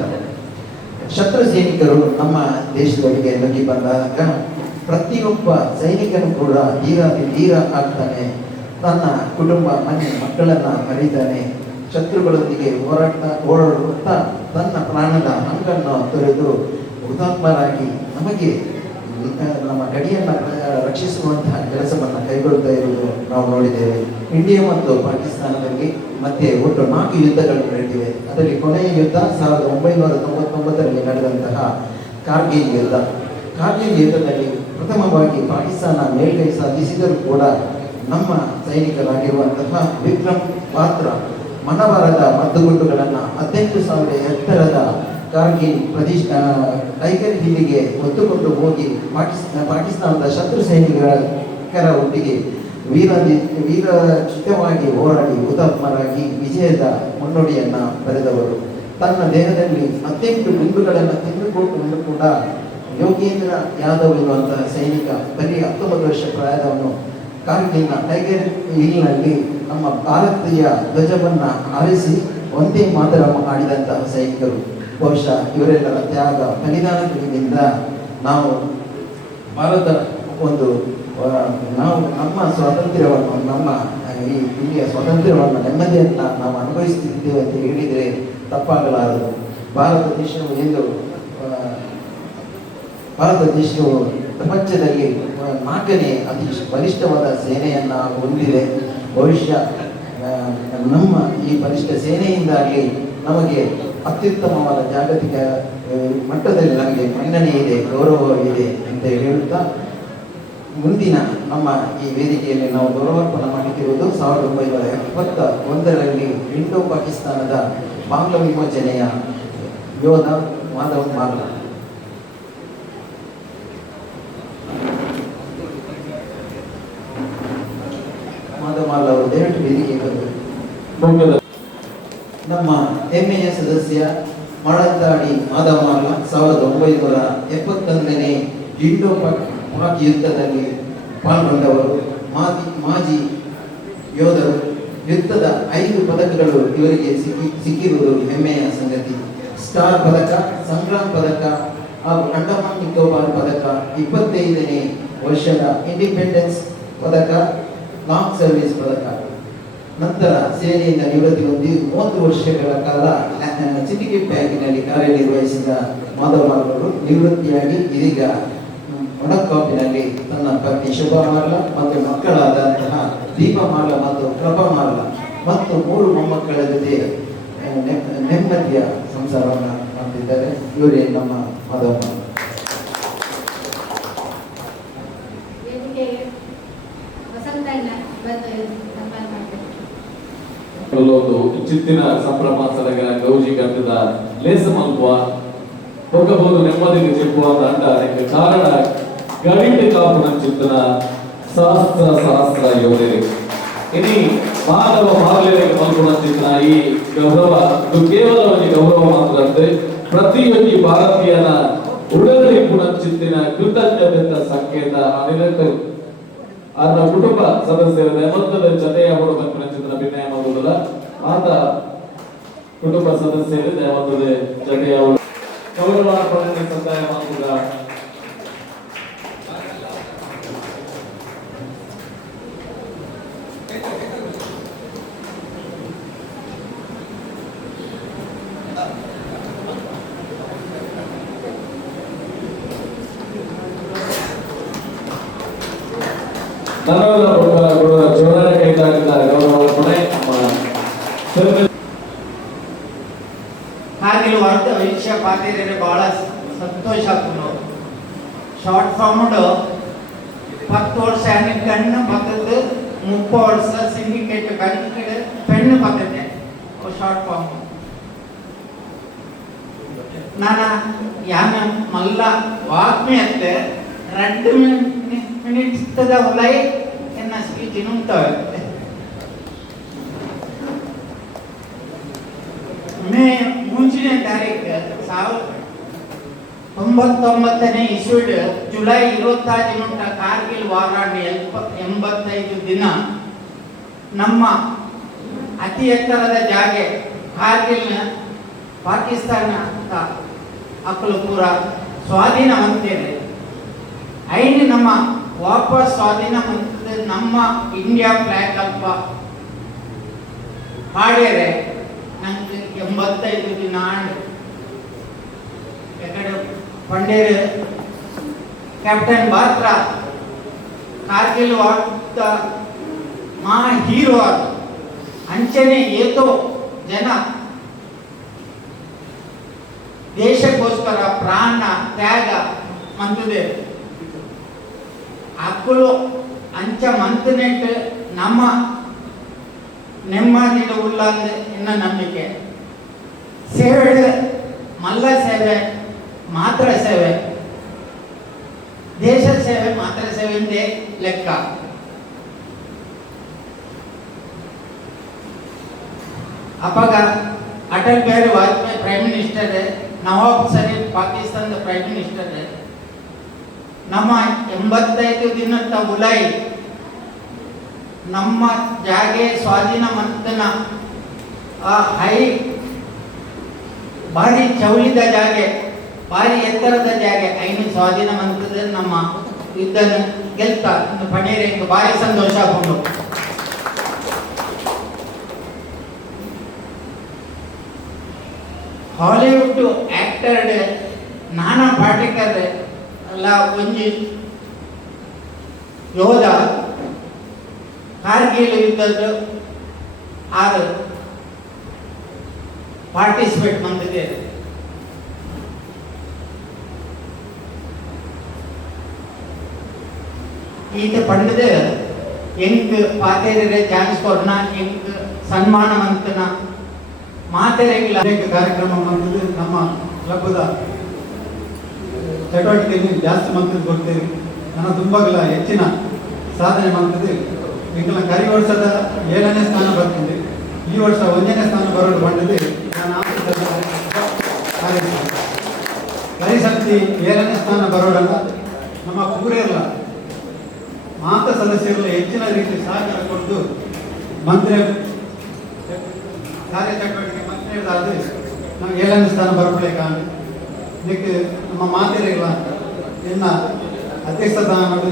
ಶತ್ರು ಸೈನಿಕರು ನಮ್ಮ ದೇಶದೊಳಗೆ ನುಗ್ಗಿ ಬಂದಾಗ ಪ್ರತಿಯೊಬ್ಬ ಸೈನಿಕನು ಕೂಡ ಧೀರ ಆಗ್ತಾನೆ, ತನ್ನ ಕುಟುಂಬ ಮನೆ ಮಕ್ಕಳನ್ನು ಮರೀತಾನೆ, ಶತ್ರುಗಳೊಂದಿಗೆ ಓಡಾಡುತ್ತಾ ತನ್ನ ಪ್ರಾಣದ ಹಂಗನ್ನು ತೊರೆದು ಹುತಾತ್ಮರಾಗಿ ನಮಗೆ ನಮ್ಮ ಗಡಿಯನ್ನು ರಕ್ಷಿಸುವಂತಹ ಕೆಲಸವನ್ನು ಕೈಗೊಳ್ತಾ ಇರುವುದು ನಾವು ನೋಡಿದ್ದೇವೆ. ಇಂಡಿಯಾ ಮತ್ತು ಪಾಕಿಸ್ತಾನದಲ್ಲಿ ಮತ್ತೆ ಒಟ್ಟು 4 ಯುದ್ಧಗಳು ನಡೆದಿವೆ. ಅದರಲ್ಲಿ ಕೊನೆಯ ಯುದ್ಧ 1999ರಲ್ಲಿ ನಡೆದಂತಹ ಕಾರ್ಗಿಲ್ ಯುದ್ಧ. ಕಾರ್ಗಿಲ್ ಯುದ್ಧದಲ್ಲಿ ಪ್ರಥಮವಾಗಿ ಪಾಕಿಸ್ತಾನ ಮೇಲ್ಕೈ ಸಾಧಿಸಿದರೂ ಕೂಡ ನಮ್ಮ ಸೈನಿಕರಾಗಿರುವಂತಹ ವಿಕ್ರಮ್ ಪಾತ್ರ ಮನಬಾರದ ಮದ್ದುಗುಂಡುಗಳನ್ನು 18,000 ಎತ್ತರದ ಕಾರ್ಗಿಲ್ ಪ್ರದೇಶ ಟೈಗರ್ ಹಿಲ್ಲಿಗೆ ಹೊತ್ತುಕೊಂಡು ಹೋಗಿ ಪಾಕಿಸ್ತಾನದ ಶತ್ರು ಸೈನಿಕರ ಒಟ್ಟಿಗೆ ವೀರಚಿತವಾಗಿ ಹೋರಾಡಿ ಹುತಾತ್ಮರಾಗಿ ವಿಜಯದ ಮುನ್ನುಡಿಯನ್ನು ಬರೆದವರು. ತನ್ನ ದೇಹದಲ್ಲಿ 18 ಗುಂಡುಗಳನ್ನು ತಿಂದುಕೊಂಡು ಕೂಡ ಯೋಗೇಂದ್ರ ಯಾದವ್ ಎನ್ನುವಂತಹ ಸೈನಿಕ ಬರೀ 19 ವರ್ಷ ಪ್ರಾಯದವನು ಕಾರ್ಗಿಲ್ನ ಟೈಗರ್ ಹಿಲ್ನಲ್ಲಿ ನಮ್ಮ ಭಾರತೀಯ ಧ್ವಜವನ್ನು ಹಾರಿಸಿ ಒಂದೇ ಮಾತರಂ ಆಡಿದಂತಹ ಸೈನಿಕರು. ಬಹುಶಃ ಇವರೆಲ್ಲರ ತ್ಯಾಗ ಬಲಿದಾನಗಳಿಂದ ನಾವು ಭಾರತ ನಾವು ನಮ್ಮ ಸ್ವಾತಂತ್ರ್ಯವನ್ನು ನಮ್ಮ ಈ ಇಲ್ಲಿಯ ಸ್ವಾತಂತ್ರ್ಯವನ್ನು ನೆಮ್ಮದಿಯನ್ನು ನಾವು ಅನುಭವಿಸುತ್ತಿದ್ದೇವೆ ಅಂತ ಹೇಳಿದರೆ ತಪ್ಪಾಗಲಾರದು. ಭಾರತ ದೇಶವು ಪ್ರಪಂಚದಲ್ಲಿ 4ನೇ ಅತಿ ಬಲಿಷ್ಠವಾದ ಸೇನೆಯನ್ನು ಹೊಂದಿದೆ. ಭವಿಷ್ಯ ನಮ್ಮ ಈ ಬಲಿಷ್ಠ ಸೇನೆಯಿಂದಾಗಿ ನಮಗೆ ಅತ್ಯುತ್ತಮವಾದ ಜಾಗತಿಕ ಮಟ್ಟದಲ್ಲಿ ನಮಗೆ ಮನ್ನಣೆ ಇದೆ, ಗೌರವ ಇದೆ ಅಂತ ಹೇಳುತ್ತಾ ಮುಂದಿನ ನಮ್ಮ ಈ ವೇದಿಕೆಯಲ್ಲಿ ನಾವು ಗೌರವಾರ್ಪಣೆ ಮಾಡುತ್ತಿರುವುದು 1971ರಲ್ಲಿ ಇಂಡೋ ಪಾಕಿಸ್ತಾನದ ಬಾಂಗ್ಲಾ ವಿಮೋಚನೆಯ ಯೋಧ ಮಾಧವ್ ಮಾರ್ಲಾ. ಮಾಲ್ ಅವರು ದಯವಿಟ್ಟು ವೇದಿಕೆಗೆ ಬಂದರು. ಮುಖ್ಯದ ನಮ್ಮ ಹೆಮ್ಮೆಯ ಸದಸ್ಯ ಮಳತ್ತಾಡಿ ಮಾಧವ ಮಾರ್ಲ 1971ನೇ ಇಂಡೋ ಪಾಕ್ ಯುದ್ಧದಲ್ಲಿ ಪಾಲ್ಗೊಂಡವರು, ಮಾಜಿ ಯೋಧರು. ಯುದ್ಧದ 5 ಪದಕಗಳು ಇವರಿಗೆ ಸಿಕ್ಕಿರುವುದು ಹೆಮ್ಮೆಯ ಸಂಗತಿ. ಸ್ಟಾರ್ ಪದಕ, ಸಂಗ್ರಾಮ್ ಪದಕ ಹಾಗೂ ಅಂಡಮಾನ್ ನಿಕೋಬಾರ್ ಪದಕ, 25ನೇ ವರ್ಷದ ಇಂಡಿಪೆಂಡೆನ್ಸ್ ಪದಕ, ಲಾಂಗ್ ಸರ್ವಿಸ್ ಪದಕ. ನಂತರ ಸೇನೆಯಿಂದ ನಿವೃತ್ತಿ ಹೊಂದಿ 30 ವರ್ಷಗಳ ಕಾಲ ಸಿಂಡಿಕೇಟ್ ಬ್ಯಾಂಕಿನಲ್ಲಿ ಕಾರ್ಯನಿರ್ವಹಿಸಿದ ಮಾಧವ ಮಾರ್ಲರು ನಿವೃತ್ತಿಯಾಗಿ ಇದೀಗ ಒಣಕಾಪಿನಲ್ಲಿ ತನ್ನ ಪತ್ನಿ ಶುಭಾ ಮಾರ್ಲ ಮತ್ತು ಮಕ್ಕಳಾದಂತಹ ದೀಪ ಮಾರ್ಲ ಮತ್ತು ಪ್ರಭಾ ಮಾರ್ಲ ಮತ್ತು 3 ಮೊಮ್ಮಕ್ಕಳ ಜೊತೆ ನೆಮ್ಮದಿಯ ಸಂಸಾರವನ್ನು ಮಾಡ್ತಿದ್ದಾರೆ. ಇವರೇ ನಮ್ಮ ಮಾಧವ ಮಾರ್ಲ. ವೇದಿಕೆಗೆ ವಸಂತಣ್ಣ ಬಂದು ಸನ್ಮಾನ ಮಾಡಬೇಕು. ಒಂದು ಚಿತ್ತಿನ ಸಂಭ್ರಮ ಸಡಗರ ಗೌಜಿ ಗಂಧದ ಲೇಸ ಮಲ್ಪುವ ಹೋಗಬಹುದು ನೆಮ್ಮದಿಗೆ ಚೆಪ್ಪುವ ದಂಡ ಅದಕ್ಕೆ ಕಾರಣ ಗಡಿಂಡ ಕಾಪುನ ಚಿತ್ತನ ಸಹಸ್ರ ಯೋಧರೆ ಇನಿ ಮಾನವ ಮಾರ್ಲೆಗೆ ಮಲ್ಪುನ ಚಿತ್ತನ ಈ ಗೌರವ ಇದು ಕೇವಲ ಒಂದು ಗೌರವ ಮಾತ್ರ ಅಂದ್ರೆ ಪ್ರತಿಯೊಂದು ಭಾರತೀಯನ ಉಡಗಲಿ ಪುನಶ್ಚಿತ್ತಿನ ಕೃತಜ್ಞತೆ ಸಂಕೇತ ಅನಿಲಕ್ಕೆ ಅವರ ಕುಟುಂಬ ಸದಸ್ಯರ ನೆಮ್ಮದ ಜತೆಯ ಹುಡುಗನ ಚಿತ್ರ ಭಿನ್ನಯ ಮಾಡುವುದಿಲ್ಲ. ಆತ ಕುಟುಂಬ ಸದಸ್ಯರು ನೆಮ್ಮದ ಜತೆಯ ಗೌರವಾರ್ಪಣೆ ಸಂದಾಯ ಮಾಡುವುದ ಜೋರನ ಕೈಗಾರಿದ ಗೌರವಾರ್ಪಣೆ ಹಾಗೆ ವರ್ತ ವಿಷಯ ಪಾತಿದ್ರೆ ಬಹಳ ಸಂತೋಷ ಆಗ್ತದೆ. ಶಾರ್ಟ್ ಫಾರ್ಮ್ 10 ವರ್ಷ ಕಣ್ಣು ಪಕ್ಕದ್ದು 30 ವರ್ಷ ಸಿಂಡಿಕೇಟ್ ಬ್ಯಾಂಕ್ ಪೆಣ್ಣು ಪಕ್ಕದೆ ಶಾರ್ಟ್ ಫಾರ್ಮ್ ನಾನು ಯಾನ ಮಲ್ಲ ವಾಕ್ಮೆ ಅತ್ತೆ 2 ಮಿನಿಟ್ಸ್ ಉಲೈ ಎನ್ನ ಸ್ಪೀಚ್ ಉಂಟವೆ ಮೇ 3ನೇ ತಾರೀಕು 1999ನೇ ಇಸ್ವಿಡ್ ಜುಲೈ 25 ಕಾರ್ಗಿಲ್ ವಾರಾಂಡ್ 85 ದಿನ ನಮ್ಮ ಅತಿ ಎತ್ತರದ ಜಾಗೆ ಕಾರ್ಗಿಲ್ ಪಾಕಿಸ್ತಾನ ಅಕ್ಕಲು ಪೂರ ಸ್ವಾಧೀನ ಹೊಂದಿದೆ. ಐದು ನಮ್ಮ ವಾಪಸ್ ಸ್ವಾಧೀನ ಹೊಂದಿದ ನಮ್ಮ ಇಂಡಿಯಾ ಫ್ಲಾಗ್ ಅಲ್ಪ ಹಾಡ್ಯಾರೆ ನಂಗೆ 85 ದಿನ ಯಾಕಡೆ ಪಂಡೇರು ಕ್ಯಾಪ್ಟನ್ ಬಾತ್ರ ಕಾರ್ಗಿಲ್ ವಾರ್ದ ಮಾ ಹೀರೋ ಅಂಚನೆ ಏತೋ ಜನ ದೇಶಕ್ಕೋಸ್ಕರ ಪ್ರಾಣ ತ್ಯಾಗ ಮಂತದೆ ಅಕ್ಕಳು ಅಂಚ ಮಂತನೆಟ್ಟು ನಮ್ಮ ನೆಮ್ಮದಿಯ ಉಳ್ಳಾಂದು ಎನ್ನ ನಂಬಿಕೆ. ಸೇವೆ ಮಲ್ಲ ಸೇವೆ ಮಾತ್ರ ಸೇವೆ, ದೇಶ ಸೇವೆ ಮಾತ್ರ ಸೇವೆ ಎಂದೇ ಲೆಕ್ಕ. ಅವಾಗ ಅಟಲ್ ಬಿಹಾರಿ ವಾಜಪೇಯಿ ಪ್ರೈಮ್ ಮಿನಿಸ್ಟರ್, ನವಾಬ್ ಶರೀಫ್ ಪಾಕಿಸ್ತಾನದ ಪ್ರೈಮ್ ಮಿನಿಸ್ಟರ್. ನಮ್ಮ 85 ದಿನದ ಉಲೈ ನಮ್ಮ ಜಾಗೆ ಸ್ವಾಧೀನ ಮಂತನ ಹೈ ಭಾರಿ ಚೌಳಿದ ಜಾಗೆ ಭಾರಿ ಎತ್ತರದ ಜಾಗೆ ಐನು ಸ್ವಾಧೀನ ಮಂತದ ನಮ್ಮ ಯುದ್ಧ ಗೆಲ್ತಾ ಪಣೇರೆ ಭಾರಿ ಸಂತೋಷ ಆಗೊಂಡು. ಹಾಲಿವುಡ್ ಆಕ್ಟರ್ ನಾನಾ ಪಾಟೇಕರ್ ಎಲ್ಲ ಒಂಜಿ ಯೋಧ ಕಾರ್ಗಿಲ್ ಯುದ್ಧದ ಆರು ಪಾರ್ಟಿಸಿಪೇಟ್ ಮಂದಿದೆ. ಈತ ಪಂಡದ ಎಂಕ್ ಪಾತೇರೆ ಚಾನ್ಸ್ ಕೊರ್ನ ಎಂಕ್ ಸನ್ಮಾನ ಮಂತನ ಮಾತೆರೆಗಿಲ್ಲ ಅನೇಕ ಕಾರ್ಯಕ್ರಮ ಮಂತದ್ದು ನಮ್ಮ ಕ್ಲಬ್ದ ಚಟುವಟಿಕೆಯಲ್ಲಿ ಜಾಸ್ತಿ ಮಂತದ್ದು ಕೊಡ್ತೇವೆ. ನನ್ನ ತುಂಬಾಗಲ ಹೆಚ್ಚಿನ ಸಾಧನೆ ಮಂತದ್ದು ಈಗಲ ಕರಿ ವರ್ಷದ 7ನೇ ಸ್ಥಾನ ಬರ್ತಿದೆ. ಈ ವರ್ಷ 1ನೇ ಸ್ಥಾನ ಬರೋದು ಬಂದಿದೆ. ನಾನು ಆಫೀಸಲ್ಲಿ ಕರಿ ಶಕ್ತಿ 7ನೇ ಸ್ಥಾನ ಬರೋದಲ್ಲ ನಮ್ಮ ಪೂರೆಲ್ಲ ಮಾತ ಸದಸ್ಯರಲ್ಲಿ ಹೆಚ್ಚಿನ ರೀತಿ ಸಹಕಾರ ಕೊಟ್ಟು ಮಂತ್ರಿ ಕಾರ್ಯಚಟುವಟಿಕೆ ಮಂತ್ರಿಗಳಾದ ನಾವು 7ನೇ ಸ್ಥಾನ ಬರಬೇಕಾಗಿ ಇದಕ್ಕೆ ನಮ್ಮ ಮಾತೆರೆಗಳ ಇನ್ನು ಅಧ್ಯಕ್ಷ ಸ್ಥಾನಗಳು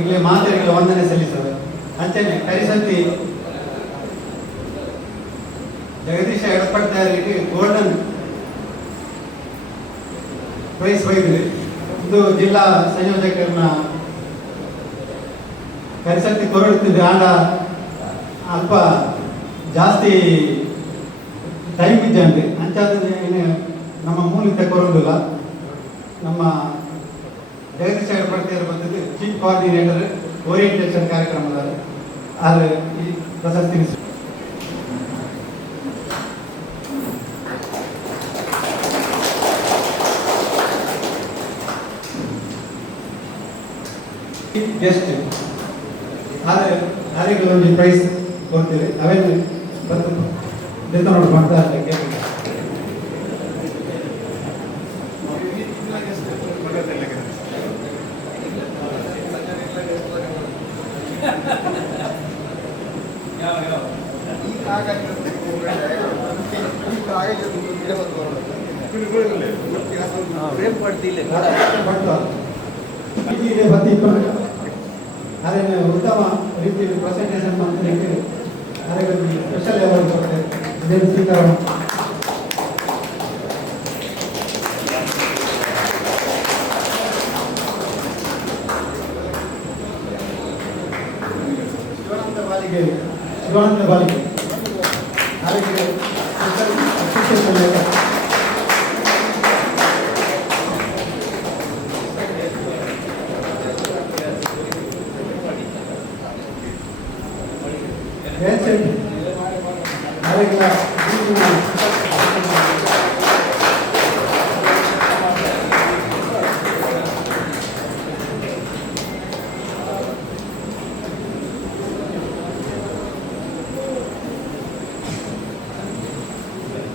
ಈಗಲೇ ಮಾತೆರೆಗಳ ವಂದನೆ ಸಲ್ಲಿಸ್ತವೆ. ಅಂಚನೆ ಕರಿಸಂತಿ ಜಗದೀಶ ಎಡಪಟ್ಟಾರಿಗೆ ಗೋಲ್ಡನ್ ಪ್ರೈಸ್ ಒಯ್ದಿದೆ. ಇದು ಜಿಲ್ಲಾ ಸಂಯೋಜಕರನ್ನ ಕರಿಸಕ್ತಿ ಕೊರಡುತ್ತಿದೆ. ಆಡ ಅಲ್ಪ ಜಾಸ್ತಿ ಟೈಮ್ ಇದ್ದಂತೆ ಅಂಚಾದ ನಮ್ಮ ಮೂಲಕ ಕೊರೋದಿಲ್ಲ. ನಮ್ಮ ಜಗದೀಶ ಎಡಪಡ್ತಿಯರು ಬಂದಿದ್ದು ಚೀಫ್ ಕೋಆರ್ಡಿನೇಟರ್ ಓರಿಯೆಂಟೇಷನ್ ಕಾರ್ಯಕ್ರಮದಲ್ಲಿ ಆದರೆ ಈ ಪ್ರಶಸ್ತಿ ಗೆಸ್ಟ್ ಆದರೆ ಯಾರಿಗೂ ಒಂದು ಪ್ರೈಸ್ ಕೊಡ್ತೀವಿ. ಅವೇನು ಬಂದು ನೋಡಿ ಮಾಡ್ತಾ ಇರ್ತಾರೆ. ಅದನ್ನು ಉತ್ತಮ ರೀತಿಯಲ್ಲಿ ಪ್ರೆಸೆಂಟೇಷನ್ ಮಾಡ್ತಾರೆ. ಅದಕ್ಕೆ ಸ್ಪೆಷಲ್ ಅವಾರ್ಡ್ ಕೊಡ್ತಾರೆ. ಇದನ್ನು ಸ್ವೀಕಾರ ಶಿವಾನಂದ ಬಾಲಿಗೆ ಅದಕ್ಕೆ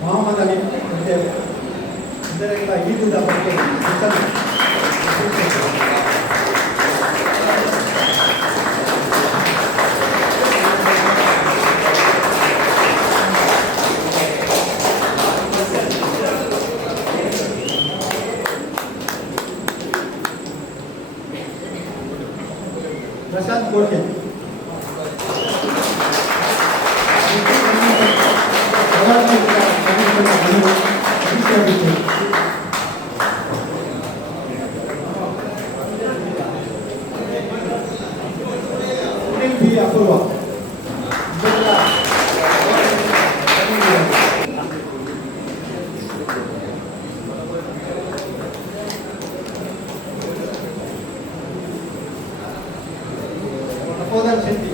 ಮೊಹಮ್ಮದ್ ಅಲಿ ಇದರೆಲ್ಲ ಈದುದ ಬಗ್ಗೆ ಪ್ರಶಾಂತ್ ಕೋಟೆ ಅಪೂರ್ವ ಅಪೋದನ್ ಶೆಟ್ಟಿ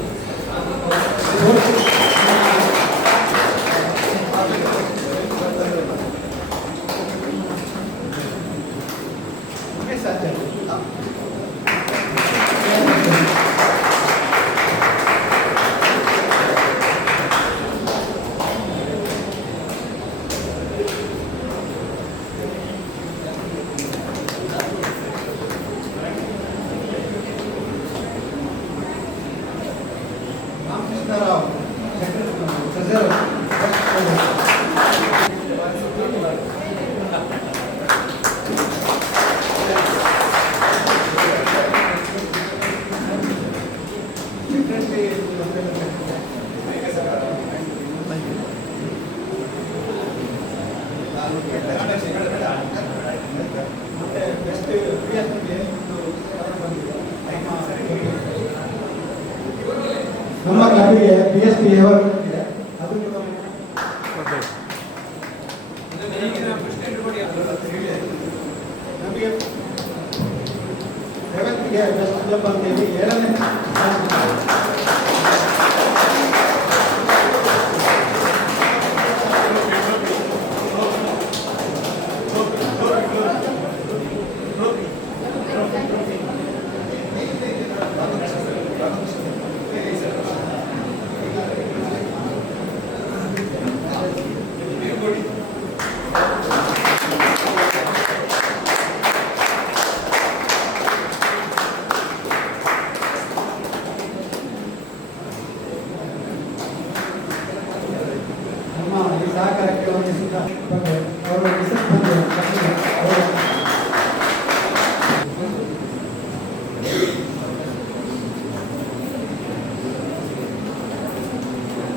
ರಾಮಕೃಷ್ಣರಾವ್ ನಮ್ಮ ಕ್ಲಬ್ಬಿಗೆ PSP ಅವಾರ್ಡ್ ಇದೆ. ಅದು ನಮಗೆ ಜಗತ್ತಿಗೆ ಬೆಸ್ಟ್ ಕ್ಲಬ್ ಅಂತೇಳಿ 7ನೇ ಅವರ ಹೆಸರು ಬಂದು ಅವರು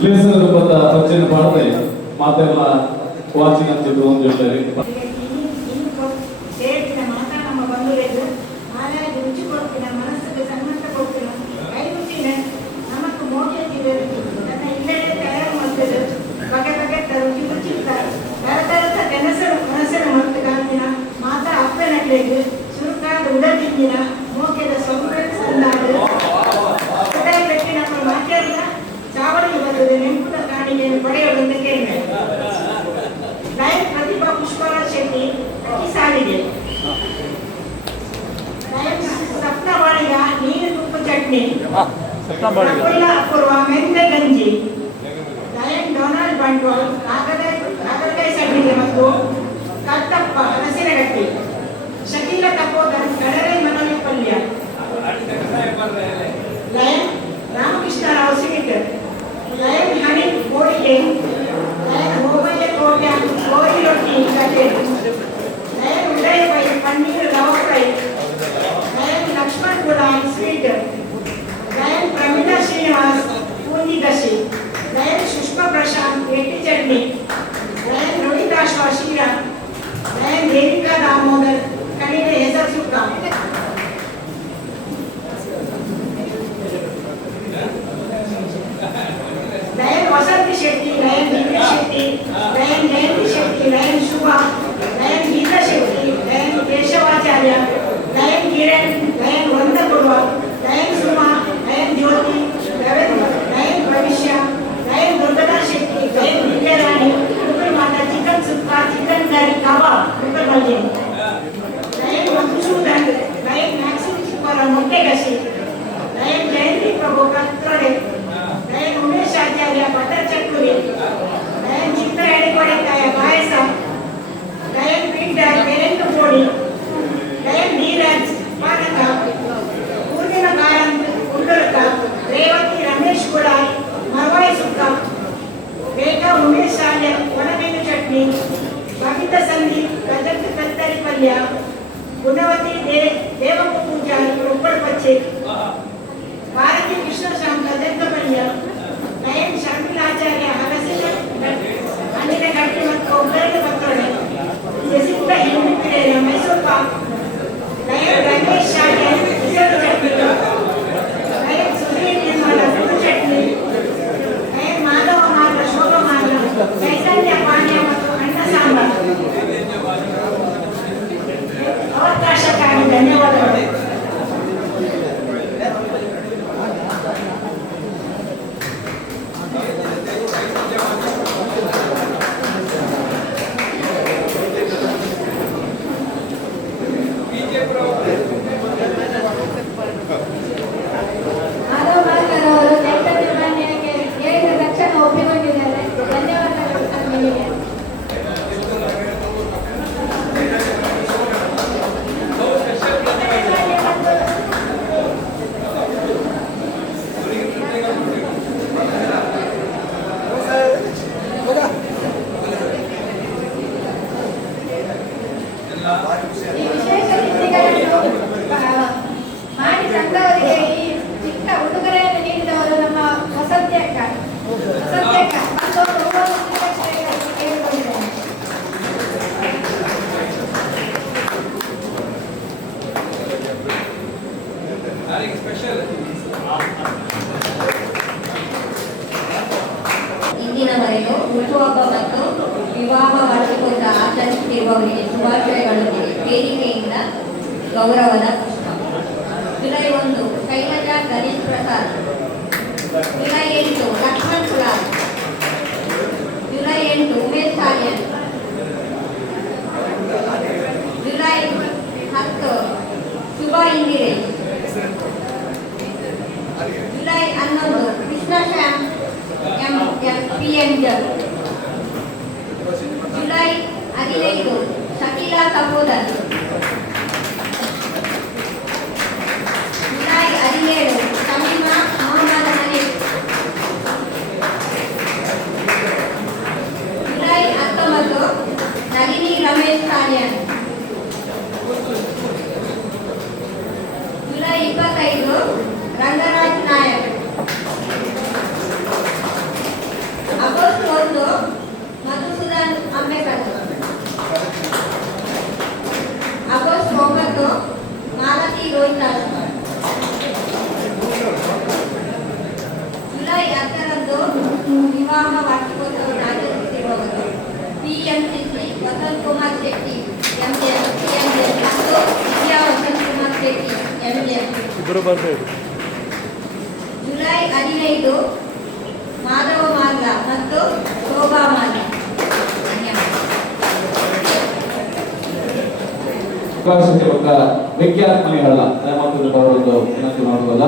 ಕ್ಲೇಸರ ರೂಪದ ರಚನೆ ಮಾಡದೆ ಮಾತೆಲ್ಲ ವಾಚಿನ ಅಂತ ಒಂದು ಹೇಳ್ತಾರೆ. ಸೇರಿನ ಮಾತಾ ನಮ್ಮ ಬಂಧುಗಳು ಆದಾಯ ರುಚಿ ಕೊಡ್ತೀನ ಮನಸ್ಸಿಗೆ ಸನ್ಮತ ಕೊಡ್ತೀನ ಕೈ ರುಚಿನ ನಮಕ್ ಮೋಡಿಯ ನನ್ನ ಇಲ್ಲೇ ತಯಾರು ಮಾಡ್ತದೆ ಬಗೆ ಬಗೆ ರುಚಿ ರುಚಿ ತರತರದ ಕೆಲಸರು ಮನಸ್ಸಿನ ಮತ್ತು ಕಾಂತಿನ ಮಾತಾ ಅಪ್ಪನಗಳಿಗೆ ಸುರುಕಾದ ಉಡತಿದ್ದಿನ ಮೋಕೆದ ಸೌಕರ್ಯ ಸಂದಾಡು ಹೃದಯ ಬೆಟ್ಟಿ ನಮ್ಮ ಮಾತೆಯಲ್ಲ ಚಾವಡಿ ಬರ್ತದೆ ನೆಂಪುದ ಕಾಣಿಗೆ ಪಡೆಯೋದಂತ ಕೇಳಿದೆ. ಲಯನ್ ಪ್ರತಿಭಾ ಪುಷ್ಪರಾಜ್ ಶೆಟ್ಟಿ ಅಕ್ಕಿ ಸಾಲಿಗೆ ಲಯನ್ ಸಪ್ನವಾಳಿಗ ನೀರು ತುಪ್ಪ ಚಟ್ನಿ ಪ್ರಫುಲ್ಲ ಅಪೂರ್ವ ಮೆಂತೆ ಗಂಜಿ ಲಯನ್ ಡೊನಾಲ್ಡ್ ಬಂಟ್ವಾಲ್ ಕಾಕರಕಾಯಿ ಸಡ್ಡಿಗೆ ಮತ್ತು ಕತ್ತಪ್ಪ ಹಲಸಿನಗಟ್ಟಿ ಶಕೀಲ ತಪೋದರ್ ಕಡಲೆ ಮನವಿ ಪಲ್ಯ ಲಯನ್ ರಾಮಕೃಷ್ಣರಾವ್ ಸಿಮಿಟರ್ ಲಯನ್ ಹನಿ ಹೋಳಿಗೆ ಲಯನ್ ಹೋಬಯ್ಯ ಕೋಟೆ ಗೋರಿ ರೊಟ್ಟಿ ಕತೆ lion Udaya Pai paneer rava fry lion Lakshman gulal sweet lion Pramila Srinivas boondi ಗಸಿ ಲಯನ್ ಸುಷ್ಮಾ ಪ್ರಶಾಂತ್ ಎಟ್ಟಿ ಚಟ್ನಿ ಲಯನ್ ರೋಹಿತಾಶ್ವ ಶೀರಾ ಲಯನ್ ದೇವಿಕಾ ದಾಮೋದರ್ ಕಣಿವೆ ಹೆಸರು ಸುಕ್ಕ lion Vasanthi Shetty lion Divya Shetty lion Jayanthi Shetty lion Shubha lion Geetha Shetty lion Keshavacharya lion Kiran lion ವಂದಪೂರ್ವ lion Suma lion Jyoti lion Bhavishya lion Durgadas Shetty lion Divyarani ಮುಗುಲ್ ಮಾತಾ chicken sukka chicken curry kebab ಮುಗುಲ್ Mallya lion Madhusudan lion Maxim ಚಿಕ್ಕವರ ಮೊಟ್ಟೆ ಗಸಿ ಲಯನ್ ಜಯಂತಿ ಪ್ರಭು ಕತ್ರೊಡೆ ಲಯನ್ ಉಮೇಶ್ ಆಚಾರ್ಯ ಬಟರ್ ಚಕ್ಕುಲಿ ಲಯನ್ ಚಿತ್ರ ಎಡೆಕೊಡೆಕಾಯ ಪಾಯಸ ಲಯನ್ ಪಿಂಡ ಬೆರೆಂಟು ಪೋಡಿ ಲಯನ್ ನೀರಜ್ ಪಾನಕ ಪೂರ್ಣಿಮ ಕಾರಂತ್ ಉಂಡುರಕ ರೇವತಿ ರಮೇಶ್ ಗುಳಾಯ್ ಮರವಾಯಿ ಸುಕ್ಕ ರೇಖಾ ಉಮೇಶ್ ಶಾಲ್ಯ ಒಣಮೆಣು ಚಟ್ನಿ ಕವಿತಾ ಸಂದೀಪ್ ಗಜತ್ ಕತ್ತರಿ ಪಲ್ಯ ಗುಣವತಿ ದೇವಪ್ಪ ಪೂಜಾರಿ ಉಪ್ಪಳ ಪಚ್ಚೆ ಭಾರತಿ ಕೃಷ್ಣಶ್ಯಾಮ್ ಗಜತ್ತ ಪಲ್ಯ ಲಯನ್ ಶರ್ಮಿಲಾಚಾರ್ಯ ಹಲಸಿನ ಹಣ್ಣಿನ ಗಟ್ಟಿ ಮತ್ತು ಒಬ್ಬರಿಗೆ ಪತ್ರೊಡೆ ಜಸಿಂತ ಹೆಣ್ಣಿಪಿರೇರ ಮೈಸೂರು ಪಾಕ್ ಲಯನ್ ರಮೇಶ್ ಶಾಲೆ ಹೆಸರು ಚಟ್ನಿ ಲಯನ್ ಸುಧೀರ್ ನಿರ್ಮಲ ಹುಡು ಚಟ್ನಿ ಲಯನ್ ಮಾಧವ ಮಾರ್ಗ ಶೋಭ ಮಾರ್ಗ ಚೈತನ್ಯ ಪಾನೀಯ ಮತ್ತು ಅನ್ನ ಸಾಂಬಾರ್ ಅವಕಾಶಕ್ಕಾಗಿ ಧನ್ಯವಾದಗಳು. ಮಾಧವ ಮಾರ್ಗರ್ ಅವರು ಚೈತನ್ಯ ಪಾನೀಯಕ್ಕೆ ಹೇಳಿದ ತಕ್ಷಣ ಒಪ್ಪಿಕೊಂಡಿದ್ದಾರೆ. ಧನ್ಯವಾದಗಳು ನಿಮಗೆ. ಈ ವಿಶೇಷ ತಿಂಡಿಗಳನ್ನು ಮಾಡಿ ತಂದವರಿಗೆ ಈ ಚಿಕ್ಕ ಉಡುಗೊರೆಯನ್ನು ನೀಡಿದವರು ನಮ್ಮ ವಸಂತಿ ಅಕ್ಕ ಮತ್ತೊಂದು ಕೇಳಿಕೊಂಡಿದ್ದೇನೆ. ಇಂದಿನವರೆಗೂ ಹುಟ್ಟುಹಬ್ಬ ಮತ್ತು ವಿವಾಹ ವಾರ್ಷಿಕೋತ್ಸವ ಆಚರಿಸುತ್ತಿರುವವರಿಗೆ ಶುಭಾಶಯಗಳೊಂದಿಗೆ ವೇದಿಕೆಯಿಂದ ಗೌರವದ ಪುಷ್ಪ. July 1 Shailaja Ganesh Prasad. July 8 Lakshman Kulal. July 8 Umesh Salian. July 10 Shubha Indiresh. July 11 Krishnashyam PNJ. July 15 Shakila Tapodar. July 17 Shamima Mohammed Hanif. July 19 Vasanth Kumar Shetty MDM ಮತ್ತು ವಿದ್ಯಾ ವಸಂತ್ ಕುಮಾರ್ ಶೆಟ್ಟಿ MDM. ಜುಲೈ 15 ಮಾಧವ ಮಾರ್ಗ ಮತ್ತು ಶೋಭಾ ಮಾರ್ಗ. ಒಬ್ಬ ವಿಖ್ಯಾತ್ಮನಿಗಳ ನೇಮಕದ ಅವರೊಂದು ವಿನಂತಿ ಮಾಡುವುದಲ್ಲ.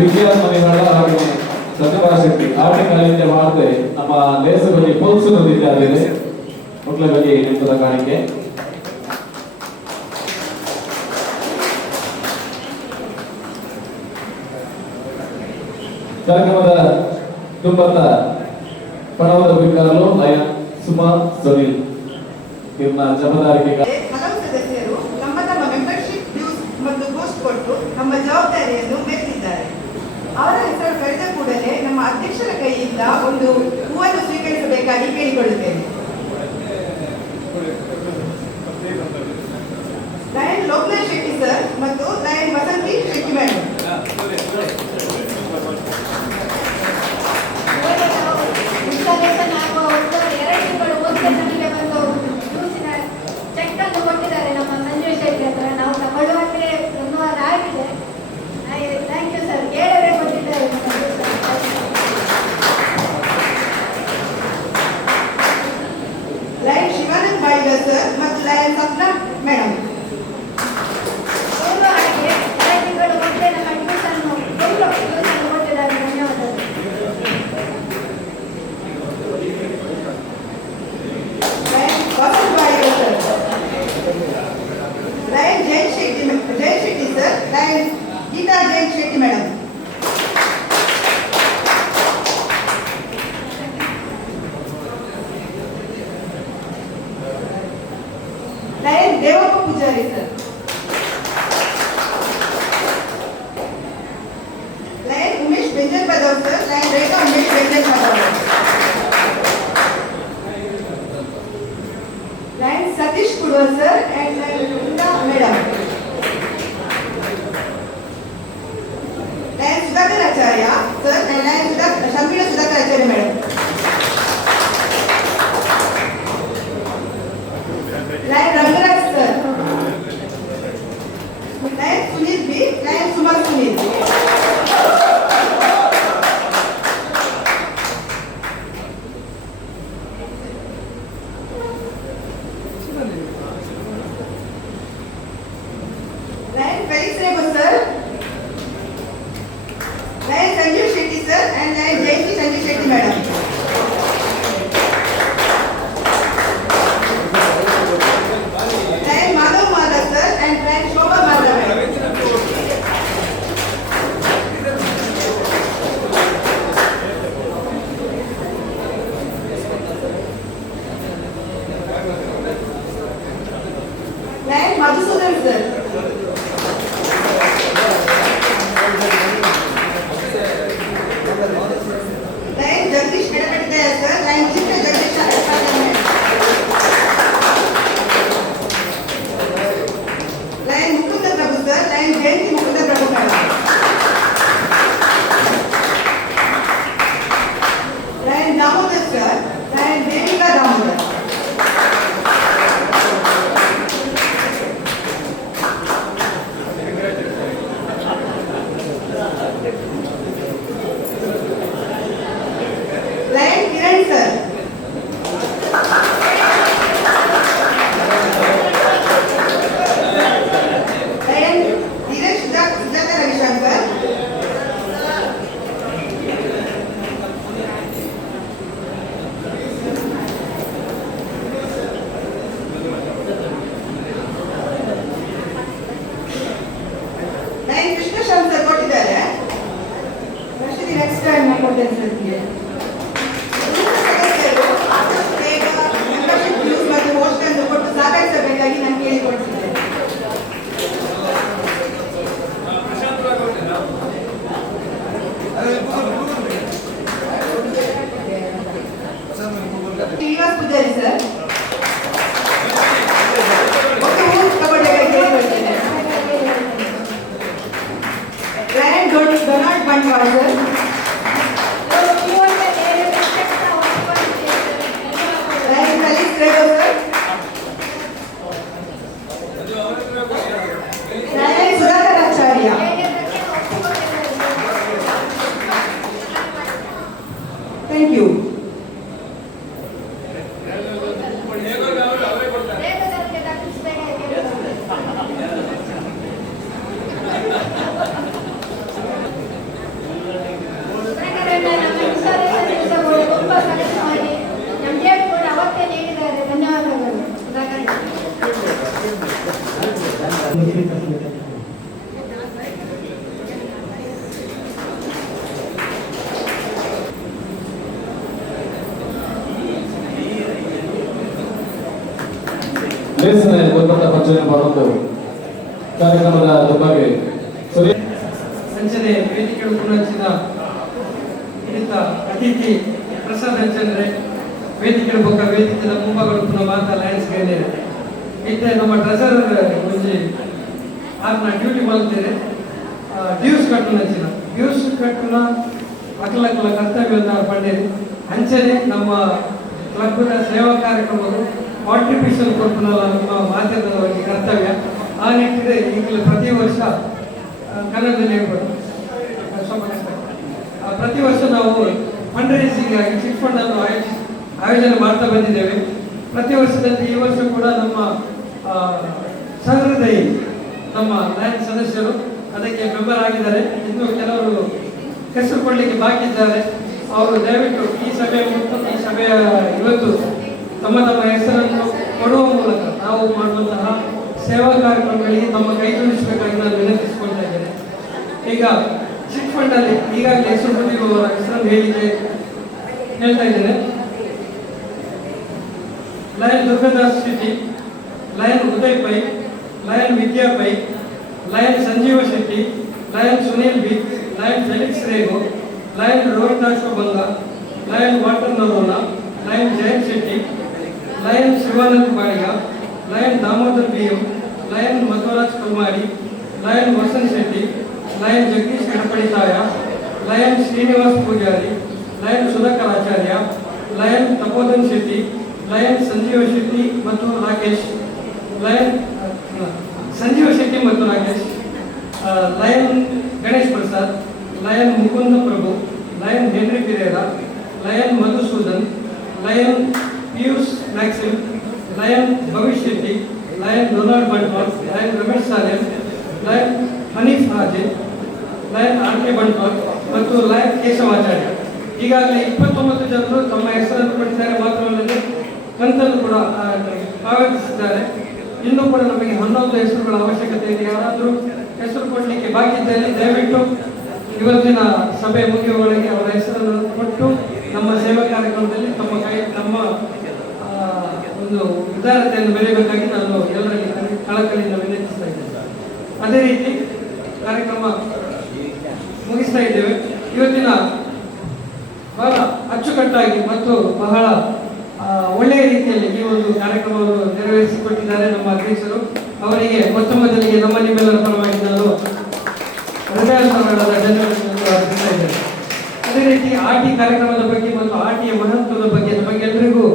ವಿಖ್ಯಾತ್ಮನಿಗಳ ಹಾಗೆ ಸತ್ಯಪಾಲ ಶೆಟ್ಟಿ ಆಟಗಾರರಿಂದ ಮಾಡದೆ ನಮ್ಮ ದೇಶದಲ್ಲಿ ಪೋಲ್ಸು ವಿದ್ಯಾರ್ಥಿ ಮಕ್ಕಳ ಬಗ್ಗೆ ನೆನಪದ ಕಾಣಿಕೆ ಕಾರ್ಯಕ್ರಮದ ತುಂಬತ್ತ ಪಣವದ ಬೇಕಾರಲು ಲಯನ್ ಸುಮಾ ಸುನಿಲ್ ಇವನ್ನ ಜವಾಬ್ದಾರಿಗೆ ಹಲವು ಸದಸ್ಯರು ತಮ್ಮ ಮೆಂಬರ್ಶಿಪ್ ಡ್ಯೂಸ್ ಮತ್ತು ಬೂಸ್ಟ್ ಕೊಟ್ಟು ನಮ್ಮ ಜವಾಬ್ದಾರಿಯನ್ನು ಮೆರೆದಿದ್ದಾರೆ. ಅವರ ಹೆಸರು ಕರೆದ ಕೂಡಲೇ ನಮ್ಮ ಅಧ್ಯಕ್ಷರ ಕೈಯಿಂದ ಒಂದು ಹೂವನ್ನು ಸ್ವೀಕರಿಸಬೇಕಾಗಿ ಕೇಳಿಕೊಳ್ಳುತ್ತೇನೆ. ಲಯನ್ ಲೋಕನಾಥ್ ಶೆಟ್ಟಿ ಸರ್ ಮತ್ತು lion Vasanthi Shetty madam. Installation ಆಗುವ ಒಂದು 2 ತಿಂಗಳು ಮುಂಚೆ ನಮಗೆ ಬಂದು ಜ್ಯೂಸಿನ ಚೆಕ್ ಅನ್ನು ಕೊಟ್ಟಿದ್ದಾರೆ ನಮ್ಮ ಮಂಜುಳ್ ಶೆಟ್ಟಿ ಹತ್ರ. ನಾವು ತಗೊಳ್ಳುವಾಗಲೇ 1 ವಾರ ಆಗಿದೆ. Thank you sir. 7 ಕೊಟ್ಟಿದ್ದಾರೆ ಲಯನ್ ಶಿವಾನಂದ್ ಬಾಯ್ಗರ್ ಸರ್ ಮತ್ತು ಲಯನ್ ಸಪ್ನಾ ಮೇಡಮ್. ಹಾಗೆ 2 ತಿಂಗಳು ಮುಂಚೆ ನಮ್ಮ ಜ್ಯೂಸನ್ನು ಕೊಟ್ಟಿದ್ದಾರೆ. ಧನ್ಯವಾದಗಳು. Lion Vasanth Baigar sir, lion Jain Shetty sir, lion Geeta Jain Shetty madam. Lion Devappa Poojary sir, lion Umesh ಬೆಂಜಲ್ ಬದವ್ ಸರ್, ಲಯನ್ ರೇಖಾ ಉಮೇಶ್ ಬೆಂಜಲ್ ಬದವ್, lion Satish Kudavar sir and lion Vrinda madam. Lion Sudhakar Acharya sir and lion Sharmila Sudhakar Acharya madam. Lion Rangaraj sir, Srinivas Poojary sir. ಒಂದು ಊರು ಕಬಡ್ಡಿಯಾಗಿ ಕೇಳಿಕೊಳ್ತೇನೆ. Lion Donald Bantwal sir. Lion ಸಲೀಸ್ ರೇಗೋ sir. Lion Sudhakar Acharya. Thank you. ಲೇಸನೆ ಗೊತ್ತಂತ ಪಂಚನೆ ಮಾಡೋದು ಕಾರ್ಯಕ್ರಮದ ಬಗ್ಗೆ ಅಂಚನೆ ವೇದಿಕೆ ಉಪನಂಚಿನ ಹಿಡಿತ ಅತಿಥಿ ಪ್ರಸಾದ್ ಅಂಚಂದ್ರೆ ವೇದಿಕೆ ಬೊಕ್ಕ ವೇದಿಕೆದ ಮುಂಭಾಗಗಳು ಪುನಃ ಮಾತಾ ಲಯನ್ಸ್ ಗೈನೆ ಇತ್ತೆ ನಮ್ಮ ಟ್ರೆಸರರ್ ಒಂಜಿ ಆರ್ನ ಡ್ಯೂಟಿ ಮಾಡ್ತಾರೆ ಡ್ಯೂಸ್ ಕಟ್ಟುನ ಅಂಚಿನ ಡ್ಯೂಸ್ ಕಟ್ಟುನ ಅಕಲಕಲ ಕರ್ತವ್ಯವನ್ನು ಪಂಡೇರಿ ಅಂಚನೆ ನಮ್ಮ ಕ್ಲಬ್ನ ಸೇವಾ ಕಾರ್ಯಕ್ರಮಗಳು ಕಾಂಟ್ರಿಬ್ಯೂಷನ್ ಕೊಟ್ಟು ನಮ್ಮ ಮಾಧ್ಯಮದ ಬಗ್ಗೆ ಕರ್ತವ್ಯ ಆ ನಿಟ್ಟಿಗೆ ಈಗಲೇ ಪ್ರತಿ ವರ್ಷ ಕನ್ನಡದಲ್ಲಿ ಹೇಳ್ಬೋದು ಸ್ವಲ್ಪ ಕಷ್ಟ ಪ್ರತಿ ವರ್ಷ ನಾವು ಫಂಡ್ ರೈಸಿಂಗ್ ಆಗಿ ಚಿಟ್ ಫಂಡ್ ಅನ್ನು ಆಯೋಜನೆ ಮಾಡ್ತಾ ಬಂದಿದ್ದೇವೆ. ಪ್ರತಿ ವರ್ಷದಂತೆ ಈ ವರ್ಷ ಕೂಡ ನಮ್ಮ ಸಹೃದಯಿ ನಮ್ಮ ಲಯನ್ ಸದಸ್ಯರು ಅದಕ್ಕೆ ಮೆಂಬರ್ ಆಗಿದ್ದಾರೆ. ಇನ್ನು ಕೆಲವರು ಹೆಸರು ಕೊಡಲಿಕ್ಕೆ ಬಾಕಿ ಇದ್ದಾರೆ. ಅವರು ದಯವಿಟ್ಟು ಈ ಸಭೆಯ ಇವತ್ತು ತಮ್ಮ ತಮ್ಮ ಹೆಸರನ್ನು ಕೊಡುವ ಮೂಲಕ ನಾವು ಮಾಡುವಂತಹ ಸೇವಾ ಕಾರ್ಯಕ್ರಮಗಳಿಗೆ ತಮ್ಮ ಕೈ ಜೋಡಿಸಬೇಕಾಗಿ ನಾನು ವಿನಂತಿಸಿಕೊಳ್ತಾ ಇದ್ದೇನೆ. ಈಗ ಚಿಟ್ ಫಂಡ್ ಅಲ್ಲಿ ಈಗಾಗಲೇ ಹೆಸರು ಬಂದಿರುವವರ ಹೆಸರನ್ನು ಹೇಳ್ತಾ ಇದ್ದೇನೆ. Lion Durgadas Shetty, lion Uday Pai, lion Vidya Pai, lion Sanjeeva Shetty, lion Sunil B, lion Felix Rego, lion Rohitash Banga, lion Walter Noronha, lion Jayant Shetty, lion Shivanand Baliga, lion Damodar B M, lion Madhwaraj Kumari, lion Vasanth Shetty, lion Jagadish ಗಣಪಡಿತಾಯ, lion Srinivas Poojary, lion Sudhakar Acharya, lion Tapodhan Shetty, lion Sanjeeva Shetty ಮತ್ತು ರಾಕೇಶ್, ಲಯನ್ ಸಂಜೀವ ಶೆಟ್ಟಿ ಮತ್ತು Rakesh, lion Ganesh Prasad, lion Mukunda Prabhu, lion Henry Pereira, lion Madhusudan, lion Piyush Maxim, lion Bhavish Shetty, lion Donald Bantwal, lion Ramesh Salem, lion Hanif Haji, lion R K Bantwal ಮತ್ತು lion Keshavacharya. ಈಗಾಗಲೇ 29 ಜನರು ತಮ್ಮ ಹೆಸರನ್ನು ಕೊಟ್ಟಿದ್ದಾರೆ. ಮಾತ್ರವಲ್ಲದೆ ಕಂತನ್ನು ಕೂಡ ಪಾವತಿಸಿದ್ದಾರೆ. ಇನ್ನೂ ಕೂಡ ನಮಗೆ 11 ಹೆಸರುಗಳ ಅವಶ್ಯಕತೆ ಇದೆ. ಯಾರಾದರೂ ಹೆಸರು ಕೊಡಲಿಕ್ಕೆ ಬಾಕಿ ಇದ್ದಲ್ಲಿ ದಯವಿಟ್ಟು ಇವತ್ತಿನ ಸಭೆ ಮುಗಿಯುವವರೆಗೆ ಅವರ ಹೆಸರನ್ನು ಕೊಟ್ಟು ನಮ್ಮ ಸೇವಾ ಕಾರ್ಯಕ್ರಮದಲ್ಲಿ ತಮ್ಮ ಒಂದು ಉದಾರತೆಯನ್ನು ಬೆಳೆಯಬೇಕಾಗಿ ನಾನು ಎಲ್ಲರಲ್ಲಿ ಕಳಕಳಿಯಿಂದ ವಿನಂತಿಸ್ತಾ ಇದ್ದೇನೆ. ಅದೇ ರೀತಿ ಕಾರ್ಯಕ್ರಮ ಮುಗಿಸ್ತಾ ಇದ್ದೇವೆ. ಇವತ್ತಿನ ಬಹಳ ಅಚ್ಚುಕಟ್ಟಾಗಿ ಮತ್ತು ಬಹಳ ಒಳ್ಳೆಯ ರೀತಿಯಲ್ಲಿ ಈ ಒಂದು ಕಾರ್ಯಕ್ರಮವನ್ನು ನೆರವೇರಿಸಿಕೊಟ್ಟಿದ್ದಾರೆ ನಮ್ಮ ಅಧ್ಯಕ್ಷರು. ಅವರಿಗೆ ಮೊದಲಿಗೆ ನಮ್ಮ ನಿಮ್ಮೆಲ್ಲರ ಪರವಾಗಿ ನಾನು ಹೃದಯಾಂತರಾಳದ ಧನ್ಯವಾದಗಳನ್ನು ಅರ್ಪಿಸ್ತಾ ಇದ್ದೇನೆ. ಅದೇ ರೀತಿ ಆಟಿ ಕಾರ್ಯಕ್ರಮದ ಬಗ್ಗೆ ಮತ್ತು ಆಟಿಯ ಮಹತ್ವದ ಬಗ್ಗೆ ನಮಗೆಲ್ಲರಿಗೂ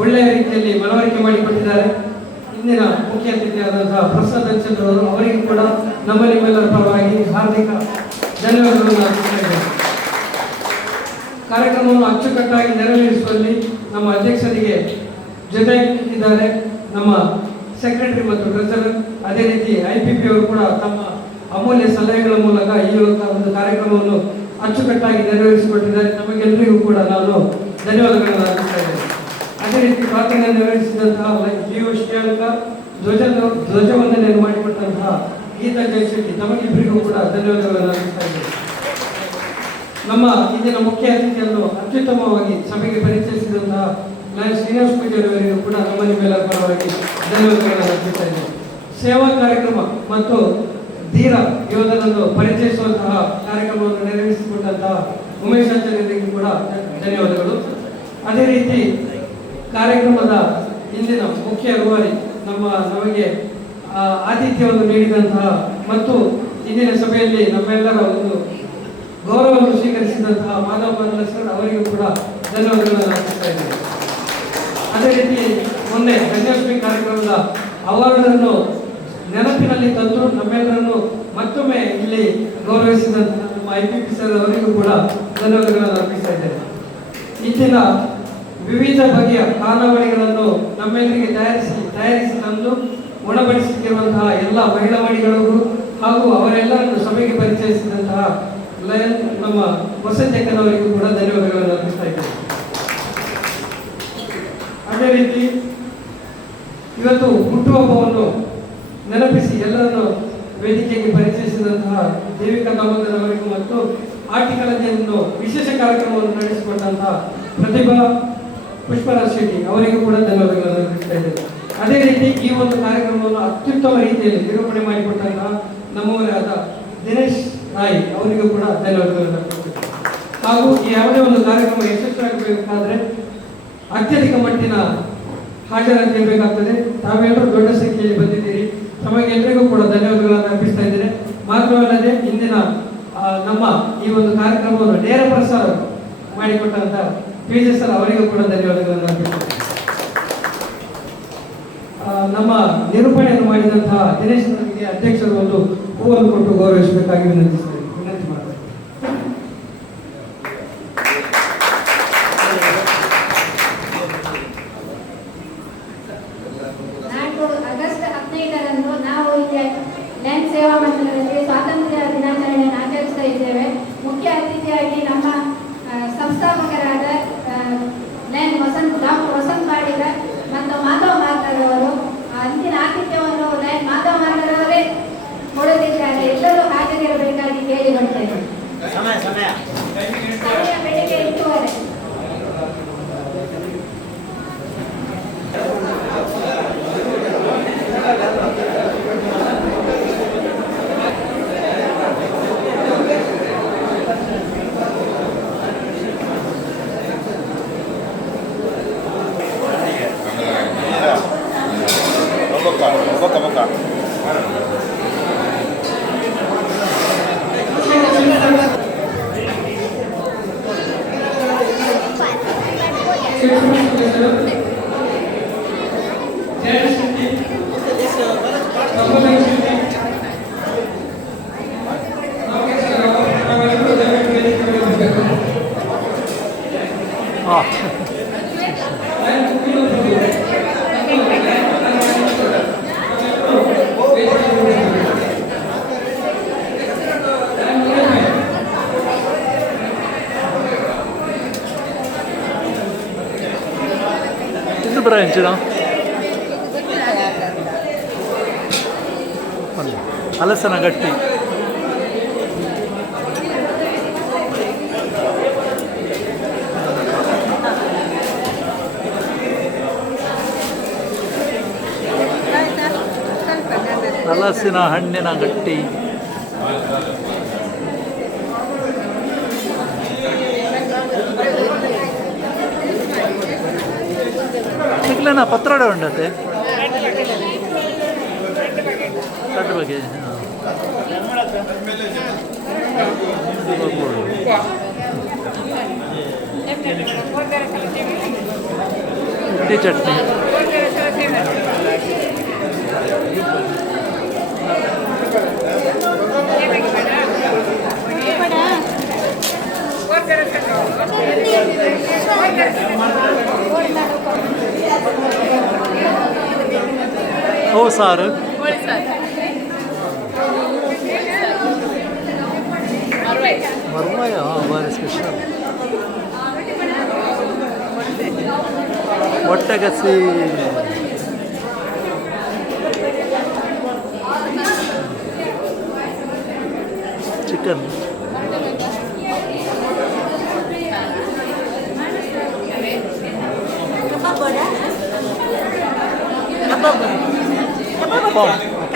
ಒಳ್ಳೆಯ ರೀತಿಯಲ್ಲಿ ಮನವರಿಕೆ ಮಾಡಿಕೊಟ್ಟಿದ್ದಾರೆ. ಇಂದಿನ ಮುಖ್ಯ ಅತಿಥಿಯಾದಂತಹ ಪ್ರಸಾದ್ ಅಂಚನ್ ಅವರು, ಅವರಿಗೂ ಕೂಡ ನಮ್ಮ ನಿಮ್ಮೆಲ್ಲರ ಪರವಾಗಿ ಹಾರ್ದಿಕ ಧನ್ಯವಾದಗಳನ್ನು ಅರ್ಪಿಸ್ತಾ ಇದ್ದೇನೆ. ಕಾರ್ಯಕ್ರಮವನ್ನು ಅಚ್ಚುಕಟ್ಟಾಗಿ ನೆರವೇರಿಸುವಲ್ಲಿ ನಮ್ಮ ಅಧ್ಯಕ್ಷರಿಗೆ ಜೊತೆಗಿದ್ದಾರೆ ನಮ್ಮ ಸೆಕ್ರೆಟರಿ ಮತ್ತು ಟ್ರೆಜರರ್. ಅದೇ ರೀತಿ IPP ಅವರು ಕೂಡ ತಮ್ಮ ಅಮೂಲ್ಯ ಸಲಹೆಗಳ ಮೂಲಕ ಈ ಒಂದು ಕಾರ್ಯಕ್ರಮವನ್ನು ಅಚ್ಚುಕಟ್ಟಾಗಿ ನೆರವೇರಿಸಿಕೊಟ್ಟಿದ್ದಾರೆ. ನಮಗೆಲ್ಲರಿಗೂ ಕೂಡ ನಾನು ಧನ್ಯವಾದಗಳನ್ನು ಅರ್ಪಿಸ್ತಾ ಇದ್ದೇನೆ. ಅದೇ ರೀತಿ ಪ್ರಾರ್ಥನೆ ನೆರವೇರಿಸಿದಂತಹ ಜಿಯೋ ಶ್ರೀಲಂಕ ಧ್ವಜವಂದನೆಯನ್ನು ಮಾಡಿಕೊಟ್ಟಂತಹ ಗೀತಾ ಜಯಶೆಟ್ಟಿ, ತಮಗಿಬ್ಬರಿಗೂ ಕೂಡ ಧನ್ಯವಾದಗಳನ್ನು ಅರ್ಪಿಸ್ತಾ ಇದ್ದೇನೆ. ನಮ್ಮ ಇಂದಿನ ಮುಖ್ಯ ಅತಿಥಿಯನ್ನು ಅತ್ಯುತ್ತಮವಾಗಿ ಸಭೆಗೆ ಪರಿಚಯಿಸಿದಂತಹ ಲಯನ್ ಶ್ರೀನಿವಾಸ್ ಪೂಜಾರಿ ಅವರಿಗೂ ಕೂಡ ನಮ್ಮ ನಿಮ್ಮೆಲ್ಲರ ಪರವಾಗಿ ಧನ್ಯವಾದಗಳನ್ನು ಅರ್ಪಿಸ್ತಾ ಇದ್ದೇನೆ. ಸೇವಾ ಕಾರ್ಯಕ್ರಮ ಮತ್ತು ಧೀರ ಯೋಧನನ್ನು ಪರಿಚಯಿಸುವಂತಹ ಕಾರ್ಯಕ್ರಮವನ್ನು ನೆರವೇರಿಸಿಕೊಟ್ಟಂತಹ ಉಮೇಶ್ ಆಚಾರ್ಯರಿಗೆ ಕೂಡ ಧನ್ಯವಾದಗಳು. ಅದೇ ರೀತಿ ಕಾರ್ಯಕ್ರಮದ ಇಂದಿನ ಮುಖ್ಯ ರೂವಾರಿ ನಮಗೆ ಆತಿಥ್ಯವನ್ನು ನೀಡಿದಂತಹ ಮತ್ತು ಇಂದಿನ ಸಭೆಯಲ್ಲಿ ನಮ್ಮೆಲ್ಲರ ಒಂದು ಗೌರವವನ್ನು ಸ್ವೀಕರಿಸಿದಂತಹ ಮಾಧವ ಮರಳ ಸರ್ ಅವರಿಗೂ ಕೂಡ ಧನ್ಯವಾದಗಳನ್ನು ಅರ್ಪಿಸ್ತಾ ಇದ್ದೇನೆ. ಅದೇ ರೀತಿ ಮೊನ್ನೆ ಧನ್ಯಲಕ್ಷ್ಮಿ ಕಾರ್ಯಕ್ರಮದ ಅವಾರ್ಡನ್ನು ನೆನಪಿನಲ್ಲಿ ತಂದು ನಮ್ಮೆಲ್ಲರನ್ನು ಮತ್ತೊಮ್ಮೆ ಇಲ್ಲಿ ಗೌರವಿಸಿದಂತಹ ನಮ್ಮ IPP ಸರ್ ಅವರಿಗೂ ಕೂಡ ಧನ್ಯವಾದಗಳನ್ನು ಅರ್ಪಿಸ್ತಾ ಇದ್ದೇನೆ. ಇಂದಿನ ವಿವಿಧ ಬಗೆಯ ಖಾನಾವಳಿಗಳನ್ನು ನಮ್ಮೆಲ್ಲರಿಗೆ ತಯಾರಿಸಿ ತಂದು ಉಣಬಡಿಸುತ್ತಿರುವಂತಹ ಎಲ್ಲ ಮಹಿಳಾ ಮಣಿಗಳಿಗೂ ಹಾಗೂ ಅವರೆಲ್ಲರನ್ನು ಸಭೆಗೆ ಪರಿಚಯಿಸಿದಂತಹ ಲಯನ್ ನಮ್ಮ ವಸಂತಕ್ಕನವರಿಗೂ ಕೂಡ ಧನ್ಯವಾದಗಳನ್ನು ಅರ್ಪಿಸ್ತಾ ಇದ್ದೇನೆ. ಅದೇ ರೀತಿ ಇವತ್ತು ಹುಟ್ಟುಹಬ್ಬವನ್ನು ನೆನಪಿಸಿ ಎಲ್ಲರನ್ನು ವೇದಿಕೆಗೆ ಪರಿಚಯಿಸಿದಂತಹ ದೇವಿಕಾ ದಾಮೋದರ್ ಅವರಿಗೂ ಮತ್ತು ಆರ್ಟಿಕಲಜಿಯನ್ನು ವಿಶೇಷ ಕಾರ್ಯಕ್ರಮವನ್ನು ನಡೆಸಿಕೊಟ್ಟಂತಹ ಪ್ರತಿಭಾ ಪುಷ್ಪರಾಜ್ ಶೆಟ್ಟಿ ಅವರಿಗೂ ಕೂಡ ಧನ್ಯವಾದಗಳನ್ನು ಅರ್ಪಿಸ್ತಾ ಇದ್ದೇನೆ. ಅದೇ ರೀತಿ ಈ ಒಂದು ಕಾರ್ಯಕ್ರಮವನ್ನು ಅತ್ಯುತ್ತಮ ರೀತಿಯಲ್ಲಿ ನಿರೂಪಣೆ ಮಾಡಿಕೊಟ್ಟಂತಹ ನಮ್ಮವರೇ ಆದ ದಿನೇಶ್ ರಾಯ್ ಅವರಿಗೂ ಕೂಡ ಧನ್ಯವಾದಗಳನ್ನು ಅರ್ಪಿಸ್ತೇನೆ. ಹಾಗೂ ಈ ಯಾವುದೇ ಒಂದು ಕಾರ್ಯಕ್ರಮ ಯಶಸ್ವಿಯಾಗಬೇಕಾದ್ರೆ ಅತ್ಯಧಿಕ ಮಟ್ಟಿನ ಹಾಜರಾತಿ ಇರಬೇಕಾಗ್ತದೆ. ತಾವೆಲ್ಲರೂ ದೊಡ್ಡ ಸಂಖ್ಯೆಯಲ್ಲಿ ಬಂದಿದ್ದೀರಿ, ತಮಗೆಲ್ಲರಿಗೂ ಕೂಡ ಧನ್ಯವಾದಗಳನ್ನು ಅರ್ಪಿಸ್ತಾ ಇದ್ದೇನೆ. ಮಾತ್ರವಲ್ಲದೆ ಇಂದಿನ ನಮ್ಮ ಈ ಒಂದು ಕಾರ್ಯಕ್ರಮವನ್ನು ನೇರ ಪ್ರಸಾರ ಮಾಡಿಕೊಟ್ಟಂತಹ PJ ಸರ್ ಅವರಿಗೂ ಕೂಡ ಧನ್ಯವಾದಗಳನ್ನು ಅರ್ಪಿಸ್ತೇನೆ. ನಮ್ಮ ನಿರೂಪಣೆಯನ್ನು ಮಾಡಿದಂತಹ ದಿನೇಶ್ ಅವರಿಗೆ ಅಧ್ಯಕ್ಷರು ಒಂದು ಹೂವನ್ನು ಕೊಟ್ಟು ಗೌರವಿಸಬೇಕಾಗಿ ವಿನಂತಿ ಮಾಡ್ತಾರೆ. ಆಗಸ್ಟ್ 15ರಂದು ನಾವು ಇಲ್ಲಿ ಲಯನ್ಸ್ ಸೇವಾ ಮಂಡಲದಲ್ಲಿ ಸ್ವಾತಂತ್ರ್ಯ ದಿನಾಚರಣೆಯನ್ನು ಆಚರಿಸ್ತಾ ಇದ್ದೇವೆ. ಮುಖ್ಯ ಅತಿಥಿಯಾಗಿ ನಮ್ಮ ಸಂಸ್ಥಾಪಕರಾದ ಡಾಕ್ಟರ್ ವಸಂತ್ ಪಾಟೀಲ ಮತ್ತು ಮಾಧವ ಮಾರ್ಗರವರು ಅಂದಿನ ಆತಿಥ್ಯವನ್ನು ಮಾಧವ ಮಾರ್ಗರವರೇ ಕೊಡಲಿದ್ದಾರೆ. ಎಲ್ಲರೂ ಹಾಜರಿರಬೇಕಾಗಿ ಕೇಳಿಕೊಳ್ತೇನೆ. ಸಮಯ ಬೆಳಿಗ್ಗೆ 8:30. ಹಲಸಿನ ಗಟ್ಟಿ ಹಲಸಿನ ಹಣ್ಣಿನ ಗಟ್ಟಿ ಇಕ್ಲೇನ ಪತ್ರೊಡೆ ಉಂಡತೆ ಕಟ್ಟು ಬಗ್ಗೆ ಇಡ್ಲಿ ಚಟ್ನಿ ಓ ಸಾರು ಮರ್ಮಯ ಭಾರಿ ಸ್ಪೆಷಲ್ ಒಟ್ಟಗಸಿ ಚಿಕನ್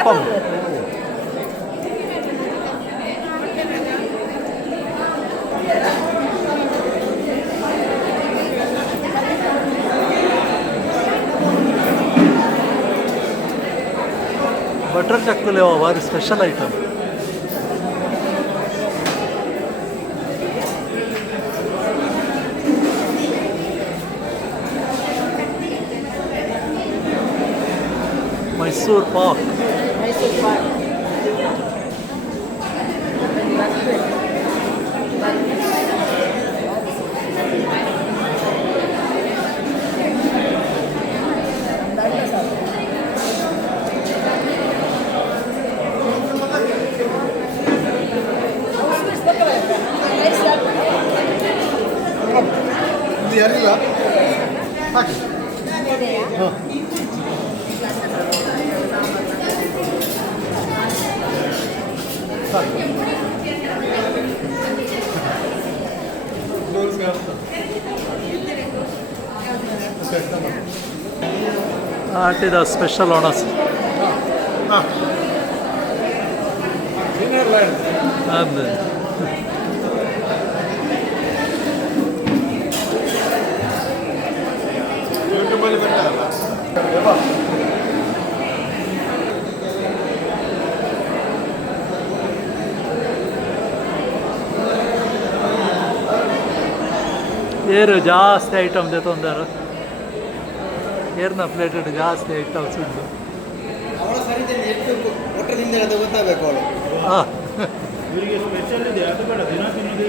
pom. ಬಟರ್ ಚಕ್ಕುಲಿ ಭಾರಿ ಸ್ಪೆಷಲ್ ಐಟಮ್. ಮೈಸೂರು ಪಾಕ್. ಯಾರಿಲ್ಲ ಹಾಕಿ ಹಾಂ ಆಟಿದ ಸ್ಪೆಷಲ್ ಓಣಸ್. ಹಾಂ ಅದು ಯೂಟ್ಯೂಬಲ್ಲಿ ಬರ್ತಾರಲ್ಲ ಏರು ಜಾಸ್ತಿ ಐಟಮ್ ತಂದಾರ. ಏರ್ನ ಪ್ಲೇಟೆಡ್ ಜಾಸ್ತಿ ಐಟಮ್ಸ್ ಉಂಟು. ಅವಳ ಸರಿದಲ್ಲಿ ಎಷ್ಟು ಒಟ್ಟರಿಂದ ಗೊತ್ತಾಗಬೇಕು ಅವಳು. ಹಾಂ ಇವರಿಗೆ ಸ್ಪೆಷಲ್ ಇದೆ, ಅದು ಬೇಡ ದಿನ ತಿನ್ನೋದು